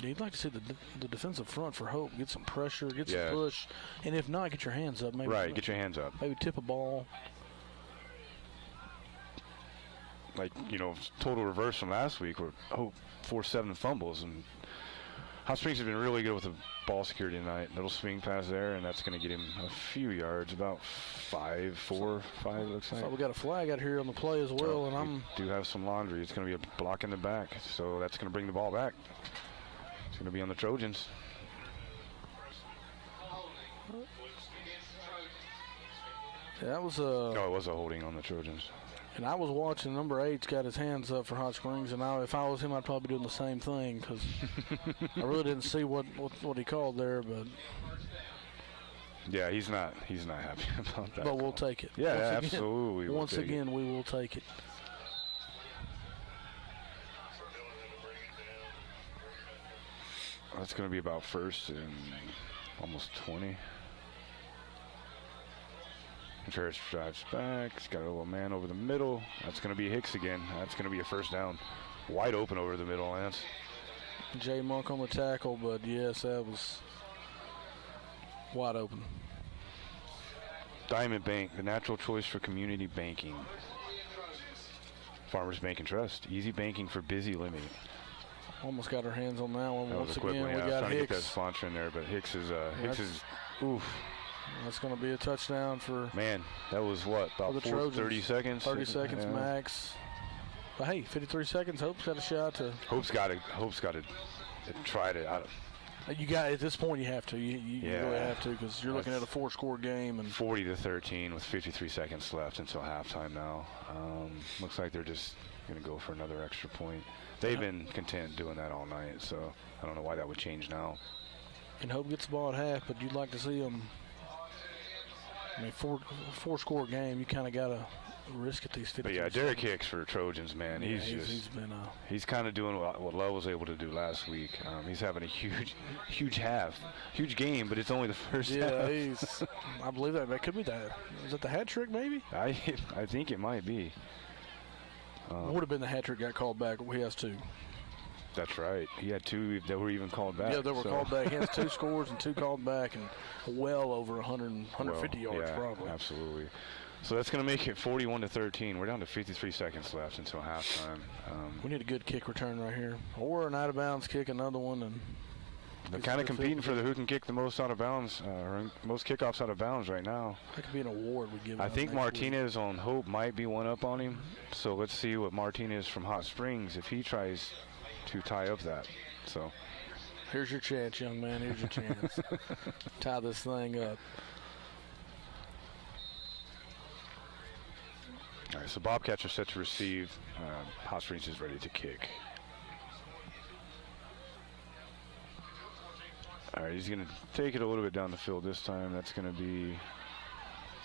Yeah, you'd like to see the defensive front for Hope get some pressure, get some push, and if not, get your hands up. Maybe get your hands up. Maybe tip a ball. Like, total reverse from last week where Hope forced 7 fumbles, and Hot Springs has been really good with the ball security tonight. Little swing pass there, and that's going to get him a few yards, about 4 or 5 it looks like. So we got a flag out here on the play as well, and we do have some laundry. It's going to be a block in the back, so that's going to bring the ball back. It's going to be on the Trojans. That was it was a holding on the Trojans. And I was watching number 8's got his hands up for Hot Springs, and if I was him, I'd probably be doing the same thing, because I really didn't see what he called there, but. Yeah, he's not happy about that. But we'll take it. Yeah, absolutely. Once again, we will take it. That's going to be about first and almost 20. Contreras drives back. He's got a little man over the middle. That's going to be Hicks again. That's going to be a first down. Wide open over the middle, Lance. Jay Monk on the tackle, but yes, that was wide open. Diamond Bank, the natural choice for community banking. Farmers Bank and Trust. Easy banking for busy living. Almost got our hands on that one. That Once was a quick again, one. we Yeah, got trying to get that Hicks. sponsor in there, but Hicks is oof. That's going to be a touchdown for. Man, that was what, about 30 seconds? 30 seconds max. But hey, 53 seconds. Hope's got a shot to. Hope's got to try to. You got at this point. You have to. You really have to, because you're looking at a 4-score game and 40-13 with 53 seconds left until halftime now. Looks like they're just going to go for another extra point. They've been content doing that all night, so I don't know why that would change now. And Hope gets the ball at half, but you'd like to see them. I mean, four-score game. You kind of got to risk at these 50. But yeah, Derek Hicks for Trojans, man. Yeah, he's kind of doing what Love was able to do last week. He's having a huge game, but it's only the first half. I believe that could be that. Is that the hat trick, maybe? I think it might be. Would have been the hat trick got called back. He has 2. That's right. He had 2 that were even called back. Yeah, they were called back. He has 2 scores and 2 called back, and well over 150 yards probably. Absolutely. So that's going to make it 41-13. We're down to 53 seconds left until halftime. We need a good kick return right here, or an out of bounds kick, another one. And they're kind of competing for who can kick the most out of bounds, or most kickoffs out of bounds right now. That could be an award we give. I think Martinez on Hope might be one up on him. So let's see what Martinez from Hot Springs, if he tries to tie up that. So here's your chance, young man. Here's your chance. Tie this thing up. All right, so Bobcats are set to receive. Hot Springs is ready to kick. All right, he's going to take it a little bit down the field this time. That's going to be,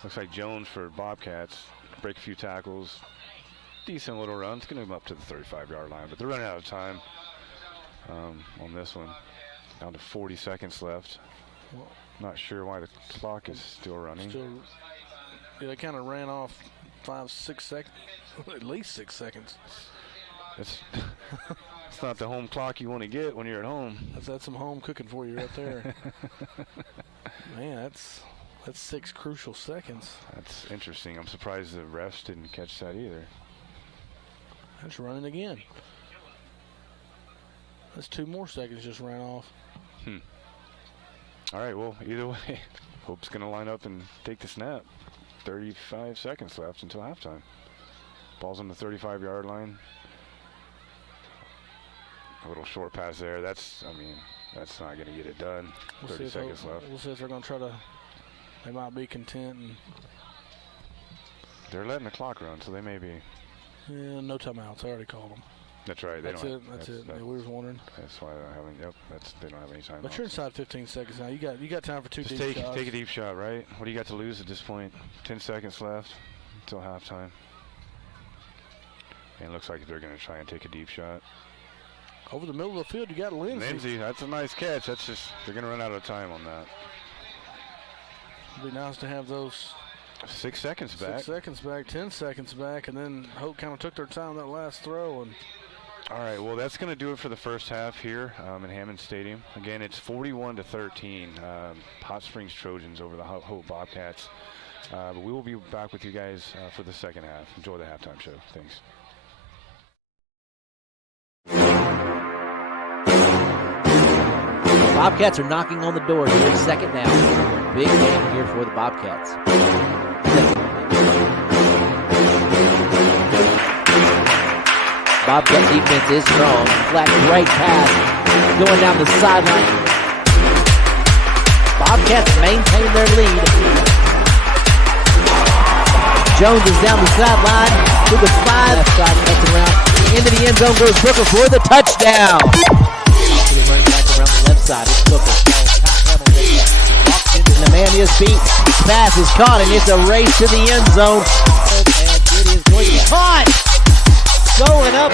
looks like Jones for Bobcats. Break a few tackles. Decent little run. It's going to come up to the 35-yard line, but they're running out of time on this one. Down to 40 seconds left. Not sure why the clock is still running. Yeah, they kind of ran off 5-6 seconds, at least 6 seconds. It's not the home clock you want to get when you're at home. That's some home cooking for you right there. Man, that's 6 crucial seconds. That's interesting. I'm surprised the refs didn't catch that either. That's running again. That's 2 more seconds just ran off. All right, well, either way, Hope's going to line up and take the snap. 35 seconds left until halftime. Ball's on the 35-yard line. A little short pass there. That's not going to get it done. 30 seconds left. We'll see if they're going to try to. They might be content. And they're letting the clock run, so they may be. Yeah, no timeouts. I already called them. That's right. That's it. Yeah, we were wondering. That's why they don't have any timeouts. But you're inside 15 seconds now. You got time for 2 Just deep shots. Take a deep shot, right? What do you got to lose at this point? 10 seconds left until halftime. And it looks like they're going to try and take a deep shot. Over the middle of the field, you got Lindsey. That's a nice catch. That's just, they're going to run out of time on that. It'd be nice to have those 6 seconds back. 6 seconds back, 10 seconds back, and then Hope kind of took their time that last throw. And all right, well, that's going to do it for the first half here in Hammond Stadium. Again, it's 41-13. Hot Springs Trojans over the Hope Bobcats. But we will be back with you guys for the second half. Enjoy the halftime show. Thanks. Bobcats are knocking on the door here. Second down. Big game here for the Bobcats. Bobcat defense is strong. Flat right pass going down the sideline. Bobcats maintain their lead. Jones is down the sideline to the 5. Left side cuts around. Into the end zone goes Booker for the touchdown. Running back around the left side. It's Booker. Walks into the man is beat. Pass is caught and it's a race to the end zone. And it is going to be caught. Going up.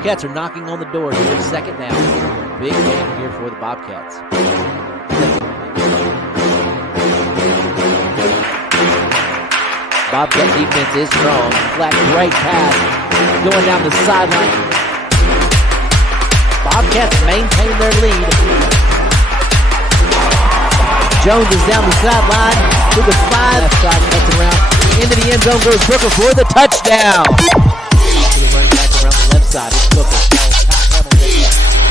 Bobcats are knocking on the door here in second down. Big game here for the Bobcats. Bobcat defense is strong. Flat, great pass going down the sideline. Bobcats maintain their lead. Jones is down the sideline to the 5. Left side cuts around. Into the end zone goes Booker for the touchdown. To the running back around the left side. It's Booker.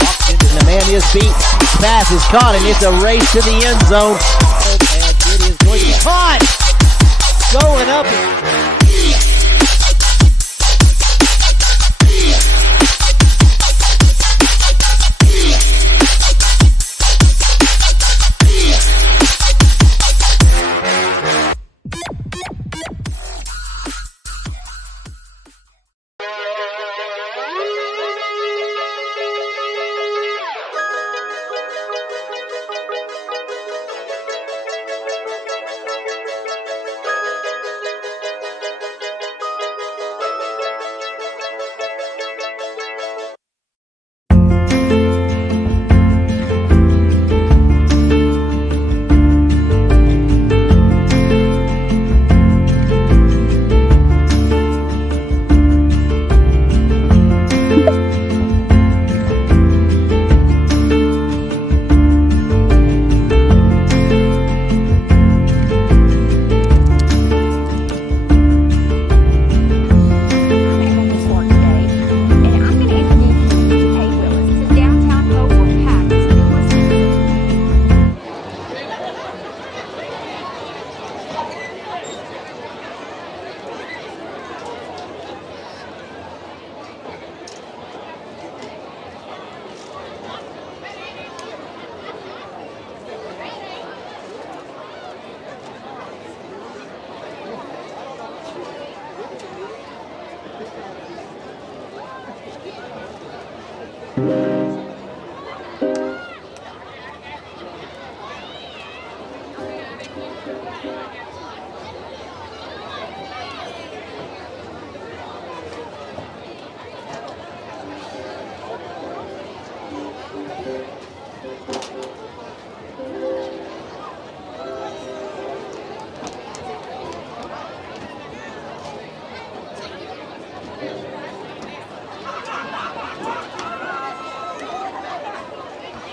Walks into the man is beat. Pass is caught and it's a race to the end zone. And it is going to be caught. Going up.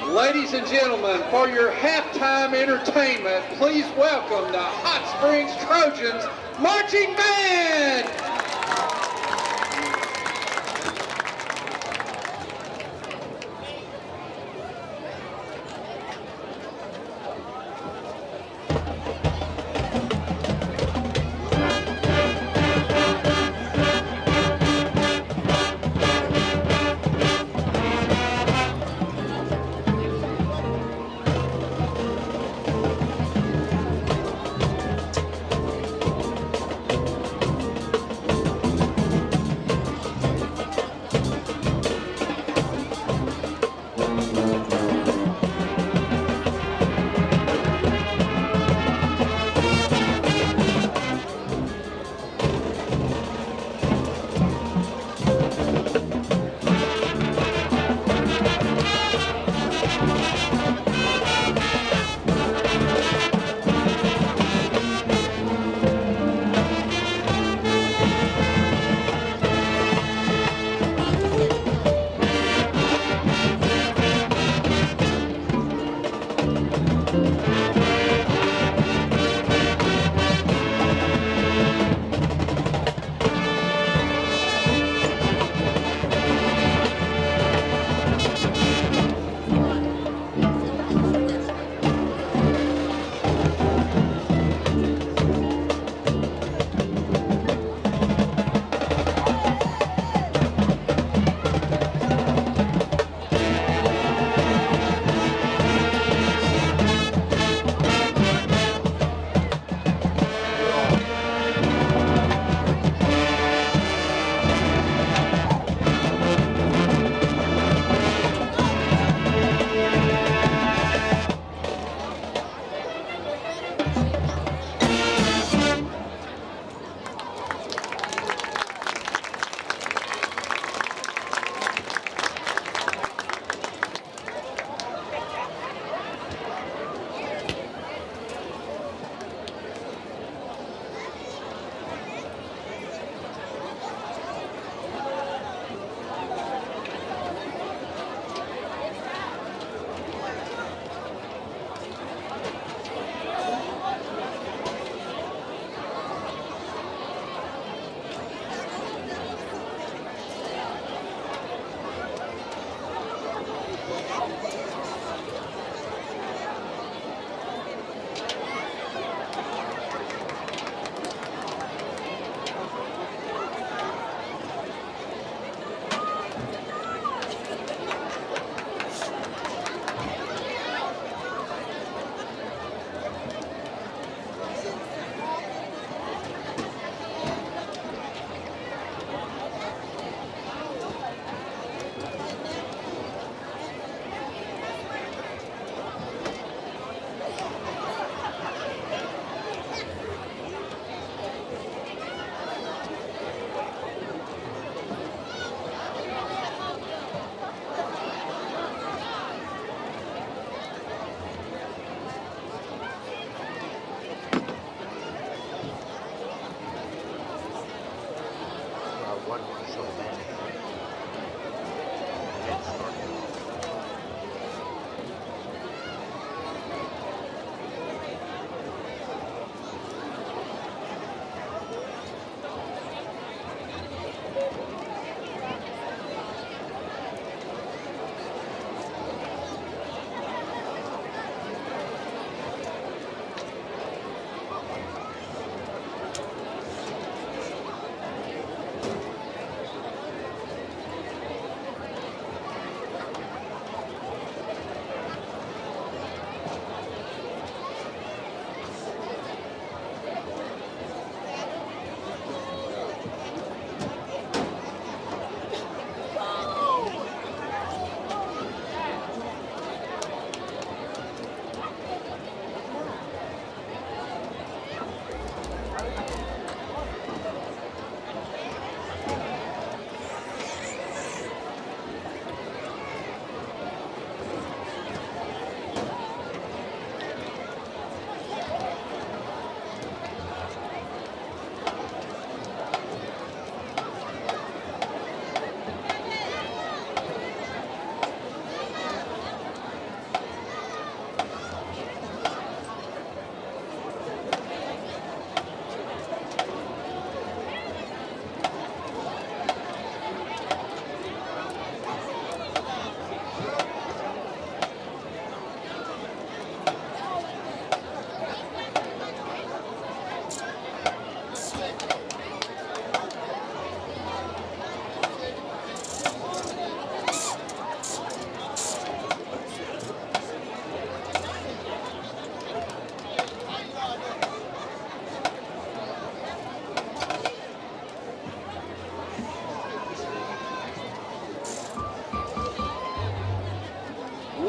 Ladies and gentlemen, for your halftime entertainment, please welcome the Hot Springs Trojans Marching Band!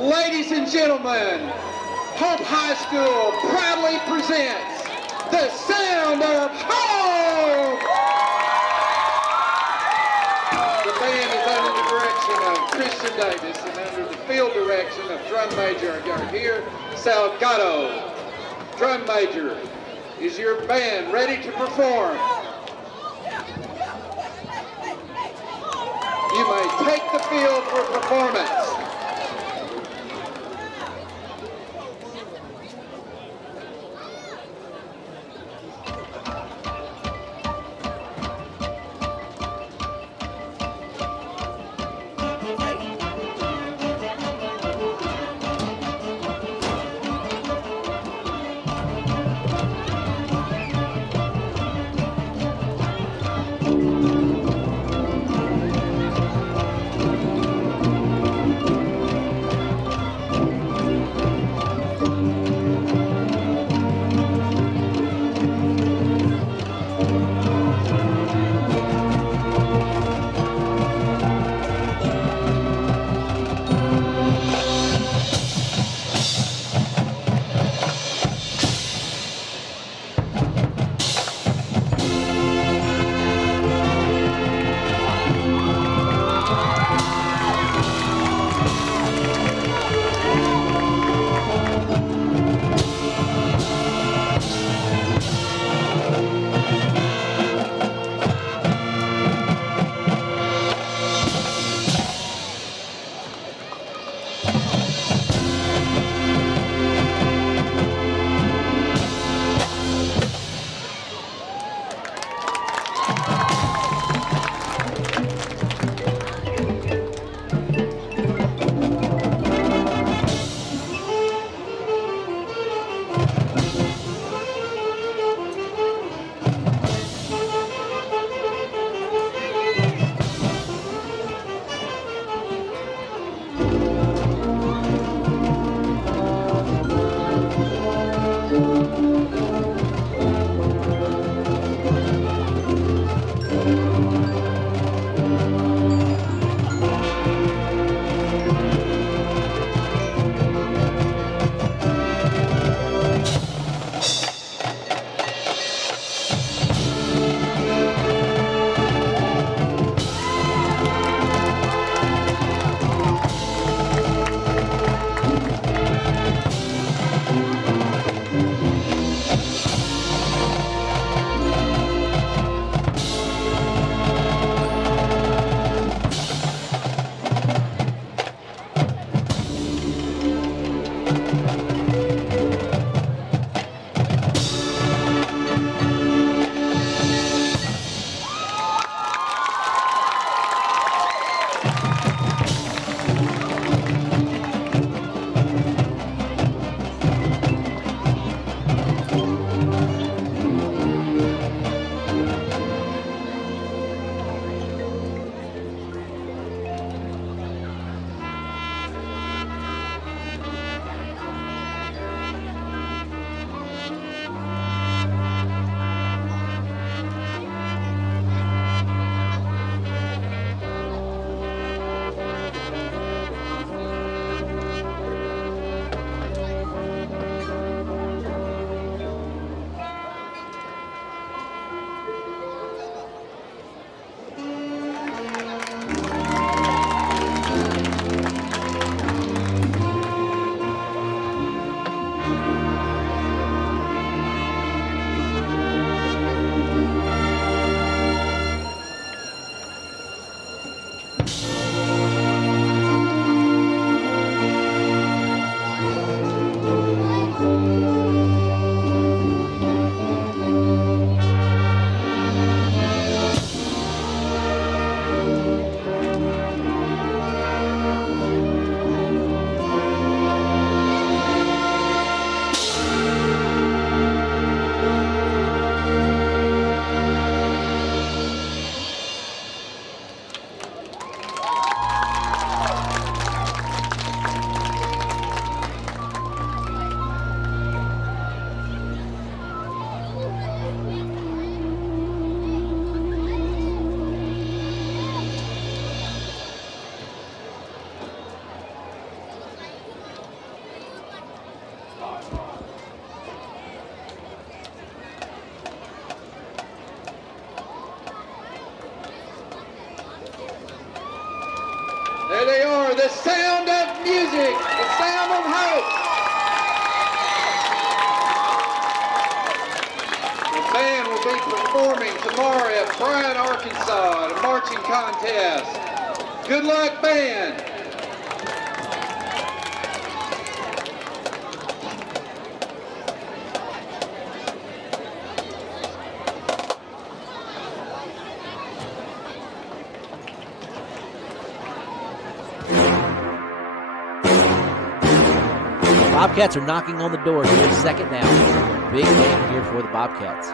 Ladies and gentlemen, Hope High School proudly presents the sound of Hope! The band is under the direction of Christian Davis and under the field direction of drum major Gargir Salgado. Drum major, is your band ready to perform? You may take the field for performance. the sound of music, the sound of hope. The band will be performing tomorrow at Bryan, Arkansas at a marching contest. Good luck, band. Bobcats are knocking on the door here, second down. Big game here for the Bobcats.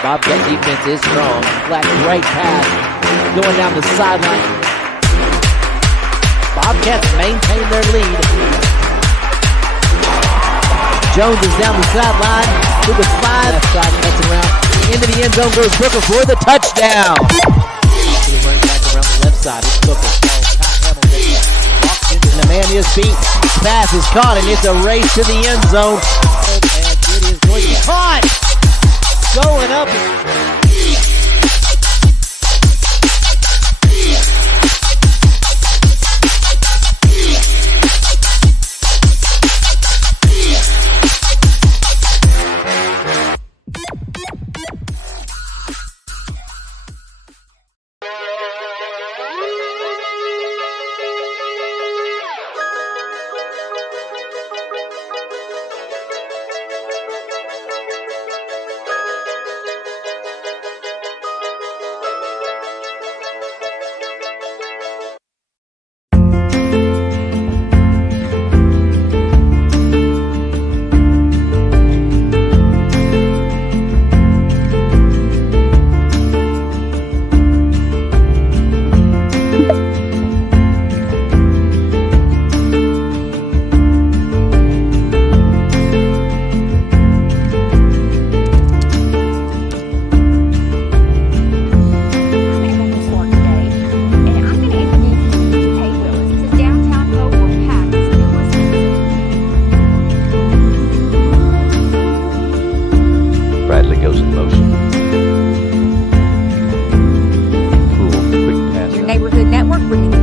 Bobcat defense is strong. Flat, great pass going down the sideline. Bobcats maintain their lead. Jones is down the sideline to the 5. Left side cuts around. Into the end zone goes Booker for the touchdown. Running back around the left side is Booker. Walks into the man is beat. Pass is caught and it's a race to the end zone. And it is going to be caught. Going up.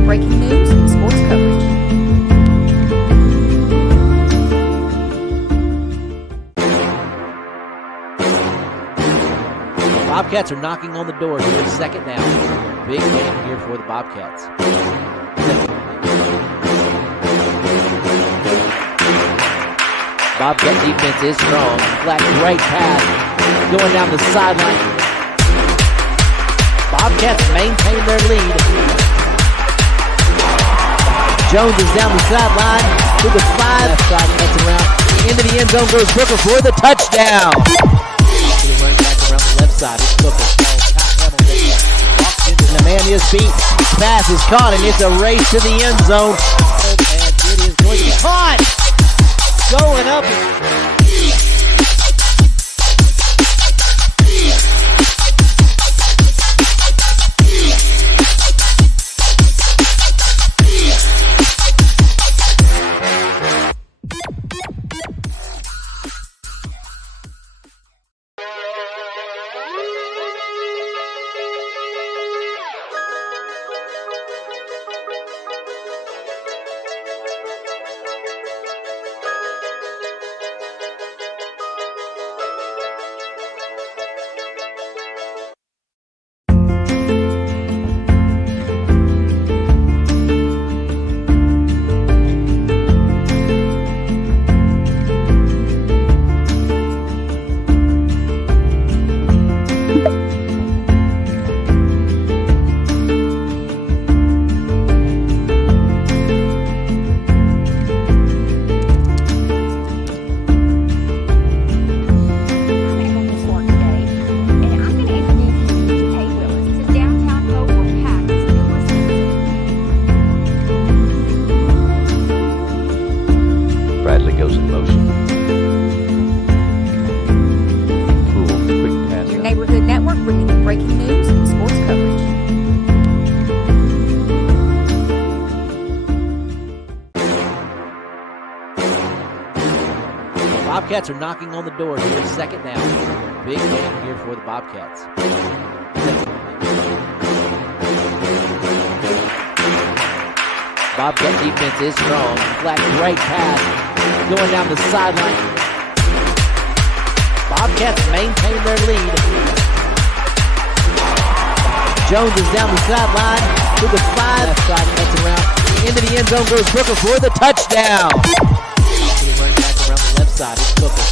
breaking news and sports coverage. Bobcats are knocking on the door here, second down. Big game here for the Bobcats. Bobcat defense is strong. Flat, great pass going down the sideline. Bobcats maintain their lead. Jones is down the sideline to the 5. Left side cuts around. Into the end zone goes Booker for the touchdown. Running back around the left side is Booker. Walks into the man is beat. Pass is caught and it's a race to the end zone. And it is going to be caught. Going up. Breaking news and sports coverage. Bobcats are knocking on the door here, second down. Big game here for the Bobcats. Bobcat defense is strong. Flat, great pass. Going down the sideline. Bobcats maintain their lead. Jones is down the sideline to the 5. Left side, cuts around. Into the end zone goes Booker for the touchdown. He's running back around the left side. It's Booker.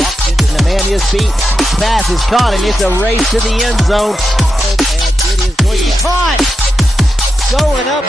Walks into the man is beat. Pass is caught, and it's a race to the end zone. And it is going to be caught. Going up.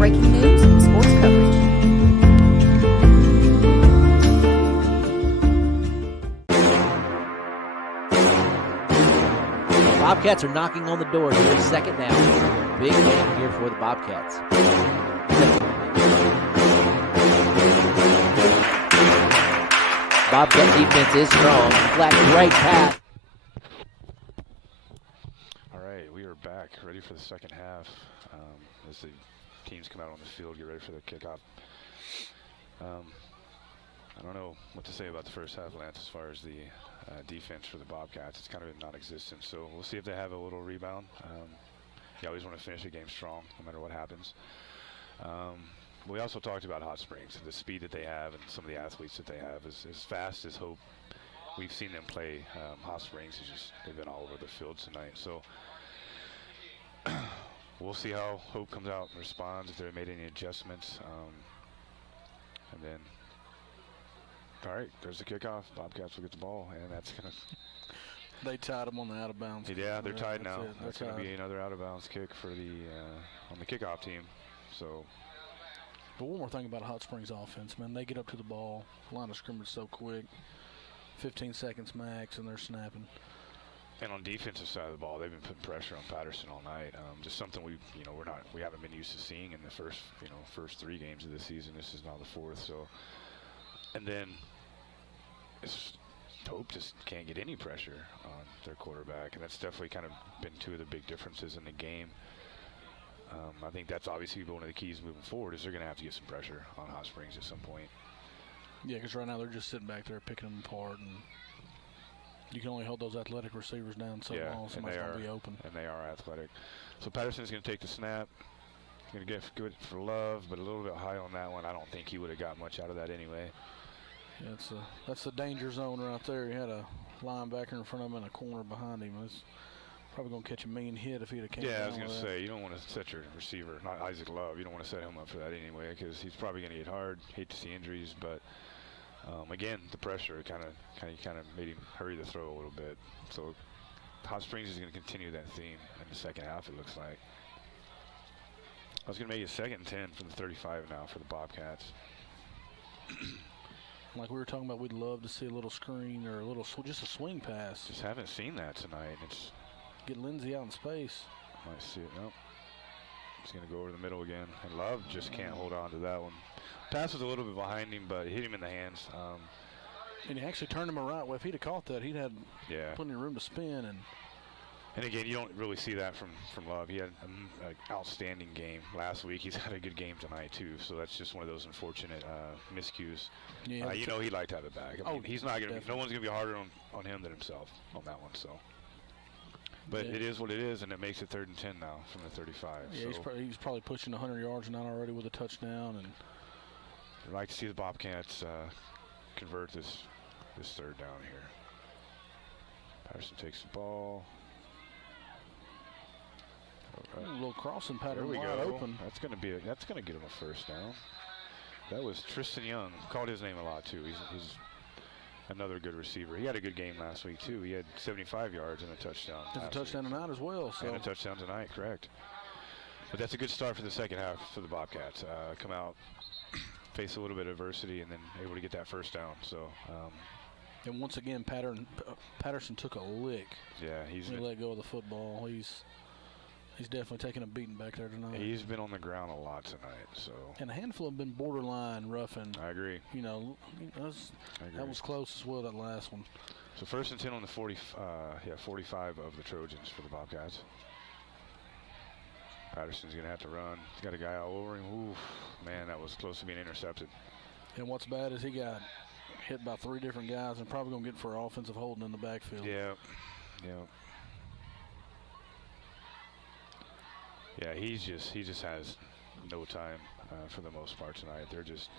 breaking news and sports coverage. Bobcats are knocking on the door here, second down. Big game here for the Bobcats. Bobcat defense is strong. Flat, great pass. All right, we are back, ready for the second half. As the teams come out on the field, get ready for the kickoff. I don't know what to say about the first half, Lance, as far as the defense for the Bobcats. It's kind of non-existent, so we'll see if they have a little rebound. You always want to finish a game strong, no matter what happens. We also talked about Hot Springs, the speed that they have and some of the athletes that they have is as fast as Hope. We've seen them play. Hot Springs is just, they've been all over the field tonight. So we'll see how Hope comes out and responds, if they've made any adjustments. And then, all right, there's the kickoff. Bobcats will get the ball, and that's going to... They tied them on the out-of-bounds. Yeah, they're tied now. That's going to be another out-of-bounds kick for the on the kickoff team. So... But one more thing about Hot Springs offense, man, they get up to the ball, line of scrimmage so quick, 15 seconds max, and they're snapping. And on defensive side of the ball, they've been putting pressure on Patterson all night. Just something we haven't been used to seeing in the first 3 games of the season. This is now the 4th. So, and then Hope just can't get any pressure on their quarterback, and that's definitely kind of been 2 of the big differences in the game. I think that's obviously one of the keys moving forward is they're going to have to get some pressure on Hot Springs at some point. Yeah, because right now they're just sitting back there picking them apart, and you can only hold those athletic receivers down so long. Somebody's going to be open. And they are athletic. So Patterson's going to take the snap. Going to get good for Love, but a little bit high on that one. I don't think he would have got much out of that anyway. Yeah, that's the danger zone right there. He had a linebacker in front of him and a corner behind him. It's probably going to catch a mean hit if he'd have came down. Yeah, I was going to say, you don't want to set your receiver, not Isaac Love, you don't want to set him up for that anyway because he's probably going to get hard. Hate to see injuries, but again, the pressure kind of made him hurry the throw a little bit. So Hot Springs is going to continue that theme in the second half, it looks like. I was going to make it 2nd and 10 from the 35 now for the Bobcats. Like we were talking about, we'd love to see a little screen or just a swing pass. Just haven't seen that tonight. Get Lindsey out in space. Might see it. Nope. He's going to go over the middle again. And Love just can't hold on to that one. Pass was a little bit behind him, but it hit him in the hands. And he actually turned him around. Well, if he'd have caught that, he'd had plenty of room to spin. And again, you don't really see that from Love. He had an outstanding game last week. He's had a good game tonight, too. So that's just one of those unfortunate miscues. Yeah, he'd like to have it back. I mean, he's not going to. No one's going to be harder on him than himself on that one. So. But it is what it is, and it makes it 3rd and 10 now from the 35. Yeah, so he's probably pushing 100 yards now already with a touchdown. And I'd like to see the Bobcats convert this 3rd down here. Patterson takes the ball. A little crossing pattern There we wide go. open. That's going to get him a 1st down. That was Tristan Young. Called his name a lot too. He's another good receiver. He had a good game last week too. He had 75 yards and a touchdown. There's a touchdown tonight as well. So. And a touchdown tonight, correct. But that's a good start for the second half for the Bobcats. Come out, face a little bit of adversity, and then able to get that 1st down. So. And once again, Patterson took a lick. Yeah, he let go of the football. He's definitely taking a beating back there tonight. He's been on the ground a lot tonight, so. And a handful have been borderline roughing. I agree. That was close as well, that last one. So 1st and 10 on the 45 of the Trojans for the Bobcats. Patterson's going to have to run. He's got a guy all over him. Oof, man, that was close to being intercepted. And what's bad is he got hit by 3 different guys and probably going to get for offensive holding in the backfield. Yeah. Yeah, he just has no time for the most part tonight. They're just,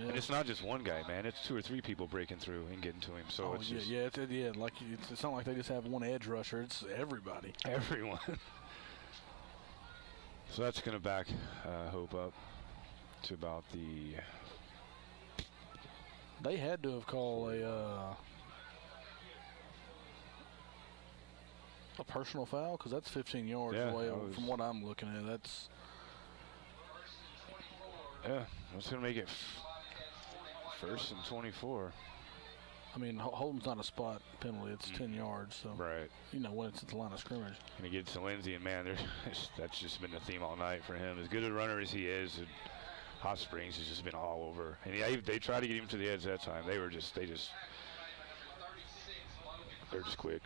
and it's not just one guy, man. It's 2 or 3 people breaking through and getting to him. So it's just, it's not like they just have one edge rusher. It's everybody. Everyone. So that's going to back Hope up to about the. They had to have called a personal foul because that's 15 yards away from what I'm looking at. That's going to make it 1st and 24. I mean, holding's not a spot penalty. It's 10 yards. So right. When it's at the line of scrimmage. And he gets to Lindsey, and man, that's just been the theme all night for him. As good a runner as he is, Hot Springs has just been all over. And they tried to get him to the edge that time. They're just quick.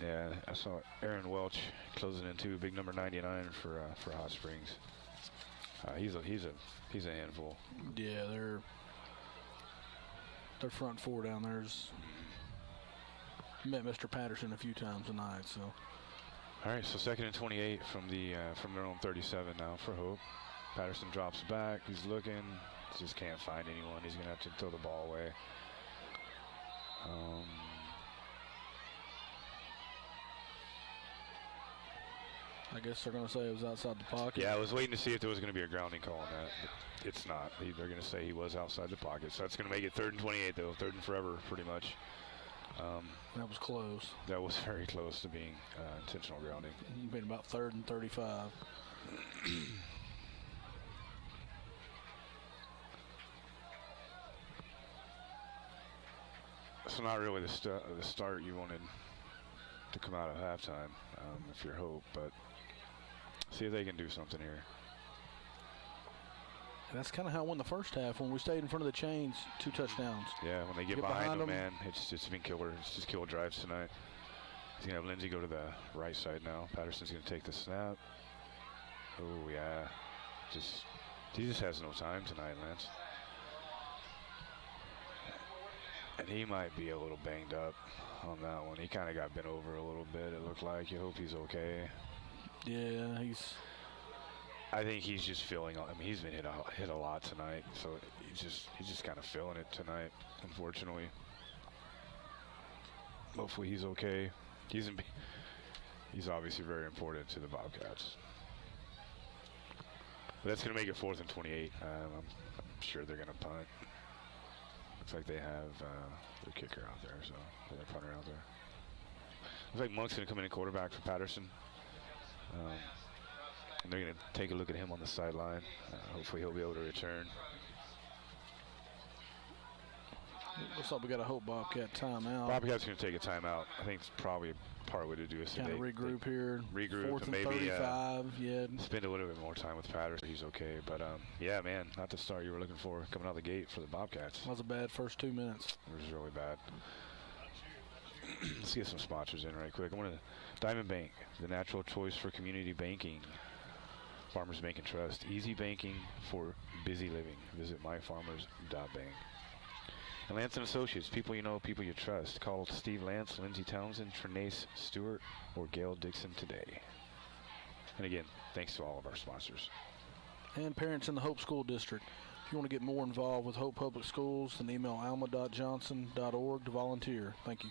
Yeah, I saw Aaron Welch closing in too, big number 99 for Hot Springs. He's a handful. Yeah, their front 4 down there's met Mr. Patterson a few times tonight. So. All right, so 2nd and 28 from their own 37 now for Hope. Patterson drops back. He's looking. Just can't find anyone. He's gonna have to throw the ball away. I guess they're going to say it was outside the pocket. Yeah, I was waiting to see if there was going to be a grounding call on that. But it's not. They're going to say he was outside the pocket. So that's going to make it 3rd and 28, though. 3rd and forever, pretty much. That was close. That was very close to being intentional grounding. Been about 3rd and 35. So not really the start you wanted to come out of halftime, if you're Hope, but see if they can do something here. And that's kind of how it went the first half when we stayed in front of the chains, 2 touchdowns. Yeah, when they get behind them, man, it's just been killer. It's just killer drives tonight. He's going to have Lindsey go to the right side now. Patterson's going to take the snap. Oh, yeah. He just has no time tonight, Lance. And he might be a little banged up on that one. He kind of got bent over a little bit, it looked like. You hope he's okay. Yeah, I think he's just feeling. I mean, he's been hit a lot tonight, so he's just kind of feeling it tonight, unfortunately. Hopefully he's okay. He's obviously very important to the Bobcats. But that's going to make it 4th and 28. I'm sure they're going to punt. Looks like they have their kicker out there, so their punter out there. Looks like Monk's going to come in at quarterback for Patterson. And they're going to take a look at him on the sideline. Hopefully he'll be able to return. Looks like we got a Hope Bobcat timeout. Bobcat's going to take a timeout. I think it's probably part way to do is kind of regroup here. Regroup 4th and and maybe 35. Spend a little bit more time with Patterson. He's okay, but yeah, man, not the start you were looking for coming out of the gate for the Bobcats. That was a bad first 2 minutes. It was really bad. Let's get some sponsors in right quick. I want to Diamond Bank, the natural choice for community banking. Farmers Bank and Trust. Easy banking for busy living. Visit myfarmers.bank. And Lance & Associates, people you know, people you trust. Call Steve Lance, Lindsey Townsend, Trinace Stewart, or Gail Dixon today. And again, thanks to all of our sponsors. And parents in the Hope School District. If you want to get more involved with Hope Public Schools, then email alma.johnson.org to volunteer. Thank you.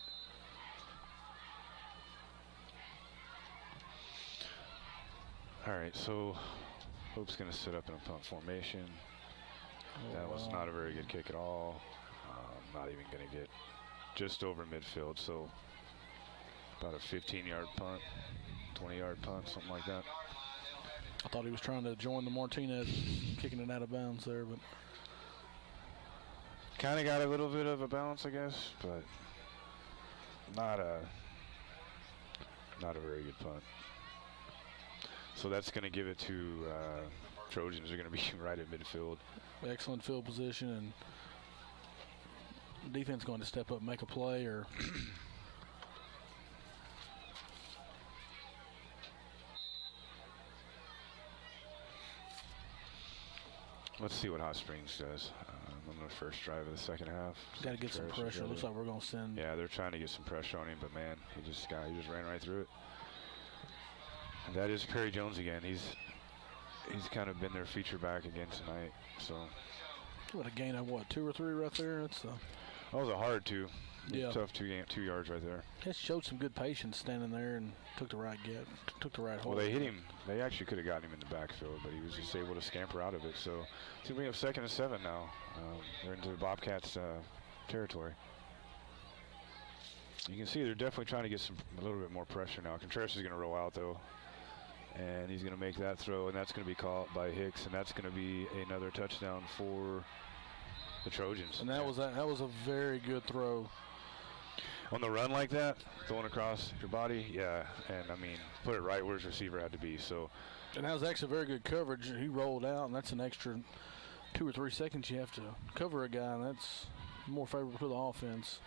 All right, so Hope's going to set up in a punt formation. That was not a very good kick at all. Not even going to get just over midfield, so about a 15-yard punt, 20-yard punt, something like that. I thought he was trying to join the Martinez, kicking it out of bounds there, but kind of got a little bit of a bounce, I guess, but not a very good punt. So that's going to give it to Trojans. Are going to be right at midfield. Excellent field position, and defense going to step up, make a play, or let's see what Hot Springs does on the first drive of the second half. Got to get some pressure. Looks like we're going to send. Yeah, they're trying to get some pressure on him, but man, he just ran right through it. And that is Perry Jones again. He's kind of been their feature back again tonight. So what a gain of what, 2 or 3 right there. That was a hard 2. Yeah, tough 2 yards right there. He showed some good patience standing there and took the right hold. Well, they hit him. They actually could have gotten him in the backfield, but he was just able to scamper out of it. So it's going to be up 2nd and 7 now. They're into the Bobcats territory. You can see they're definitely trying to get a little bit more pressure now. Contreras is going to roll out though, and he's going to make that throw, and that's going to be caught by Hicks, and that's going to be another touchdown for the Trojans. And that was a very good throw. On the run like that, throwing across your body, yeah, and I mean, put it right where his receiver had to be. So, and that was actually very good coverage. He rolled out, and that's an extra 2 or 3 seconds you have to cover a guy, and that's more favorable to the offense.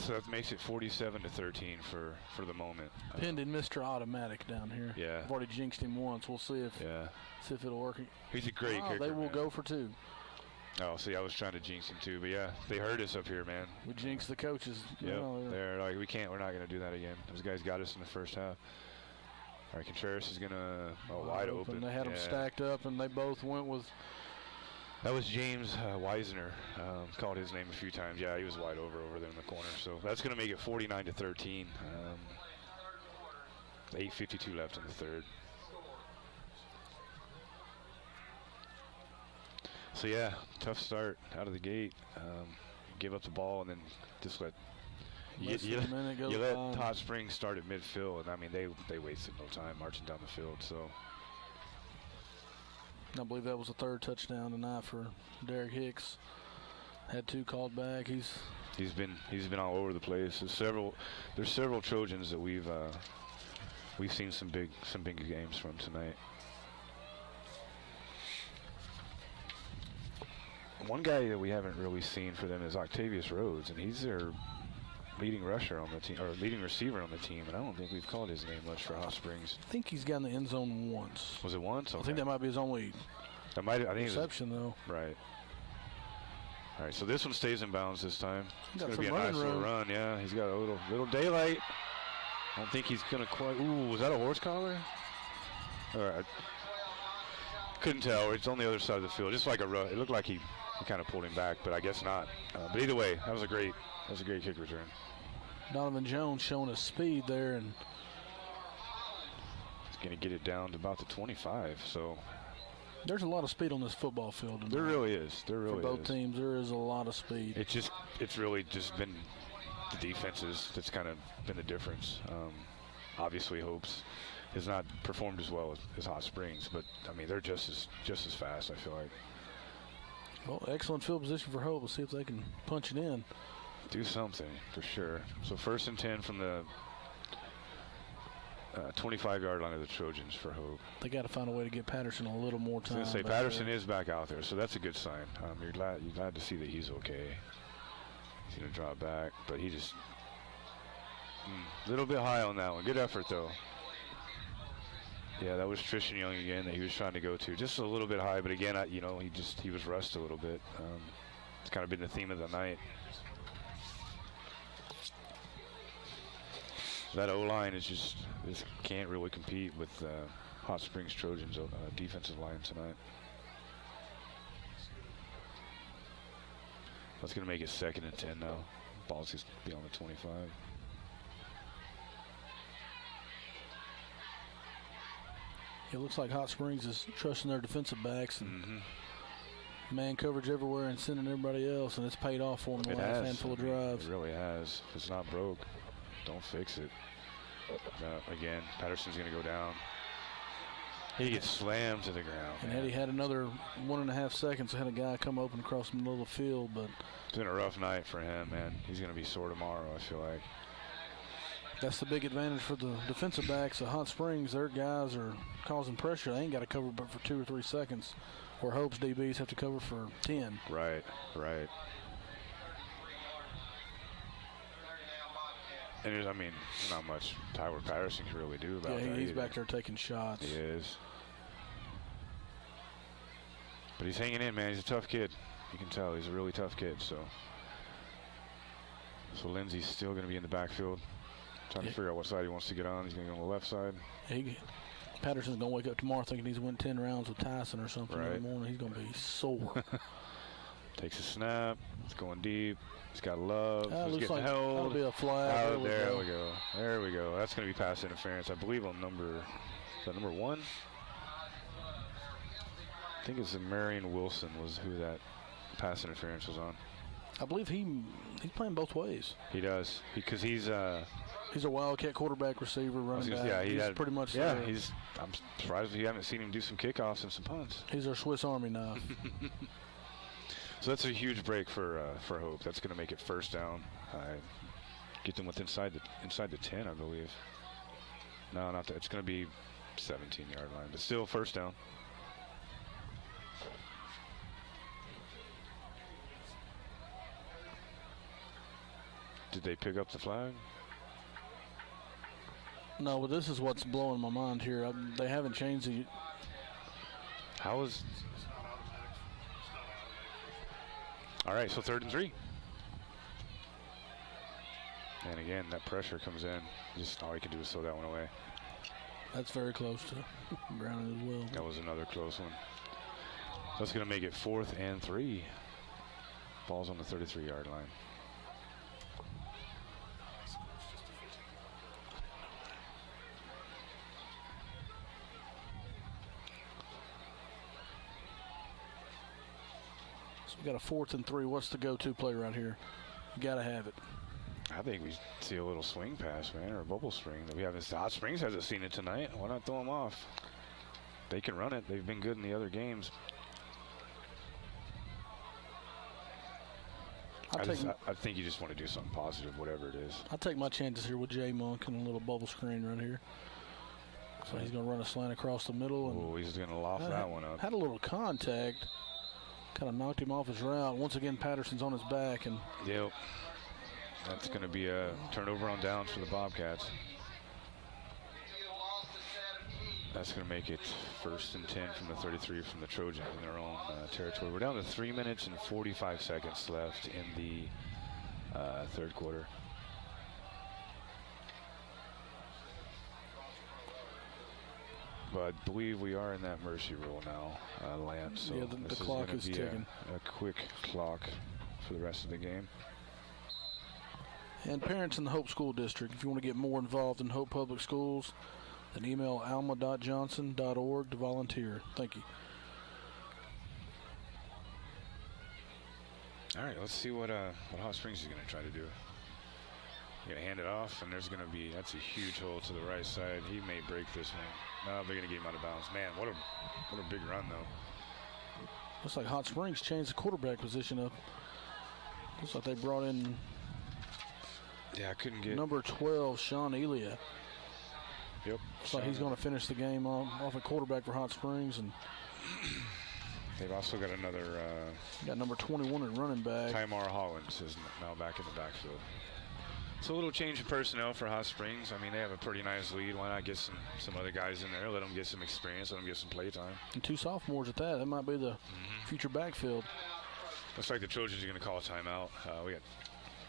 So that makes it 47-13 for the moment. Pending Mr. Automatic down here. Yeah, I've already jinxed him once. We'll see if it'll work. He's a great kicker. They will go for 2. Oh, see, I was trying to jinx him too, but yeah, they hurt us up here, man. We jinxed the coaches. Yep, they're like, we're not going to do that again. Those guys got us in the first half. All right, Contreras is going to, wide open. They had them stacked up, and they both went with. That was James Weisner. Called his name a few times. Yeah, he was wide over there in the corner. So that's going to make it 49-13. 8:52 left in the third. So yeah, tough start out of the gate. Give up the ball and then just let Hot Springs start at midfield, and I mean they wasted no time marching down the field. So I believe that was the 3rd touchdown tonight for Derek Hicks. Had 2 called back. He's been all over the place. There's several Trojans that we've seen some big games from tonight. One guy that we haven't really seen for them is Octavius Rhodes, and he's their leading rusher on the team, or leading receiver on the team, and I don't think we've called his name much for Hot Springs. I think he's got in the end zone once. Was it once? Okay. I think that might be his only reception, though. Right. All right, so this one stays in bounds this time. It's going to be a nice little run, yeah. He's got a little daylight. I don't think he's going to quite. Ooh, was that a horse collar? All right. Couldn't tell. It's on the other side of the field. Just like it looked like he kind of pulled him back, but I guess not. But either way, that was a great kick return. Donovan Jones showing his speed there, and he's going to get it down to about the 25. So there's a lot of speed on this football field tonight. There really is. For both teams, there is a lot of speed. It's really just been the defenses that's kind of been the difference. Obviously, Hopes has not performed as well as Hot Springs, but I mean they're just as fast, I feel like. Well, excellent field position for Hope. We'll see if they can punch it in. Do something for sure. So 1st and 10 from the 25-yard line of the Trojans for Hope. They got to find a way to get Patterson a little more time. I was going to say Patterson is back out there, so that's a good sign. You're glad to see that he's okay. He's going to drop back, but he just a little bit high on that one. Good effort though. Yeah, that was Tristan Young again that he was trying to go to. Just a little bit high, but again, he was rushed a little bit. It's kind of been the theme of the night. That O-line is just can't really compete with Hot Springs Trojans' defensive line tonight. That's going to make it 2nd and 10 now. Ball's just be on the 25. It looks like Hot Springs is trusting their defensive backs and man coverage everywhere and sending everybody else, and it's paid off for them the last handful of drives. It really has. If it's not broke, don't fix it. Again, Patterson's going to go down. He gets slammed to the ground. And had he had another 1.5 seconds, had a guy come open across the middle of the field. But it's been a rough night for him, man. He's going to be sore tomorrow, I feel like. That's the big advantage for the defensive backs at Hot Springs. Their guys are causing pressure. They ain't got to cover but for 2 or 3 seconds, where Hope's DBs have to cover for 10. Right. And there's, not much Tyler Patterson can really do about that. Yeah, he's either. back there taking shots. He is. But he's hanging in, man. He's a tough kid. You can tell he's a really tough kid. So Lindsey's still going to be in the backfield, trying to figure out what side he wants to get on. He's going to go on the left side. Patterson's going to wake up tomorrow thinking he's won 10 rounds with Tyson or something in the morning. He's going to be sore. Takes a snap. It's going deep. He's got Love. He's Looks getting like held. That'll be a flag. Oh, there we go. There we go. That's going to be pass interference. I believe on number 1? I think it's Marion Wilson was who that pass interference was on. I believe he's playing both ways. He does because he's a Wildcat quarterback, receiver, running back. Yeah, he's pretty much. Yeah, I'm surprised you haven't seen him do some kickoffs and some punts. He's our Swiss Army knife. So that's a huge break for Hope. That's going to make it 1st down. Get them inside the 10, I believe. No, not that. It's going to be 17-yard line, but still 1st down. Did they pick up the flag? No, but this is what's blowing my mind here. They haven't changed the. All right, so 3rd and 3. And again, that pressure comes in. Just all he can do is throw that one away. That's very close to grounded as well. That was another close one. That's going to make it 4th and 3. Ball's on the 33-yard line. We got a 4th and 3. What's the go-to play right here? You got to have it. I think we see a little swing pass, man, or a bubble screen that we haven't. Hot Springs hasn't seen it tonight. Why not throw them off? They can run it. They've been good in the other games. I think you just want to do something positive, whatever it is. I'll take my chances here with Jay Monk and a little bubble screen right here. So he's going to run a slant across the middle. Oh, he's going to loft that one up. Had a little contact. Kind of knocked him off his route. Once again, Patterson's on his back. And yep. That's going to be a turnover on downs for the Bobcats. That's going to make it 1st and 10 from the 33 from the Trojans in their own territory. We're down to 3 minutes and 45 seconds left in the 3rd quarter. But I believe we are in that mercy rule now, Lance. So yeah, the clock is ticking. A quick clock for the rest of the game. And parents in the Hope School District, if you want to get more involved in Hope Public Schools, then email alma.johnson.org to volunteer. Thank you. All right, let's see what Hot Springs is going to try to do. You're going to hand it off, and that's a huge hole to the right side. He may break this one. No, they're going to get him out of bounds. Man, what a big run, though. Looks like Hot Springs changed the quarterback position up. Looks like they brought in I couldn't get number 12, Sean Elia. Yep. Looks like he's going to finish the game off at quarterback for Hot Springs. And they've also got another got number 21 at running back. Tymar Hollins is now back in the backfield. So a little change of personnel for Hot Springs. I mean, they have a pretty nice lead. Why not get some other guys in there? Let them get some experience. Let them get some play time. And 2 sophomores at that. That might be the future backfield. Looks like the Trojans are going to call a timeout. We got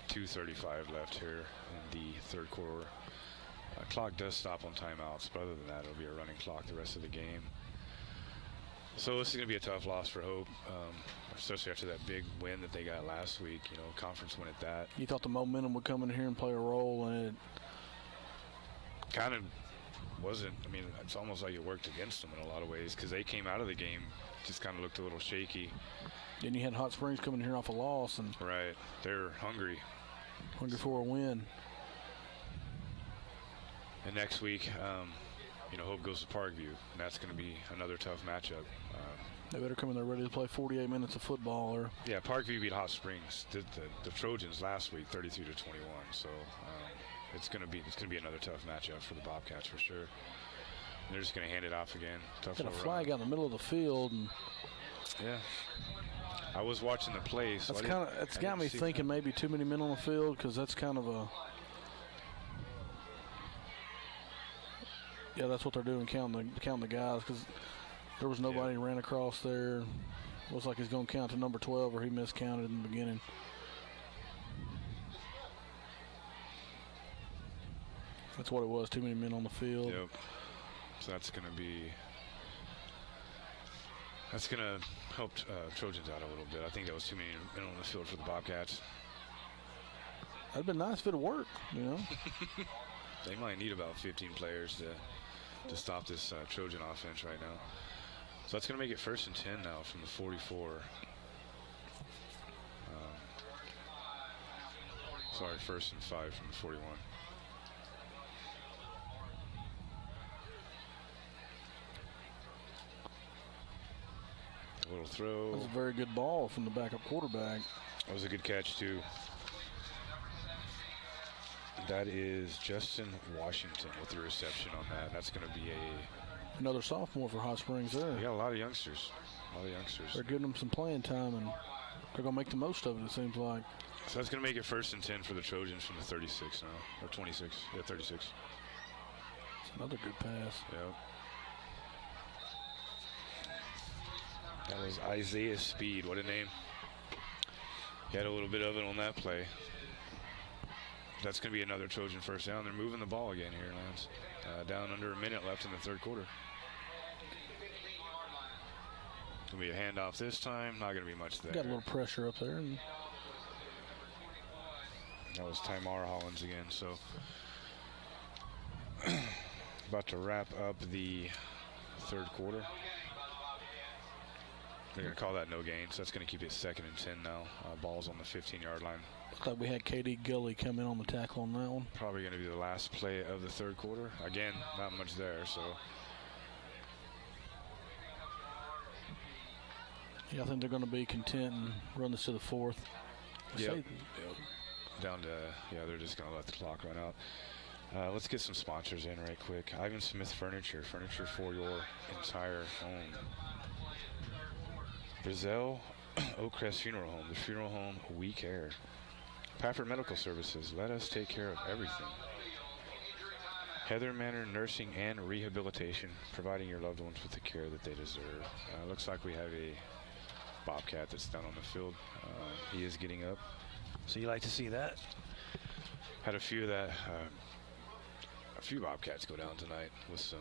2:35 left here in the third quarter. Clock does stop on timeouts, but other than that, it'll be a running clock the rest of the game. So this is going to be a tough loss for Hope, especially after that big win that they got last week. You know, conference win at that. You thought the momentum would come in here and play a role, and it kind of wasn't. I mean, it's almost like it worked against them in a lot of ways because they came out of the game just kind of looked a little shaky. Then you had Hot Springs coming here off a loss, and right, they're hungry for a win. And next week, you know, Hope goes to Parkview, and that's going to be another tough matchup. They better come in there ready to play 48 minutes of football. Or yeah, Parkview beat Hot Springs, the Trojans last week, 33-21. So it's going to be another tough matchup for the Bobcats for sure. And they're just going to hand it off again. Tough. Got a flag out in the middle of the field, and yeah. I was watching the play, so it's got me thinking maybe too many men on the field, because that's kind of a that's what they're doing, counting the guys, because there was nobody ran across there. Looks like he's going to count to number 12, or he miscounted in the beginning. That's what it was, too many men on the field. Yep. So that's going to help Trojans out a little bit. I think that was too many men on the field for the Bobcats. That'd been nice if it'd worked, you know. They might need about 15 players to stop this Trojan offense right now. So that's going to make it 1st and 10 now from the 44. Sorry, 1st and 5 from the 41. A little throw. That was a very good ball from the backup quarterback. That was a good catch, too. That is Justin Washington with the reception on that. That's going to be another sophomore for Hot Springs there. They got a lot of youngsters. They're giving them some playing time, and they're going to make the most of it, it seems like. So that's going to make it 1st and 10 for the Trojans from the 36 now. Or 26. Yeah, 36. It's another good pass. Yep. That was Isaiah Speed. What a name. He had a little bit of it on that play. That's going to be another Trojan first down. They're moving the ball again here, Lance. Down under a minute left in the third quarter. Going to be a handoff this time. Not going to be much there. Got a little pressure up there. And that was Tymar Hollins again. So about to wrap up the third quarter. They're going to call that no gain, so that's going to keep it 2nd and 10 now. Ball's on the 15-yard line. Looks like we had KD Gully come in on the tackle on that one. Probably going to be the last play of the third quarter. Again, not much there, so. Yeah, I think they're going to be content and run this to the 4th. Yep. Down to, they're just going to let the clock run out. Let's get some sponsors in right quick. Ivan Smith Furniture for your entire home. Brazil Oakcrest Funeral Home, the funeral home we care. Pafford Medical Services, let us take care of everything. Heather Manor Nursing and Rehabilitation, providing your loved ones with the care that they deserve. Looks like we have a Bobcat that's down on the field. He is getting up, so you like to see that. Had a few Bobcats go down tonight with some,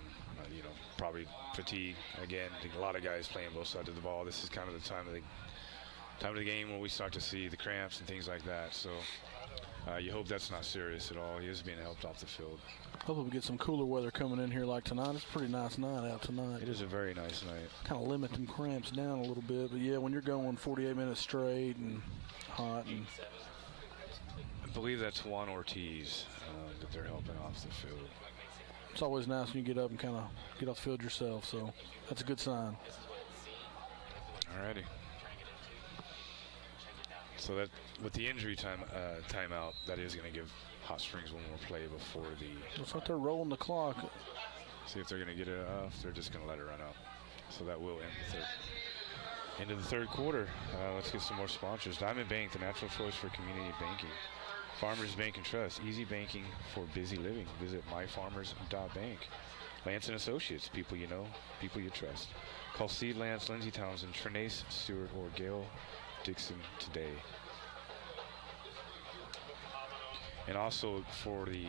probably fatigue. Again, a lot of guys playing both sides of the ball. This is kind of the time of the game when we start to see the cramps and things like that. So you hope that's not serious at all. He is being helped off the field. Hopefully we get some cooler weather coming in here like tonight. It's a pretty nice night out tonight. It is a very nice night. Kind of limit them cramps down a little bit. But, yeah, when you're going 48 minutes straight and hot. And I believe that's Juan Ortiz that they're helping off the field. It's always nice when you get up and kind of get off the field yourself. So that's a good sign. All righty. So that with the injury timeout, that is going to give Hot Springs one more play before the. Looks like they're rolling the clock. See if they're going to get it off. They're just going to let it run out. So that will end the third quarter. Let's get some more sponsors. Diamond Bank, the natural choice for community banking. Farmers Bank and Trust, easy banking for busy living. Visit myfarmers.bank. Lance and Associates, people you know, people you trust. Call Steve Lance, Lindsey Townsend, Trinace Stewart, or Gail Dixon today. And also for the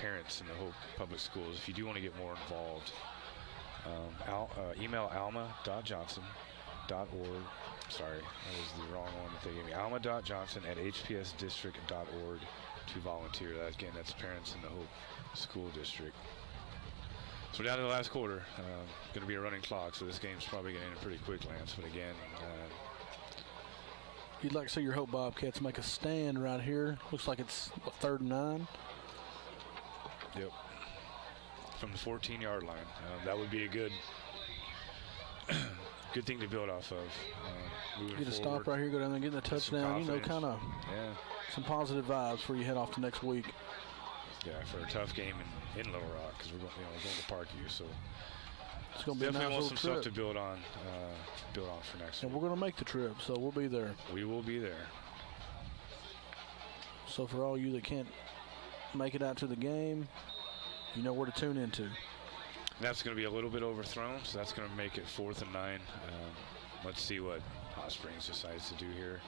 parents in the Hope Public Schools, if you do want to get more involved, email alma.johnson.org. Sorry, that was the wrong one that they gave me. alma.johnson@hpsdistrict.org to volunteer. That's parents in the Hope School District. So we're down to the last quarter. Going to be a running clock, so this game's probably going to end pretty quick, Lance. But again, you'd like to see your Hope Bobcats make a stand right here. Looks like it's 3rd and 9. Yep. From the 14-yard line. That would be a good thing to build off of. Get a stop right here, go down there and get the touchdown. You know, kind of some positive vibes before you head off to next week. Yeah, for a tough game in Little Rock, because we're going to Parkview, so it's going to be a nice definitely little some trip stuff to build on for next and week. we're going to make the trip, so we'll be there. We will be there. So for all you that can't make it out to the game, you know where to tune into. That's going to be a little bit overthrown, so that's going to make it 4th and 9. Let's see what Hot Springs decides to do here.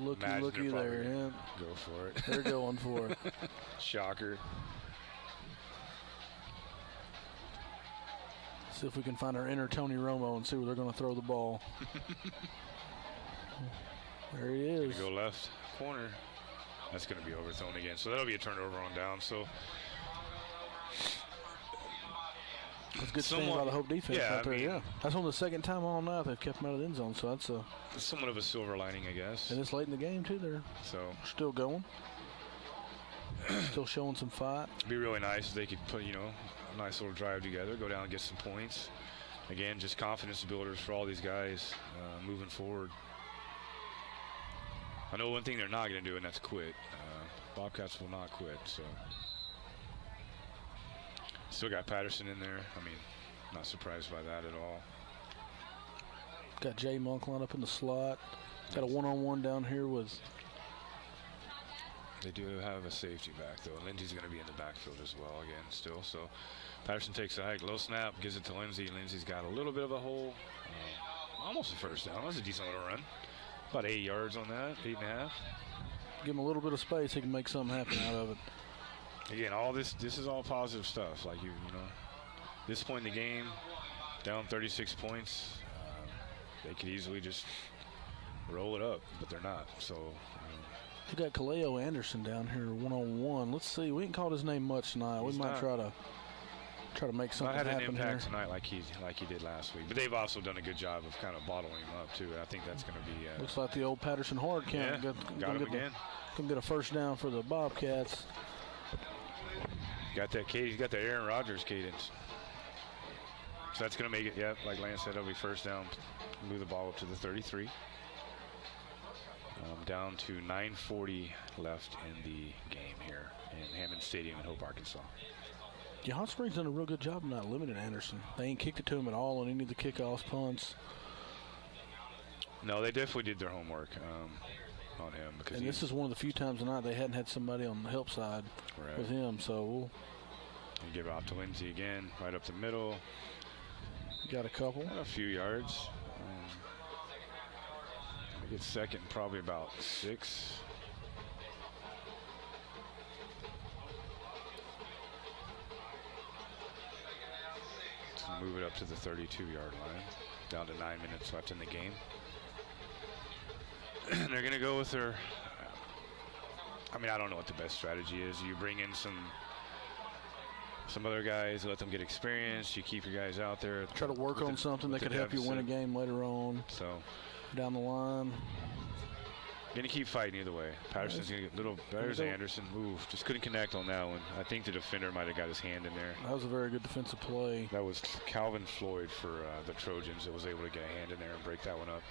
Looky there, yeah. Go for it. They're going for it. Shocker. See if we can find our inner Tony Romo and see where they're going to throw the ball. There he is. Go left corner. That's going to be overthrown again. So that'll be a turnover on down. So that's a good stand by the Hope defense out there. Yeah, that's on the second time all night they've kept them out of the end zone. So that's somewhat of a silver lining, I guess. And it's late in the game too. They're still going, still showing some fight. It'd be really nice if they could put a nice little drive together, go down and get some points. Again, just confidence builders for all these guys moving forward. I know one thing they're not going to do, and that's quit. Bobcats will not quit. So still got Patterson in there. I mean, not surprised by that at all. Got Jay Monk lined up in the slot. Got a one-on-one down here with. They do have a safety back, though. Lindsey's going to be in the backfield as well again still. So Patterson takes a hike. Low snap, gives it to Lindsey. Lindsey's got a little bit of a hole. Almost a first down. That's a decent little run. About 8 yards on that, 8.5. Give him a little bit of space. He can make something happen out of it. Again, all this is all positive stuff. Like, this point in the game, down 36 points, they could easily just roll it up, but they're not. So we got Kaleo Anderson down here one-on-one. Let's see. We ain't called his name much tonight. We might try to make something happen here. Had an impact tonight like he did last week. But they've also done a good job of kind of bottling him up, too. I think that's going to be... looks like the old Patterson hard count. Yeah, got him again. Going to get a first down for the Bobcats. Got that cadence. He's got that Aaron Rodgers cadence. So that's going to make it, like Lance said, it'll be first down. Move the ball up to the 33. Down to 9:40 left in the game here in Hammond Stadium in Hope, Arkansas. Yeah, Hot Springs done a real good job of not limiting Anderson. They ain't kicked it to him at all on any of the kickoffs, punts. No, they definitely did their homework on him. And this is one of the few times tonight they hadn't had somebody on the help side with him. So we'll give it off to Lindsey again, right up the middle. Got a couple. Got a few yards. It's second, probably about 6. Let's move it up to the 32-yard line. Down to 9 minutes left in the game. They're going to go with their... I mean, I don't know what the best strategy is. You bring in some other guys, let them get experience. You keep your guys out there. Try to work on something that could help you win a game later on. So down the line. Going to keep fighting either way. Patterson's going to get little. There's Anderson. Ooh, just couldn't connect on that one. I think the defender might have got his hand in there. That was a very good defensive play. That was Calvin Floyd for the Trojans that was able to get a hand in there and break that one up.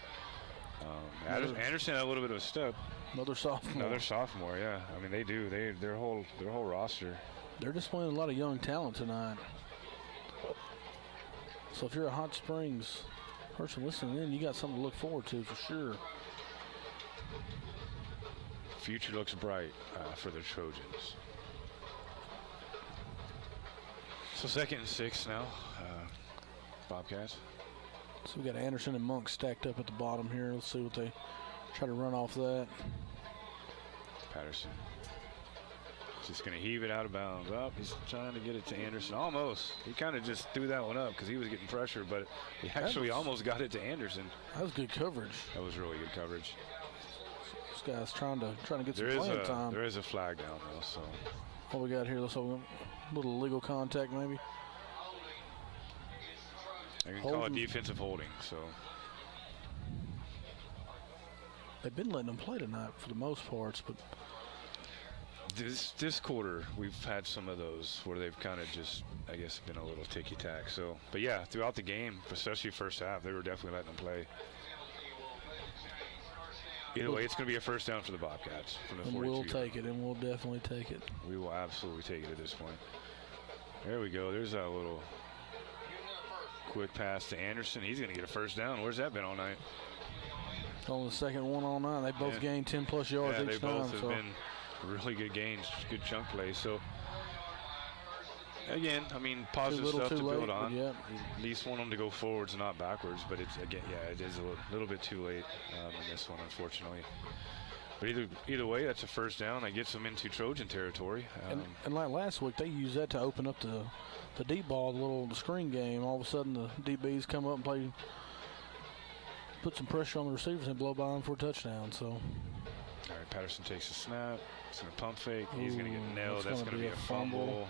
Anderson had a little bit of a step. Another sophomore, yeah. I mean, they do. Their whole roster. They're displaying a lot of young talent tonight. So if you're a Hot Springs person listening in, you got something to look forward to for sure. future looks bright for the Trojans. So 2nd and 6 now, Bobcats. So we got Anderson and Monk stacked up at the bottom here. Let's see what they try to run off that. Patterson just going to heave it out of bounds. Up, he's trying to get it to Anderson. Almost. He kind of just threw that one up because he was getting pressure, but he actually almost got it to Anderson. That was good coverage. That was really good coverage. This guy's trying to get some playing time. There is a flag down though. So what we got here? Let's have a little illegal contact maybe. I can call it defensive holding. So they've been letting them play tonight for the most parts, but this quarter we've had some of those where they've kind of just, I guess, been a little ticky-tack. So, but yeah, throughout the game, especially first half, they were definitely letting them play. Either way, it's going to be a first down for the Bobcats from the 42. We'll take it, and we'll definitely take it. We will absolutely take it at this point. There we go. There's that little quick pass to Anderson. He's going to get a first down. Where's that been all night? On the second one all night. They both gained 10-plus yards each time. They both have been really good gains, good chunk plays. So, again, I mean, positive stuff to build on. Yeah. At least want them to go forwards, not backwards. But it's, again, it is a little bit too late in this one, unfortunately. But either way, that's a first down. That gets them into Trojan territory. And like last week, they used that to open up the deep ball, the screen game. All of a sudden, the DBs come up and put some pressure on the receivers and blow by them for a touchdown. So, all right, Patterson takes a snap. He's going to pump fake. He's going to get nailed. That's going to be a fumble.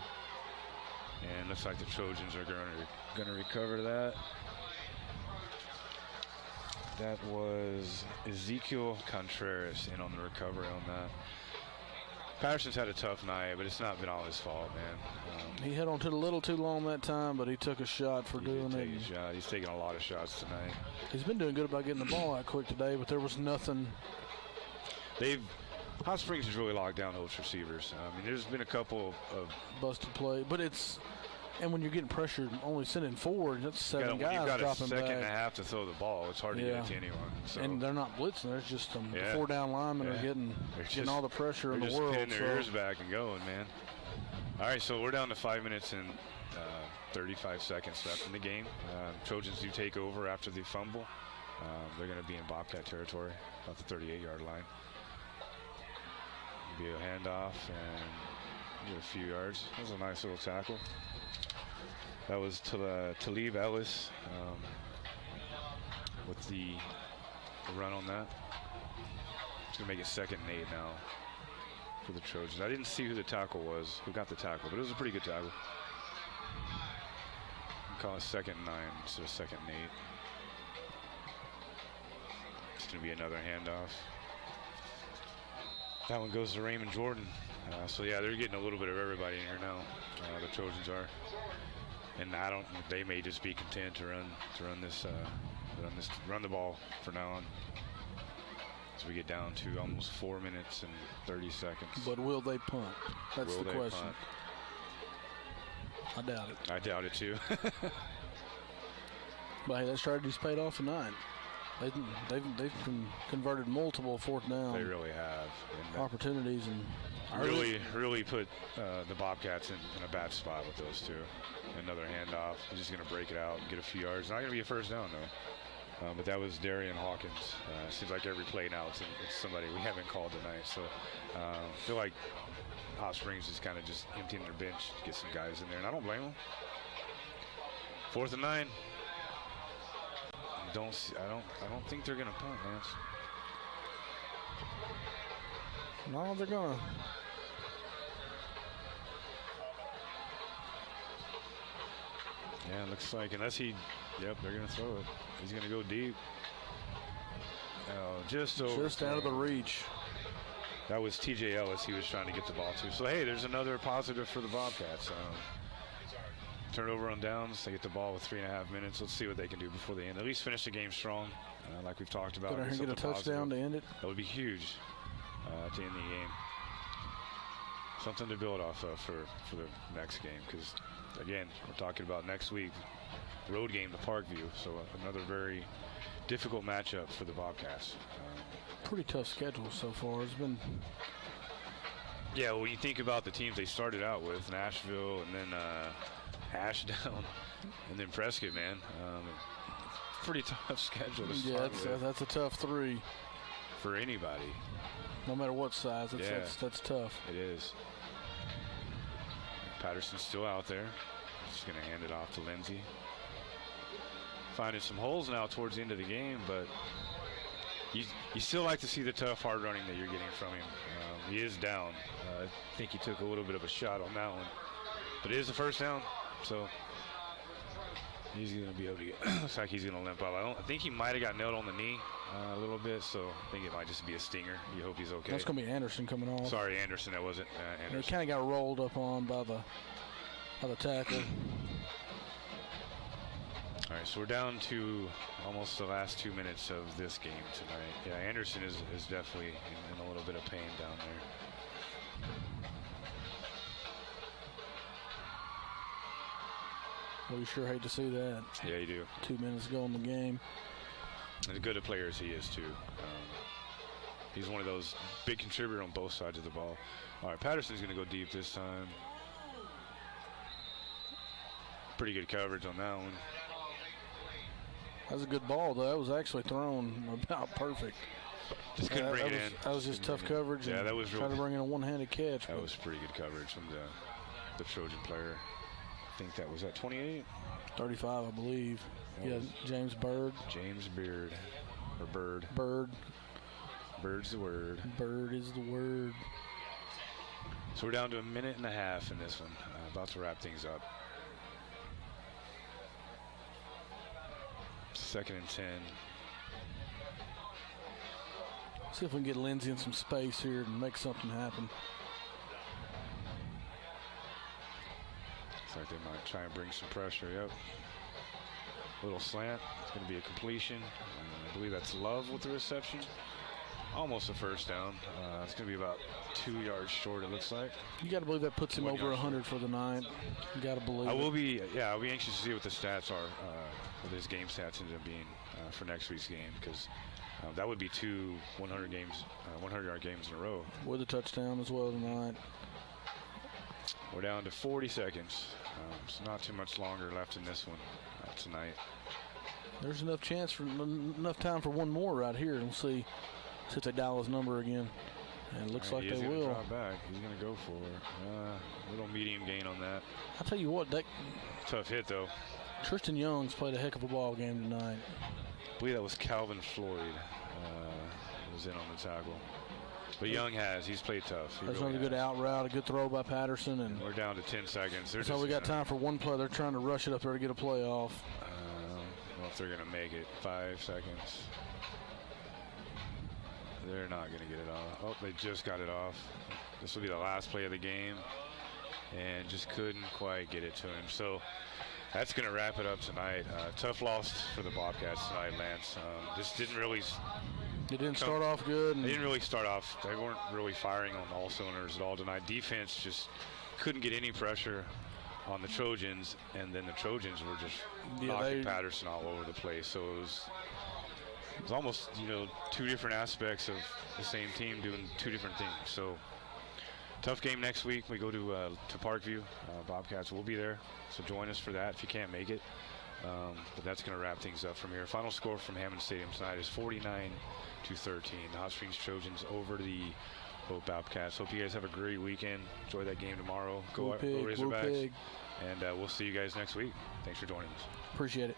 And looks like the Trojans are going to recover that. That was Ezekiel Contreras in on the recovery on that. Patterson's had a tough night, but it's not been all his fault, man. He hit on to a little too long that time, but he took a shot for doing it. He's taking a lot of shots tonight. He's been doing good about getting the ball out quick today, but there was nothing. Hot Springs has really locked down those receivers. I mean, there's been a couple of busted play, but and when you're getting pressured, only sending forward, that's seven guys dropping back. You've got a second and a half to throw the ball. It's hard to get it to anyone. So. And they're not blitzing. There's just the 4 down linemen are getting all the pressure in the world. They're just pinning their ears back and going, man. All right, so we're down to 5 minutes and 35 seconds left in the game. Trojans do take over after the fumble. They're going to be in Bobcat territory, about the 38-yard line. Be a handoff and get a few yards. That was a nice little tackle. That was Talib Ellis with the run on that. It's going to make it 2nd and 8 now for the Trojans. I didn't see who the tackle was, who got the tackle, but it was a pretty good tackle. Call it 2nd and 9 instead of 2nd and 8. It's going to be another handoff. That one goes to Raymond Jordan. So yeah, they're getting a little bit of everybody in here now. The Trojans are, and they may just be content to run the ball for now on. As we get down to almost 4 minutes and 30 seconds. But will they punt? That's the question. Punt? I doubt it. I doubt it too. But hey, that strategy's paid off tonight. They've converted multiple 4th down. They really have. And opportunities and really put the Bobcats in a bad spot with those two. Another handoff. He's just going to break it out and get a few yards. Not going to be a first down though. But that was Darian Hawkins. Seems like every play now it's somebody we haven't called tonight. So I feel like Hot Springs is kind of just emptying their bench to get some guys in there, and I don't blame them. 4th and 9. I don't think they're gonna punt, man. No, they're gonna. Yeah, it looks like they're gonna throw it. He's gonna go deep. Just out of the reach. That was TJ Ellis he was trying to get the ball to. So hey, there's another positive for the Bobcats. Turnover on downs. They get the ball with 3.5 minutes. Let's see what they can do before they end. At least finish the game strong, like we've talked about. Get a touchdown to end it. That would be huge to end the game. Something to build off of for the next game, because again, we're talking about next week, road game to Parkview. So another very difficult matchup for the Bobcats. pretty tough schedule so far. It's been. Yeah, well, you think about the teams they started out with, Nashville and then Ashdown and then Prescott, man. Pretty tough schedule to start with. That's a tough 3. For anybody. No matter what size, that's tough. It is. Patterson's still out there. Just going to hand it off to Lindsey. Finding some holes now towards the end of the game, but you still like to see the tough, hard running that you're getting from him. He is down. I think he took a little bit of a shot on that one. But it is a first down, so he's going to be able to get – looks like he's going to limp up. I think he might have got nailed on the knee a little bit, so I think it might just be a stinger. You hope he's okay. That's going to be Anderson coming off. Sorry, Anderson. That wasn't Anderson. He kind of got rolled up on by the tackle. All right, so we're down to almost the last 2 minutes of this game tonight. Yeah, Anderson is definitely in a little bit of pain down there. Well, you sure hate to see that. Yeah, you do. 2 minutes ago in the game. As good a player as he is, too. He's one of those big contributors on both sides of the ball. All right, Patterson's going to go deep this time. Pretty good coverage on that one. That was a good ball, though. That was actually thrown about perfect. Just couldn't bring it in. That was just tough coverage. Yeah, that was trying to bring in a one-handed catch. That was pretty good coverage from the Trojan player. I think that was at 28? 35, I believe. Yeah, James Bird. James Beard. Or Bird. Bird. Bird's the word. Bird is the word. So we're down to a minute and a half in this one. About to wrap things up. 2nd and 10. See if we can get Lindsey in some space here and make something happen. Looks like they might try and bring some pressure. Yep. Little slant. It's going to be a completion. I believe that's Love with the reception. Almost a first down. It's going to be about 2 yards short, it looks like. You got to believe that puts him over 100 for the night. You got to believe I'll be anxious to see what the stats are, what his game stats end up being for next week's game, because that would be 2 100-yard games in a row. With a touchdown as well tonight. We're down to 40 seconds. So not too much longer left in this one tonight. There's enough time for one more right here, and we'll see if they dial his number again. And it looks like they will. Drop back. He's going to go for a little medium gain on that. I'll tell you what, that tough hit, though. Tristan Young's played a heck of a ball game tonight. I believe that was Calvin Floyd was in on the tackle. But Young he's played tough. There's another good out route, a good throw by Patterson. And we're down to 10 seconds. So we got time for one play. They're trying to rush it up there to get a play off. I don't know if they're going to make it. 5 seconds. They're not going to get it off. Oh, they just got it off. This will be the last play of the game. And just couldn't quite get it to him. So that's going to wrap it up tonight. Tough loss for the Bobcats tonight, Lance. Just didn't really... They didn't start off good. They didn't really start off. They weren't really firing on all cylinders at all tonight. Defense just couldn't get any pressure on the Trojans, and then the Trojans were just knocking Patterson all over the place. So it was almost, two different aspects of the same team doing two different things. So tough game next week. We go to Parkview. Bobcats will be there, so join us for that if you can't make it. But that's going to wrap things up from here. Final score from Hammond Stadium tonight is 49-13. The Hot Springs Trojans over the Hope Bobcats. Hope you guys have a great weekend. Enjoy that game tomorrow. Go Razorbacks. And we'll see you guys next week. Thanks for joining us. Appreciate it.